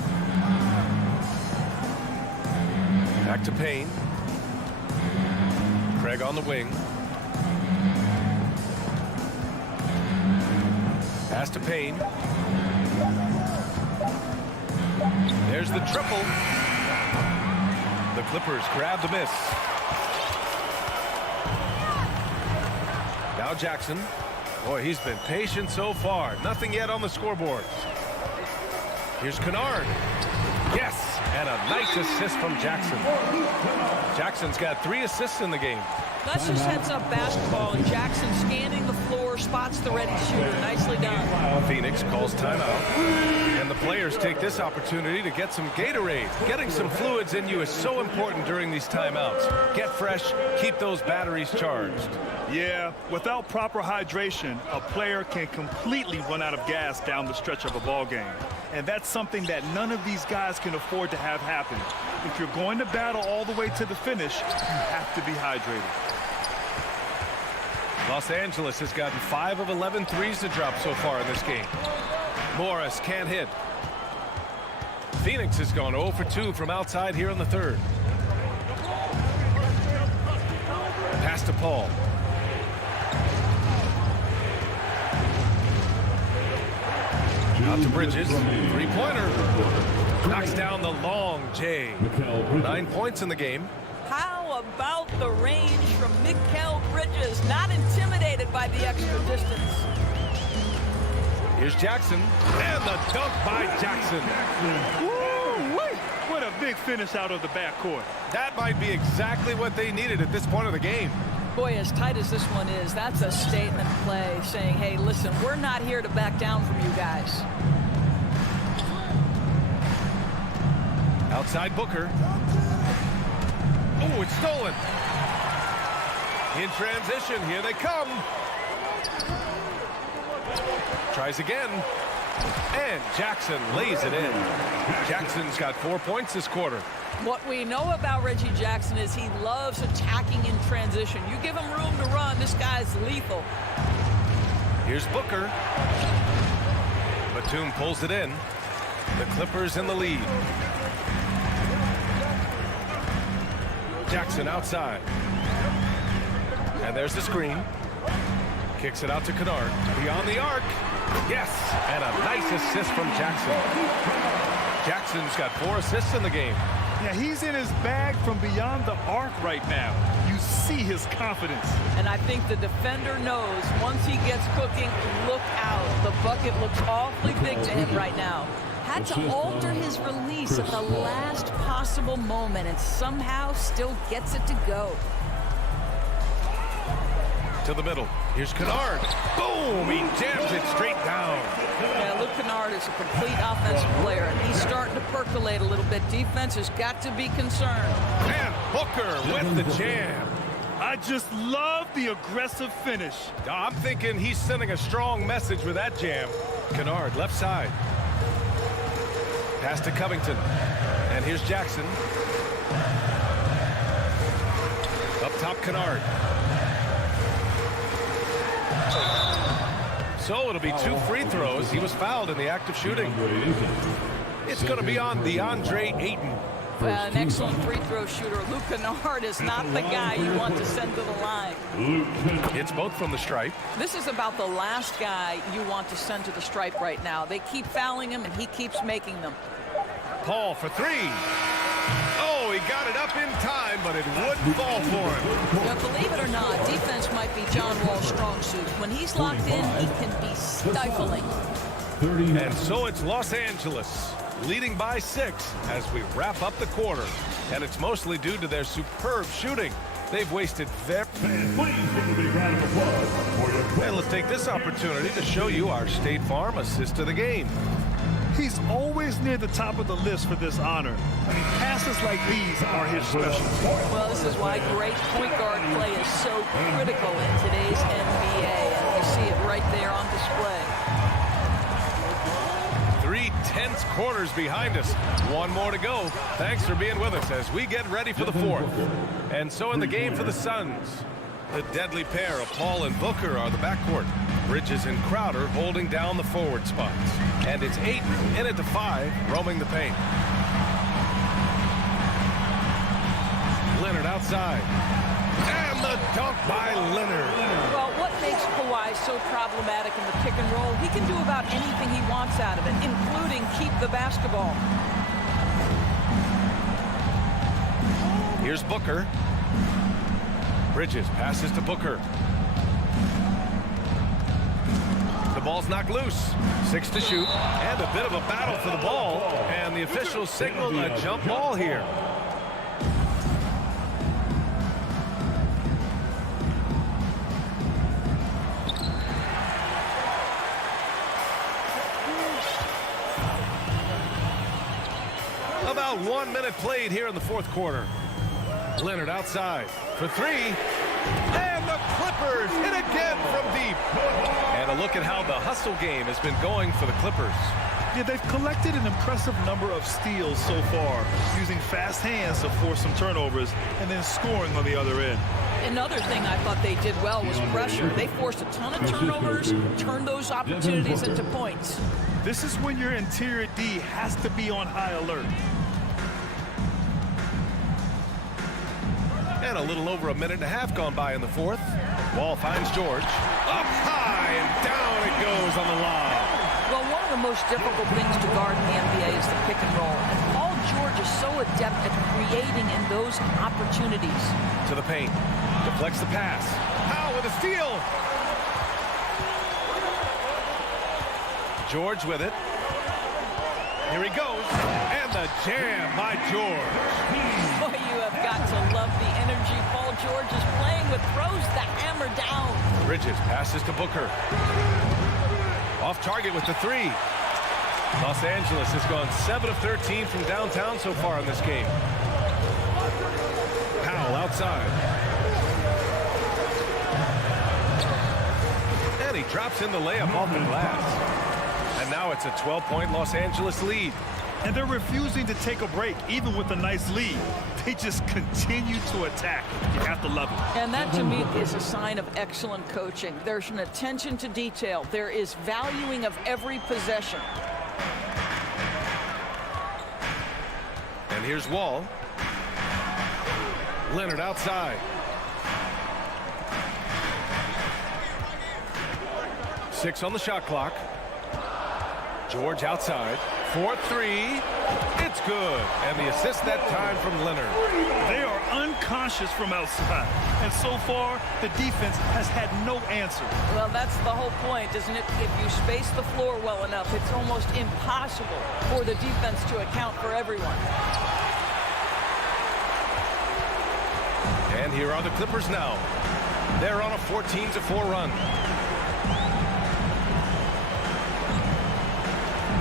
Back to Payne. Craig on the wing. Pass to Payne. There's the triple. The Clippers grab the miss. Now Jackson. Boy, he's been patient so far. Nothing yet on the scoreboard. Here's Kennard. Yes, and a nice assist from Jackson. Jackson's got 3 assists in the game. That's just heads-up basketball, and Jackson scanning the floor, spots the ready shooter. Nicely done. Phoenix calls timeout, and the players take this opportunity to get some Gatorade. Getting some fluids in you is so important during these timeouts. Get fresh, keep those batteries charged. Yeah, without proper hydration, a player can completely run out of gas down the stretch of a ball game. And that's something that none of these guys can afford to have happen. If you're going to battle all the way to the finish, you have to be hydrated. Los Angeles has gotten 5 of 11 threes to drop so far in this game. Morris can't hit. Phoenix has gone 0 for 2 from outside here in the third. Pass to Paul. Out to Bridges. Three-pointer. Knocks down the long J. 9 points in the game. How about the range from Mikal Bridges? Not intimidated by the extra distance. Here's Jackson. And the dunk by Jackson. Woo-wee! What a big finish out of the backcourt. That might be exactly what they needed at this point of the game. Boy, as tight as this one is, that's a statement play saying, hey, listen, we're not here to back down from you guys. Outside Booker. Oh, it's stolen. In transition, here they come. Tries again. And Jackson lays it in. Jackson's got 4 points this quarter. What we know about Reggie Jackson is he loves attacking in transition. You give him room to run, this guy's lethal. Here's Booker. Batum pulls it in. The Clippers in the lead. Jackson outside. And there's the screen. Kicks it out to Kennard. Beyond the arc. Yes! And a nice assist from Jackson. Jackson's got 4 assists in the game. Yeah, he's in his bag from beyond the arc right now. You see his confidence. And I think the defender knows once he gets cooking, look out. The bucket looks awfully big to him right now. Had to alter his release at the last possible moment and somehow still gets it to go. To the middle. Here's Kennard. Boom! He jams it straight down. Yeah, Luke Kennard is a complete offensive player, and he's starting to percolate a little bit. Defense has got to be concerned. And Booker with the jam. I just love the aggressive finish. I'm thinking he's sending a strong message with that jam. Kennard, left side. Pass to Covington. And here's Jackson. Up top, Kennard. So it'll be 2 free throws. He was fouled in the act of shooting. It's going to be on DeAndre Ayton. An excellent free throw shooter. Luke Kennard is not the guy you want to send to the line. It's both from the stripe. This is about the last guy you want to send to the stripe right now. They keep fouling him, and he keeps making them. Paul for 3. Oh, he got it up in time, but it wouldn't fall for him. Yeah, believe it or not, defense might be John Wall's strong suit. When he's locked in, he can be stifling. And so it's Los Angeles, leading by 6 as we wrap up the quarter. And it's mostly due to their superb shooting. They've wasted very... And let's take this opportunity to show you our State Farm assist of the game. He's always near the top of the list for this honor. I mean, passes like these are his specialty. Well, this is why great point guard play is so critical in today's NBA. And you see it right there on display. 3 tense quarters behind us. One more to go. Thanks for being with us as we get ready for the 4th. And so in the game for the Suns, the deadly pair of Paul and Booker are the backcourt. Bridges and Crowder holding down the forward spots. And it's Ayton in at the 5, roaming the paint. Leonard outside. And the dunk by Leonard. Well, what makes Kawhi so problematic in the pick and roll? He can do about anything he wants out of it, including keep the basketball. Here's Booker. Bridges passes to Booker. The ball's knocked loose. 6 to shoot. And a bit of a battle for the ball. And the officials signaled a jump ball here. About 1 minute played here in the 4th quarter. Leonard outside for 3. And the Clippers hit again from deep. And a look at how the hustle game has been going for the Clippers. Yeah, they've collected an impressive number of steals so far, using fast hands to force some turnovers and then scoring on the other end. Another thing I thought they did well was pressure. They forced a ton of turnovers, turned those opportunities into points. This is when your interior D has to be on high alert. And a little over a minute and a half gone by in the 4th. Wall finds George. Up high and down it goes on the line. Well, one of the most difficult things to guard in the NBA is the pick and roll. And Paul George is so adept at creating in those opportunities. To the paint. Deflects the pass. Powell with a steal. George with it. Here he goes. And the jam by George. Boy, you have got to love the energy Paul George is playing with. Throws the hammer down. Bridges passes to Booker. Off target with the 3. Los Angeles has gone 7 of 13 from downtown so far in this game. Powell outside. And he drops in the layup off the glass. And now it's a 12-point Los Angeles lead. And they're refusing to take a break, even with a nice lead. They just continue to attack. You have to love it. And that, to me, is a sign of excellent coaching. There's an attention to detail. There is valuing of every possession. And here's Wall. Leonard outside. 6 on the shot clock. George outside. 4-3. It's good. And the assist that time from Leonard. They are unconscious from outside. And so far, the defense has had no answer. Well, that's the whole point, isn't it? If you space the floor well enough, it's almost impossible for the defense to account for everyone. And here are the Clippers now. They're on a 14-4 run.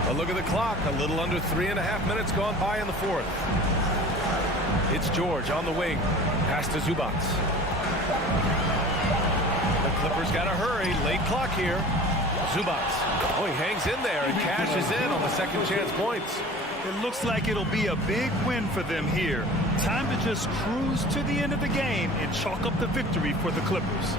A look at the clock. A little under 3.5 minutes gone by in the 4th. It's George on the wing. Pass to Zubac. The Clippers got to hurry. Late clock here. Zubac. Oh, he hangs in there and cashes in on the second chance points. It looks like it'll be a big win for them here. Time to just cruise to the end of the game and chalk up the victory for the Clippers.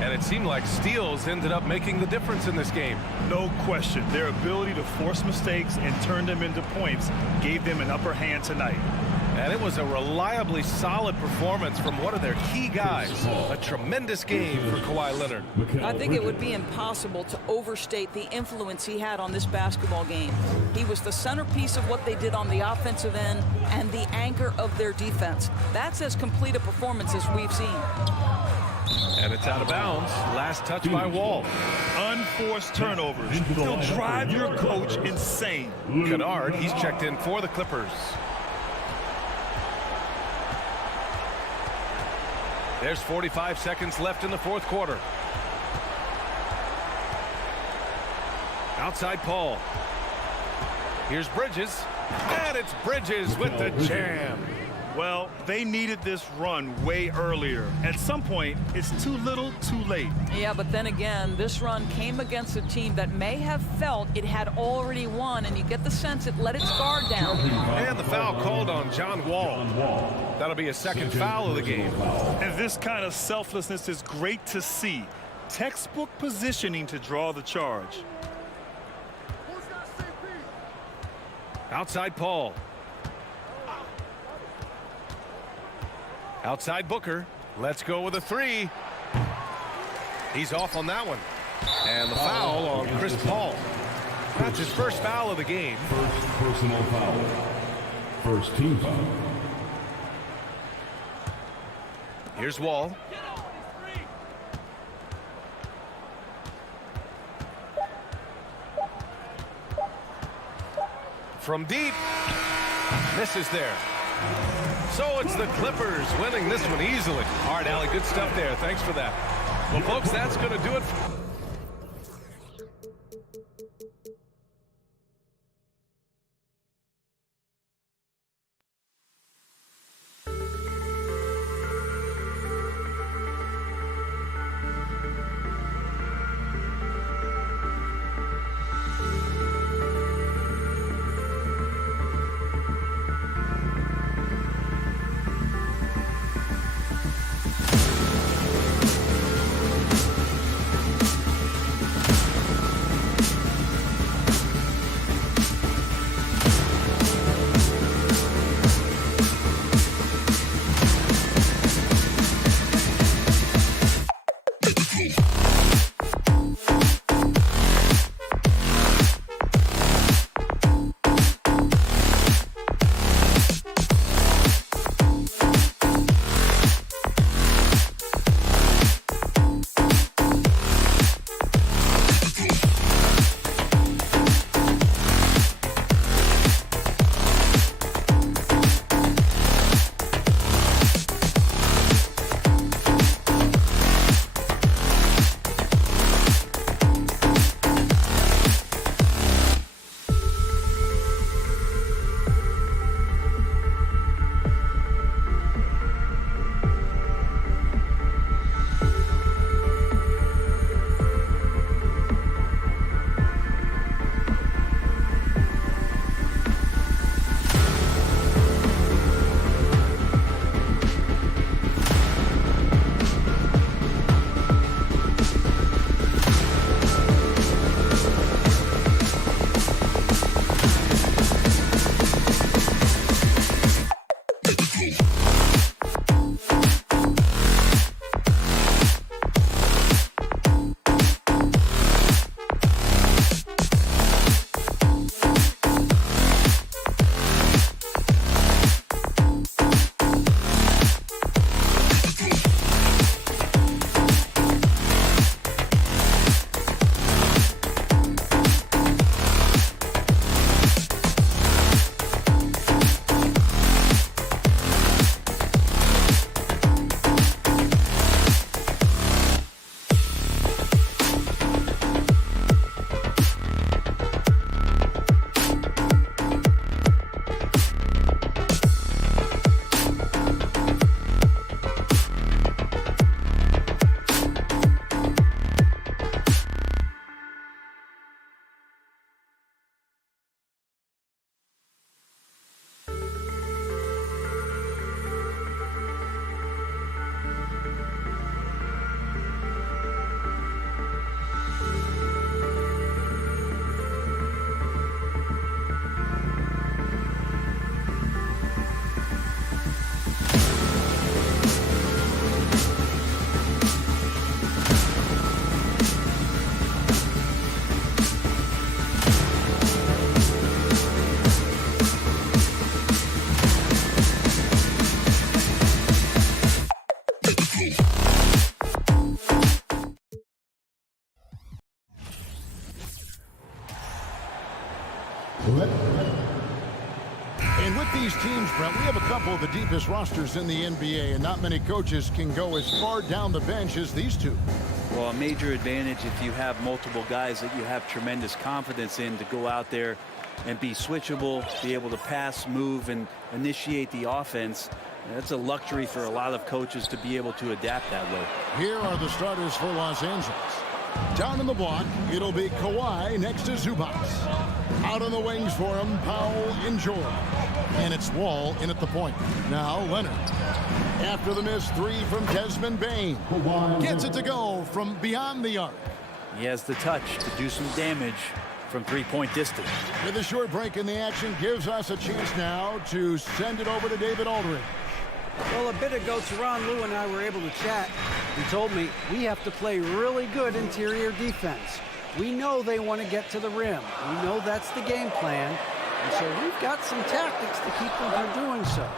And it seemed like steals ended up making the difference in this game. No question. Their ability to force mistakes and turn them into points gave them an upper hand tonight. And it was a reliably solid performance from one of their key guys. A tremendous game for Kawhi Leonard. I think it would be impossible to overstate the influence he had on this basketball game. He was the centerpiece of what they did on the offensive end and the anchor of their defense. That's as complete a performance as we've seen. And it's out of bounds. Last touch by Wall. Unforced turnovers. They'll drive your coach insane. Kennard, he's checked in for the Clippers. There's 45 seconds left in the fourth quarter. Outside Paul. Here's Bridges. And it's Bridges with the jam. Well, they needed this run way earlier. At some point, it's too little, too late. Yeah, but then again, this run came against a team that may have felt it had already won, and you get the sense it let its guard down. And the foul called on John Wall. That'll be a second foul of the game. And this kind of selflessness is great to see. Textbook positioning to draw the charge. Outside Paul. Outside Booker. Let's go with a three. He's off on that one. And the foul on Chris Paul. That's his first foul of the game. First personal foul. First team foul. Here's Wall. From deep. Misses there. So it's the Clippers winning this one easily. All right, Allie, good stuff there. Thanks for that. Well, folks, that's going to do it. And with these teams, Brent, we have a couple of the deepest rosters in the NBA, and not many coaches can go as far down the bench as these two. Well, a major advantage if you have multiple guys that you have tremendous confidence in to go out there and be switchable, be able to pass, move, and initiate the offense. That's a luxury for a lot of coaches to be able to adapt that way. Here are the starters for Los Angeles. Down in the block, it'll be Kawhi next to Zubac. Out on the wings for him, Powell and George. And it's Wall in at the point. Now Leonard. After the missed three from Desmond Bane. Gets it to go from beyond the arc. He has the touch to do some damage from three-point distance. With a short break in the action, gives us a chance now to send it over to David Aldridge. Well, a bit ago, Tyronn Lue and I were able to chat. He told me we have to play really good interior defense. We know they want to get to the rim. We know that's the game plan. And so we've got some tactics to keep them from doing so.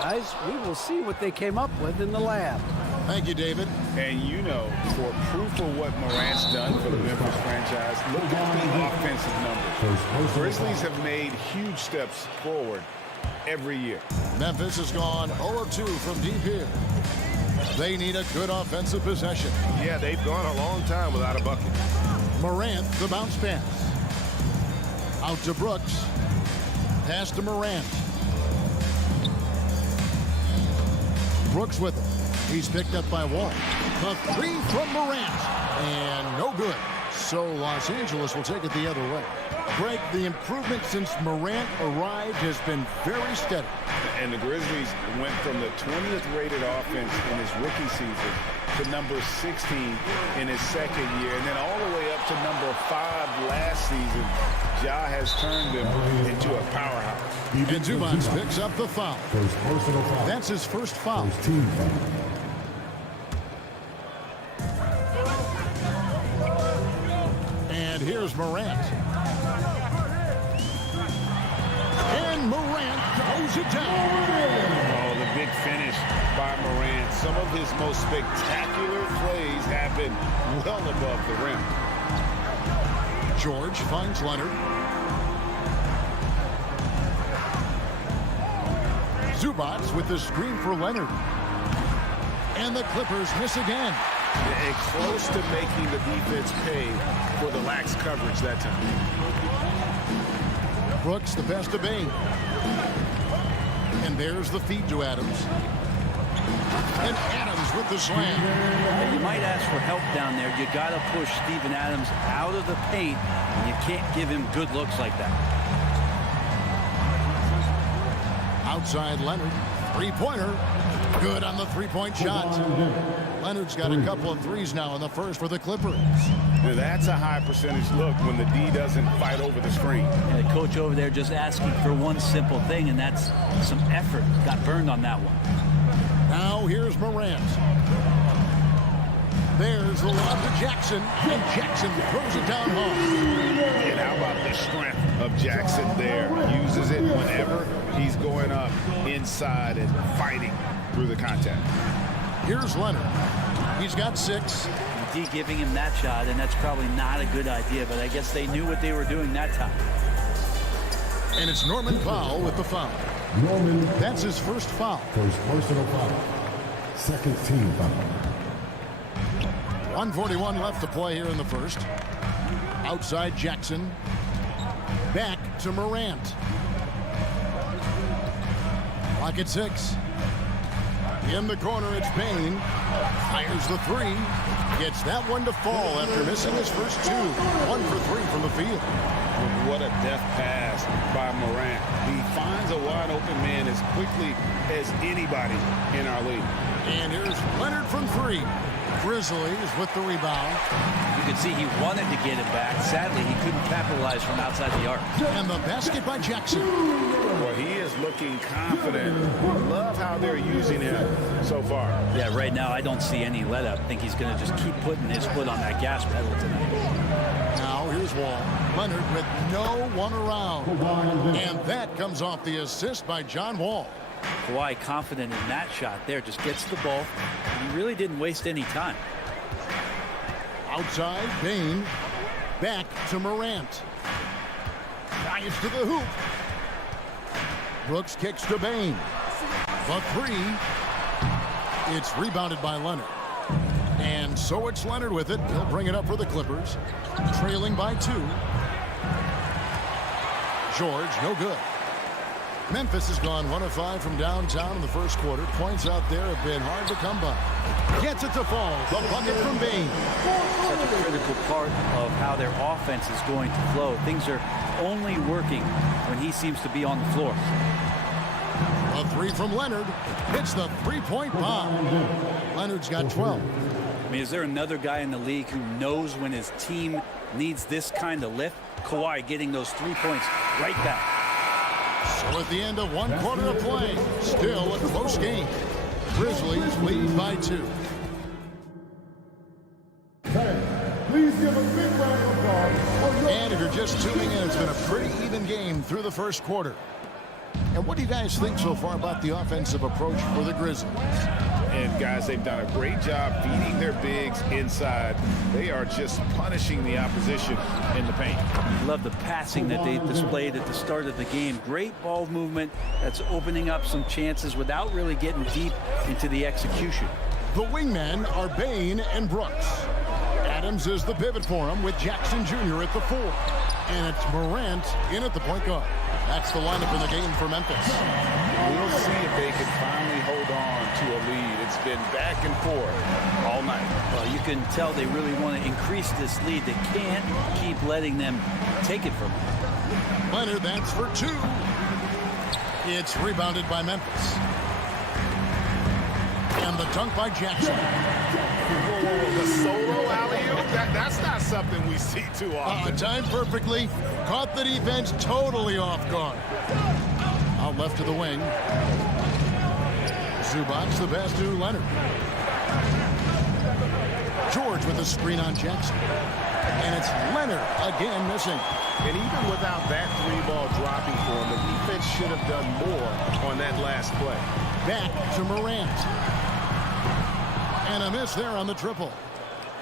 Guys, we will see what they came up with in the lab. Thank you, David. And you know, for proof of what Morant's done for the Memphis franchise, look at the offensive numbers. Grizzlies have made huge steps forward every year. Memphis has gone 0-2 from deep here. They need a good offensive possession. Yeah, they've gone a long time without a bucket. Morant, the bounce pass. Out to Brooks. Pass to Morant. Brooks with him. He's picked up by Wall. The three from Morant. And no good. So Los Angeles will take it the other way. Greg, the improvement since Morant arrived has been very steady. And the Grizzlies went from the 20th rated offense in his rookie season to number 16 in his second year, and then all the way up to number 5 last season. Ja has turned them into a powerhouse. And Zubac picks up the foul. That's his first foul. And here's Morant. And Morant throws it down. Oh, the big finish by Morant. Some of his most spectacular plays happen well above the rim. George finds Leonard. Zubac with the screen for Leonard. And the Clippers miss again. Close to making the defense pay for the lax coverage that time. Brooks the best of Bane. And there's the feed to Adams. And Adams with the slam. And you might ask for help down there. You got to push Steven Adams out of the paint, and you can't give him good looks like that. Outside Leonard. Three-pointer. Good on the three-point shot. Leonard's got a couple of threes now in the first for the Clippers. Now that's a high percentage look when the D doesn't fight over the screen. And the coach over there just asking for one simple thing, and that's some effort. Got burned on that one. Now here's Morant. There's the lob to Jackson, and Jackson throws it down hard. And how about the strength of Jackson there? Uses it whenever he's going up inside and fighting through the contact. Here's Leonard. He's got 6. D giving him that shot, and that's probably not a good idea, but I guess they knew what they were doing that time. And it's Norman Powell with the foul. Norman. That's his first foul. First personal foul. Second team foul. 1:41 left to play here in the first. Outside Jackson. Back to Morant. Clock at 6. In the corner, it's Bane. Fires the three. Gets that one to fall after missing his first 2. 1 for 3 from the field. What a deft pass by Morant. He finds a wide open man as quickly as anybody in our league. And here's Leonard from 3. Grizzlies with the rebound. You could see he wanted to get it back. Sadly, he couldn't capitalize from outside the arc. And the basket by Jackson. Well, he is looking confident. Love how they're using him so far. Yeah, right now I don't see any let up. I think he's going to just keep putting his foot on that gas pedal tonight. Now here's Wall. Leonard with no one around. And that comes off the assist by John Wall. Kawhi confident in that shot there. Just gets the ball. He really didn't waste any time. Outside, Bane. Back to Morant. Drives to the hoop. Brooks kicks to Bain. The three. It's rebounded by Leonard. And so it's Leonard with it. He'll bring it up for the Clippers. Trailing by 2. George, no good. Memphis has gone 1 of 5 from downtown in the first quarter. Points out there have been hard to come by. Gets it to fall. The bucket from Bain. Such a critical part of how their offense is going to flow. Things are only working when he seems to be on the floor. A 3 from Leonard. Hits the three-point bomb. Leonard's got 12. I mean, is there another guy in the league who knows when his team needs this kind of lift? Kawhi getting those 3 points right back. So at the end of 1 quarter of play, still a close game. Grizzlies lead by 2. Please give a big round of applause. And if you're just tuning in, it's been a pretty even game through the first quarter. And what do you guys think so far about the offensive approach for the Grizzlies? And guys, they've done a great job feeding their bigs inside. They are just punishing the opposition in the paint. Love the passing that they displayed at the start of the game. Great ball movement that's opening up some chances without really getting deep into the execution. The wingmen are Bain and Brooks. Adams is the pivot for him with Jackson Jr. at the 4. And it's Morant in at the point guard. That's the lineup in the game for Memphis. We'll see if they can finally hold on to a lead. It's been back and forth all night. Well, you can tell they really want to increase this lead. They can't keep letting them take it from them. Leonard, that's for 2. It's rebounded by Memphis. And the dunk by Jackson. Whoa, the solo alley-oop? That's not something we see too often. Timed perfectly. Caught the defense totally off guard. Out left to the wing. Zubac, the pass to Leonard. George with the screen on Jackson. And it's Leonard again missing. And even without that 3-ball dropping for him, the defense should have done more on that last play. Back to Morant. And a miss there on the triple.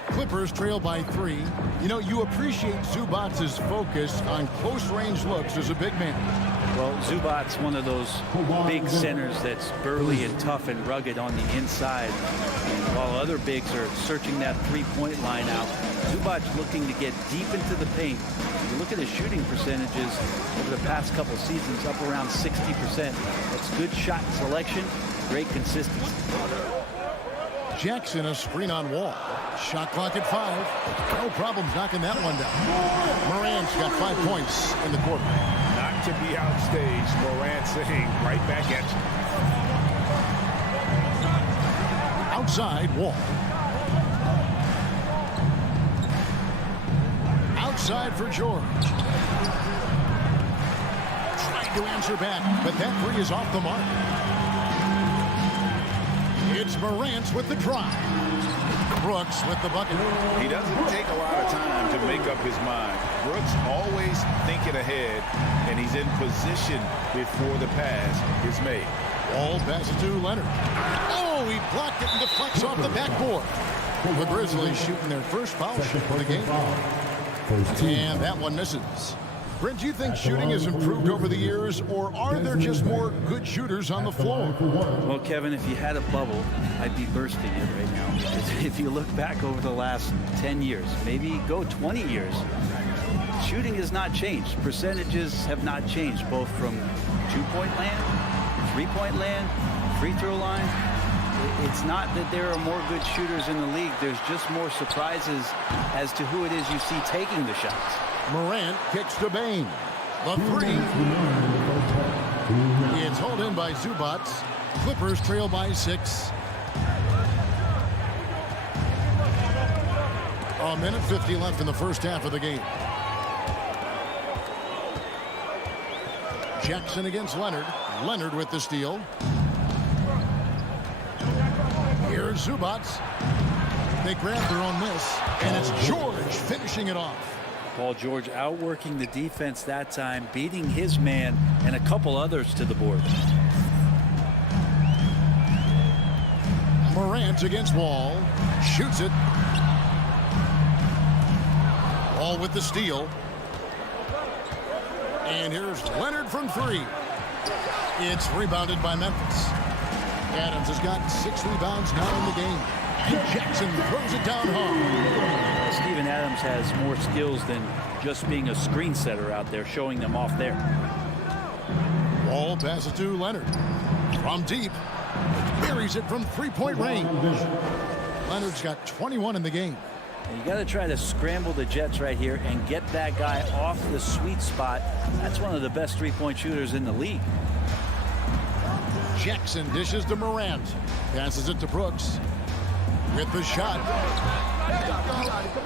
Clippers trail by 3. You know, you appreciate Zubac's focus on close-range looks as a big man. Well, Zubac's one of those big centers that's burly and tough and rugged on the inside. And while other bigs are searching that three-point line out, Zubac's looking to get deep into the paint. You look at his shooting percentages over the past couple seasons, up around 60%. That's good shot selection, great consistency. Jackson, a screen on Wall. Shot clock at 5. No problems knocking that one down. Morant's got 5 points in the quarter. Not to be outstaged, Morant saying right back at you. Outside, Wall. Outside for George. Trying to answer back, but that 3 is off the mark. It's Morant with the drive. Brooks with the bucket. He doesn't take a lot of time to make up his mind. Brooks always thinking ahead, and he's in position before the pass is made. Ball passes to Leonard. Oh, he blocked it and deflects off the backboard. The Grizzlies shooting their first foul shot of the game. And that one misses. Brent, do you think shooting has improved over the years, or are there just more good shooters on the floor? Well, Kevin, if you had a bubble, I'd be bursting it right now. Because if you look back over the last 10 years, maybe go 20 years, shooting has not changed. Percentages have not changed, both from two-point land, three-point land, free throw line. It's not that there are more good shooters in the league. There's just more surprises as to who it is you see taking the shots. Morant kicks to Bain. The 3. It's hauled in by Zubac. Clippers trail by 6. A minute 50 left in the first half of the game. Jackson against Leonard. Leonard with the steal. Here's Zubac. They grab their own miss, and it's George finishing it off. Paul George outworking the defense that time, beating his man and a couple others to the board. Morant against Wall. Shoots it. Wall with the steal. And here's Leonard from 3. It's rebounded by Memphis. Adams has got 6 rebounds now in the game. And Jackson throws it down hard. Steven Adams has more skills than just being a screen setter out there, showing them off there. Ball passes to Leonard. From deep. Buries it from 3-point range. Leonard's got 21 in the game. And you got to try to scramble the Jets right here and get that guy off the sweet spot. That's one of the best 3-point shooters in the league. Jackson dishes to Morant. Passes it to Brooks. With the shot.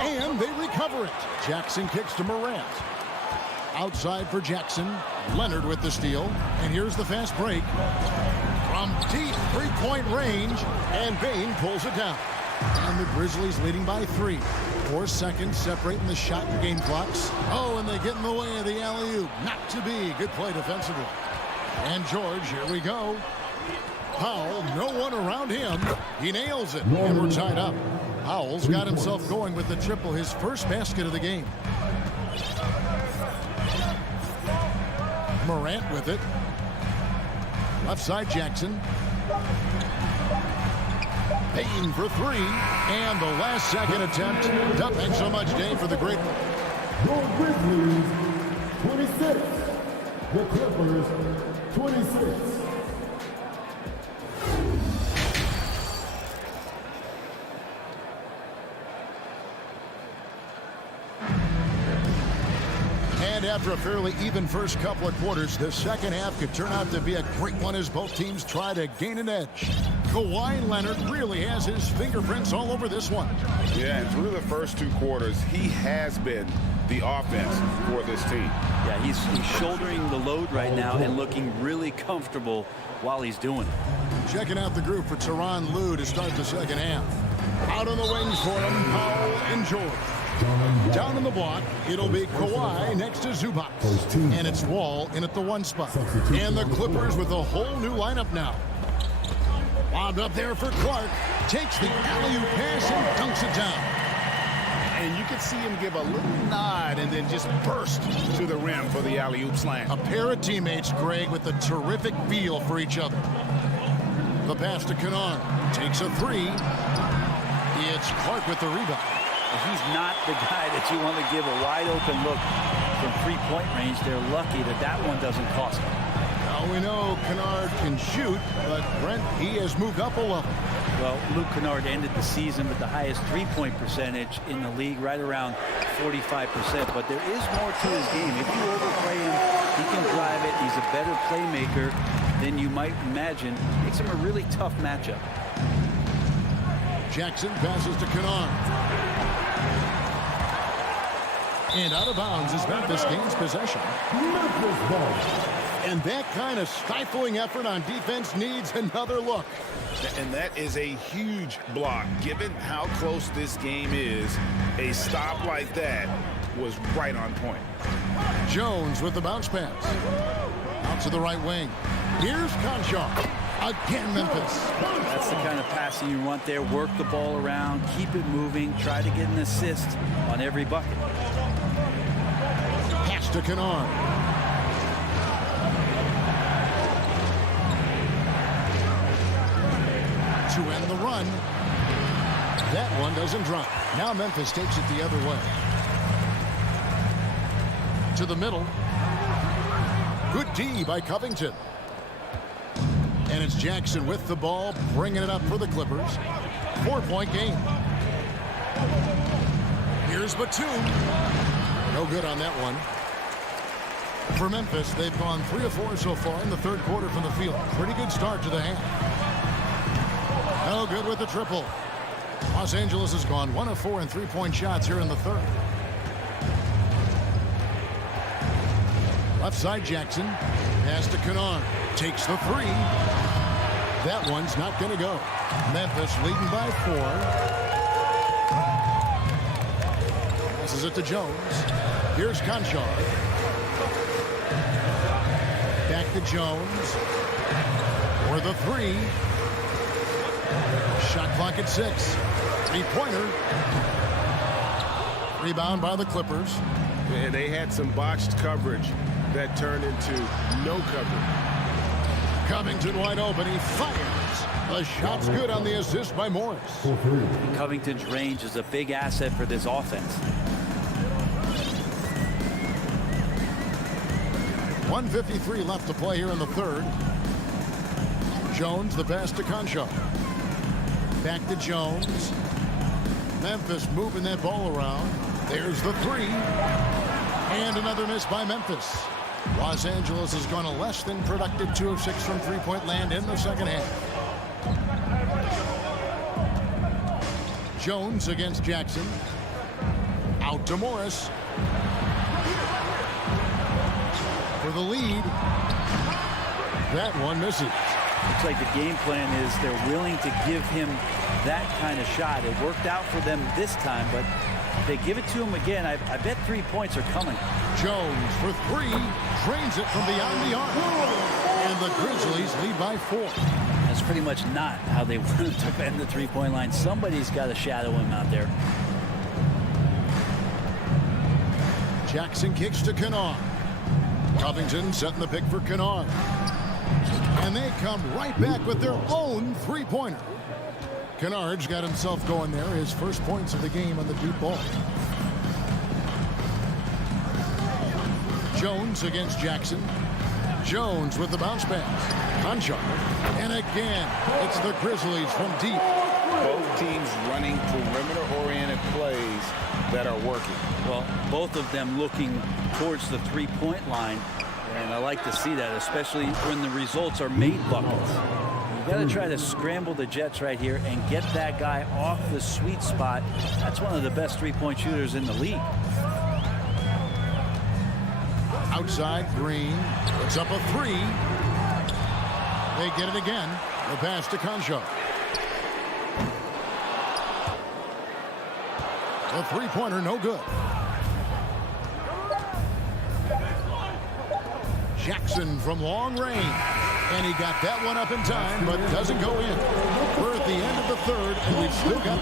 And they recover it. Jackson kicks to Morant. Outside for Jackson. Leonard with the steal. And here's the fast break. From deep 3-point range. And Bain pulls it down. And the Grizzlies leading by 3. 4 seconds separating the shot and game clocks. Oh, and they get in the way of the alley-oop. Not to be. Good play defensively. And George, here we go. Powell, no one around him. He nails it. And we're tied up. Powell's got himself going with the triple, his first basket of the game. Morant with it. Left side Jackson. Payton for 3. And the last second attempt. Thanks so much, Dave, for the great one. Your Grizzlies, 26. The Clippers, 26. And after a fairly even first couple of quarters, the second half could turn out to be a great one as both teams try to gain an edge. Kawhi Leonard really has his fingerprints all over this one. Yeah, and through the first 2 quarters, he has been the offense for this team. Yeah, he's shouldering the load right now and looking really comfortable while he's doing it. Checking out the group for Tyronn Lue to start the second half. Out on the wings for him, Powell and George. Down on the block, it'll be Kawhi next to Zubac. And it's Wall in at the 1 spot. And the Clippers with a whole new lineup now. Wound up there for Clark. Takes the alley-oop pass and dunks it down. And you can see him give a little nod and then just burst to the rim for the alley-oop slam. A pair of teammates, Greg, with a terrific feel for each other. The pass to Kennard. Takes a 3. It's Clark with the rebound. He's not the guy that you want to give a wide open look from 3-point range. They're lucky that that one doesn't cost them. Now we know Kennard can shoot, but Brent, he has moved up a level. Well, Luke Kennard ended the season with the highest 3-point percentage in the league, right around 45%. But there is more to his game. If you overplay him, he can drive it. He's a better playmaker than you might imagine. Makes him a really tough matchup. Jackson passes to Kennard. And out of bounds as Memphis gains possession. Memphis ball. And that kind of stifling effort on defense needs another look. And that is a huge block. Given how close this game is, a stop like that was right on point. Jones with the bounce pass. Out to the right wing. Here's Conchar. Again, Memphis. That's the kind of passing you want there. Work the ball around, keep it moving, try to get an assist on every bucket. Pass to Kennard. To end the run. That one doesn't drop. Now Memphis takes it the other way. To the middle. Good D by Covington. And it's Jackson with the ball, bringing it up for the Clippers. 4-point game. Here's Batum. No good on that one. For Memphis, they've gone 3 of 4 so far in the third quarter from the field. Pretty good start to the half. No good with the triple. Los Angeles has gone 1 of 4 in 3-point shots here in the third. Left side Jackson. Pass to Kennard. Takes the 3. That one's not going to go. Memphis leading by 4. Passes it to Jones. Here's Conchar. Back to Jones. For the 3. Shot clock at 6. 3-pointer. Rebound by the Clippers. And they had some botched coverage that turned into no coverage. Covington wide open. He fires. The shot's good on the assist by Morris. Covington's range is a big asset for this offense. 1:53 left to play here in the third. Jones, the pass to Concho. Back to Jones. Memphis moving that ball around. There's the three. And another miss by Memphis. Los Angeles has gone a less than productive 2 of 6 from three-point land in the second half. Jones against Jackson. Out to Morris. For the lead. That one misses. Looks like the game plan is they're willing to give him that kind of shot. It worked out for them this time, but if they give it to him again, I bet 3 points are coming. Jones for three. Drains it from beyond the arc. And the Grizzlies lead by 4. That's pretty much not how they wanted to bend the three-point line. Somebody's got to shadow him out there. Jackson kicks to Kennard. Covington setting the pick for Kennard. And they come right back with their own three-pointer. Kennard's got himself going there. His first points of the game on the deep ball. Jones against Jackson. Jones with the bounce pass. Concho. And again, it's the Grizzlies from deep. Both teams running perimeter-oriented plays that are working. Well, both of them looking towards the three-point line. And I like to see that, especially when the results are made buckets. You got to try to scramble the Jets right here and get that guy off the sweet spot. That's one of the best three-point shooters in the league. Outside, Green. It's up a three. They get it again. The pass to Concho. The three-pointer, no good. Jackson from long range. And he got that one up in time, but doesn't go in. We're at the end of the third, and we've still got...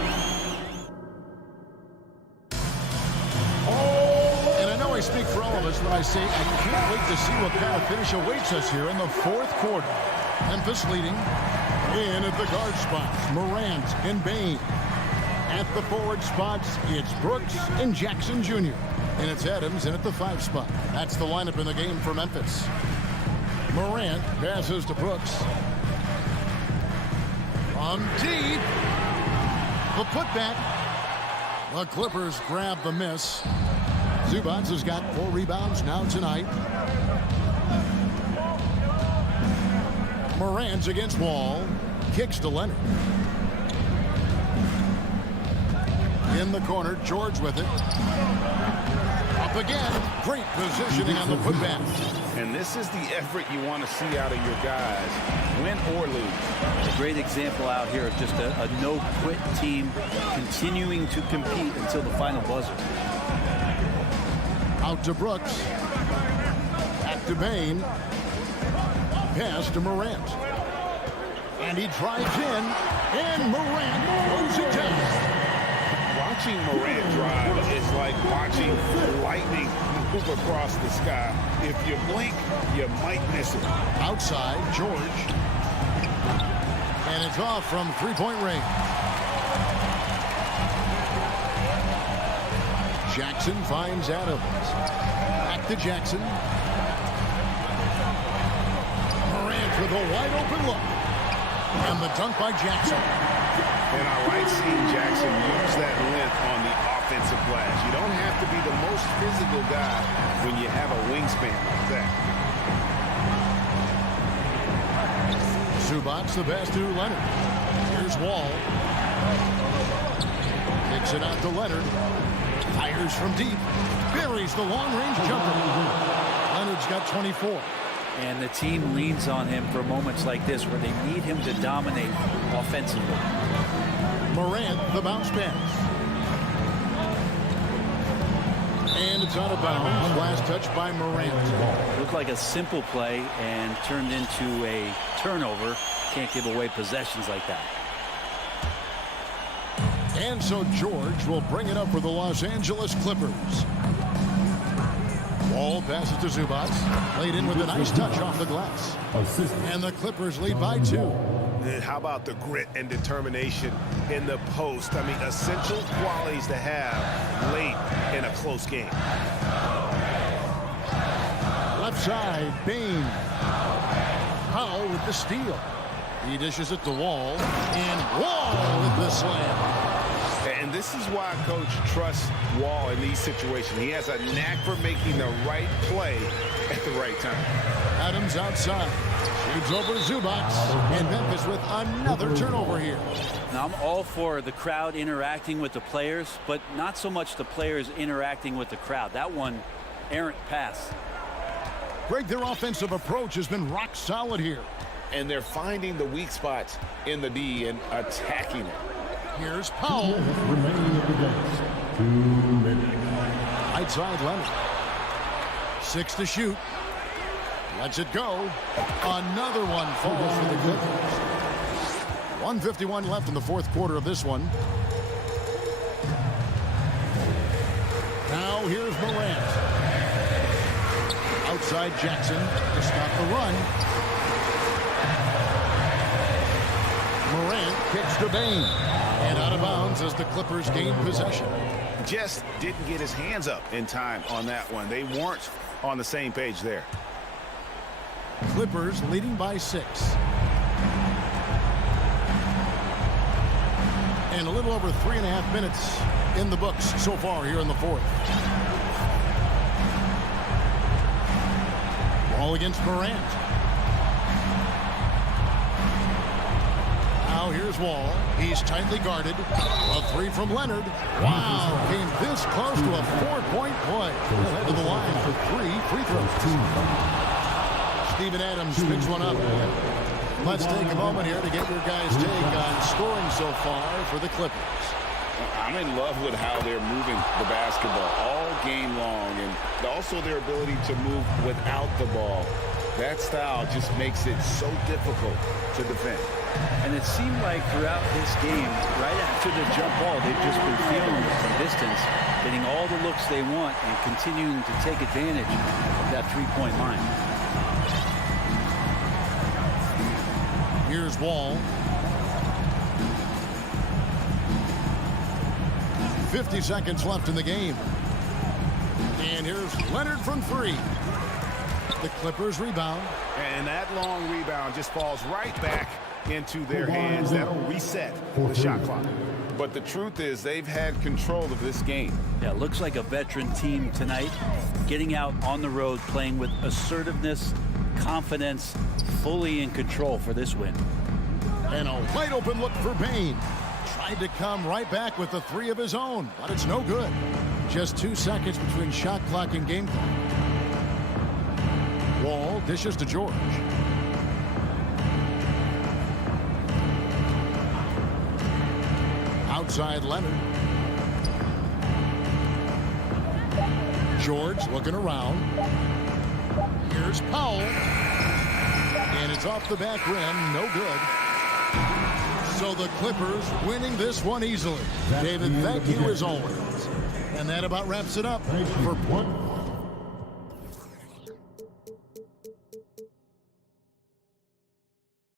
And I know I speak for all of us when I say I can't wait to see what kind of finish awaits us here in the fourth quarter. Memphis leading. In at the guard spots, Morant and Bain. At the forward spots, it's Brooks and Jackson Jr. And it's Adams in at the 5 spot. That's the lineup in the game for Memphis. Morant passes to Brooks. From deep. The putback. The Clippers grab the miss. Zubac has got 4 rebounds now tonight. Morant's against Wall. Kicks to Leonard. In the corner, George with it. Up again. Great positioning on the putback. And this is the effort you want to see out of your guys, win or lose. A great example out here of just a no-quit team continuing to compete until the final buzzer. Out to Brooks. Back to Bain. Pass to Morant. And he drives in. And Morant throws it down. Watching Morant drive is like watching lightning move across the sky. If you blink, you might miss it. Outside, George. And it's off from three-point range. Jackson finds Adams. Back to Jackson. Morant with a wide-open look. And the dunk by Jackson. And I like seeing Jackson use that length on the offensive glass. You don't have to be the most physical guy when you have a wingspan like that. Zubac the pass to Leonard. Here's Wall. Kicks it out to Leonard. Fires from deep. Buries the long-range jumper. Leonard's got 24. And the team leans on him for moments like this where they need him to dominate offensively. Morant, the bounce pass. And it's out of bounds. Last touch by Morant. Looked like a simple play and turned into a turnover. Can't give away possessions like that. And so George will bring it up for the Los Angeles Clippers. Wall passes to Zubac. Laid in with a nice touch off the glass. And the Clippers lead by 2. How about the grit and determination in the post? I mean, essential qualities to have late in a close game. Left side, Bain. Powell with the steal. He dishes it to Wall. And Wall with the slam. And this is why Coach trusts Wall in these situations. He has a knack for making the right play at the right time. Adams outside. Shoots over Zubac. And Memphis with another turnover here. Now, I'm all for the crowd interacting with the players, but not so much the players interacting with the crowd. That one, errant pass. Greg, their offensive approach has been rock solid here. And they're finding the weak spots in the D and attacking it. Here's Powell. Remaining in the game. 2 minutes. Right side, Leonard. 6 to shoot. Lets it go. Another one falls for the Clippers. 1:51 left in the fourth quarter of this one. Now here's Morant. Outside Jackson to stop the run. Morant kicks to Bain. And out of bounds as the Clippers gain possession. Just didn't get his hands up in time on that one. They weren't on the same page there. Clippers leading by 6. And a little over 3.5 minutes in the books so far here in the fourth. Ball against Morant. Now here's Wall. He's tightly guarded. A 3 from Leonard. Wow, came this close to a 4-point play. To the line for 3 free throws. Steven Adams picks one up. Let's take a moment here to get your guys' take on scoring so far for the Clippers. I'm in love with how they're moving the basketball all game long, and also their ability to move without the ball. That style just makes it so difficult to defend. And it seemed like throughout this game, right after the jump ball, they've just been feeling it from distance, getting all the looks they want and continuing to take advantage of that three-point line. Here's Wall. 50 seconds left in the game. And here's Leonard from 3. The Clippers rebound. And that long rebound just falls right back into their hands. That'll reset the shot clock. But the truth is they've had control of this game. Yeah, it looks like a veteran team tonight, getting out on the road, playing with assertiveness, confidence, fully in control for this win. And a wide open look for Bain. Tried to come right back with the 3 of his own, but it's no good. Just 2 seconds between shot clock and game clock. Wall dishes to George. Outside Leonard. George looking around. Here's Powell. And it's off the back rim. No good. So the Clippers winning this one easily. David, thank you as always. And that about wraps it up for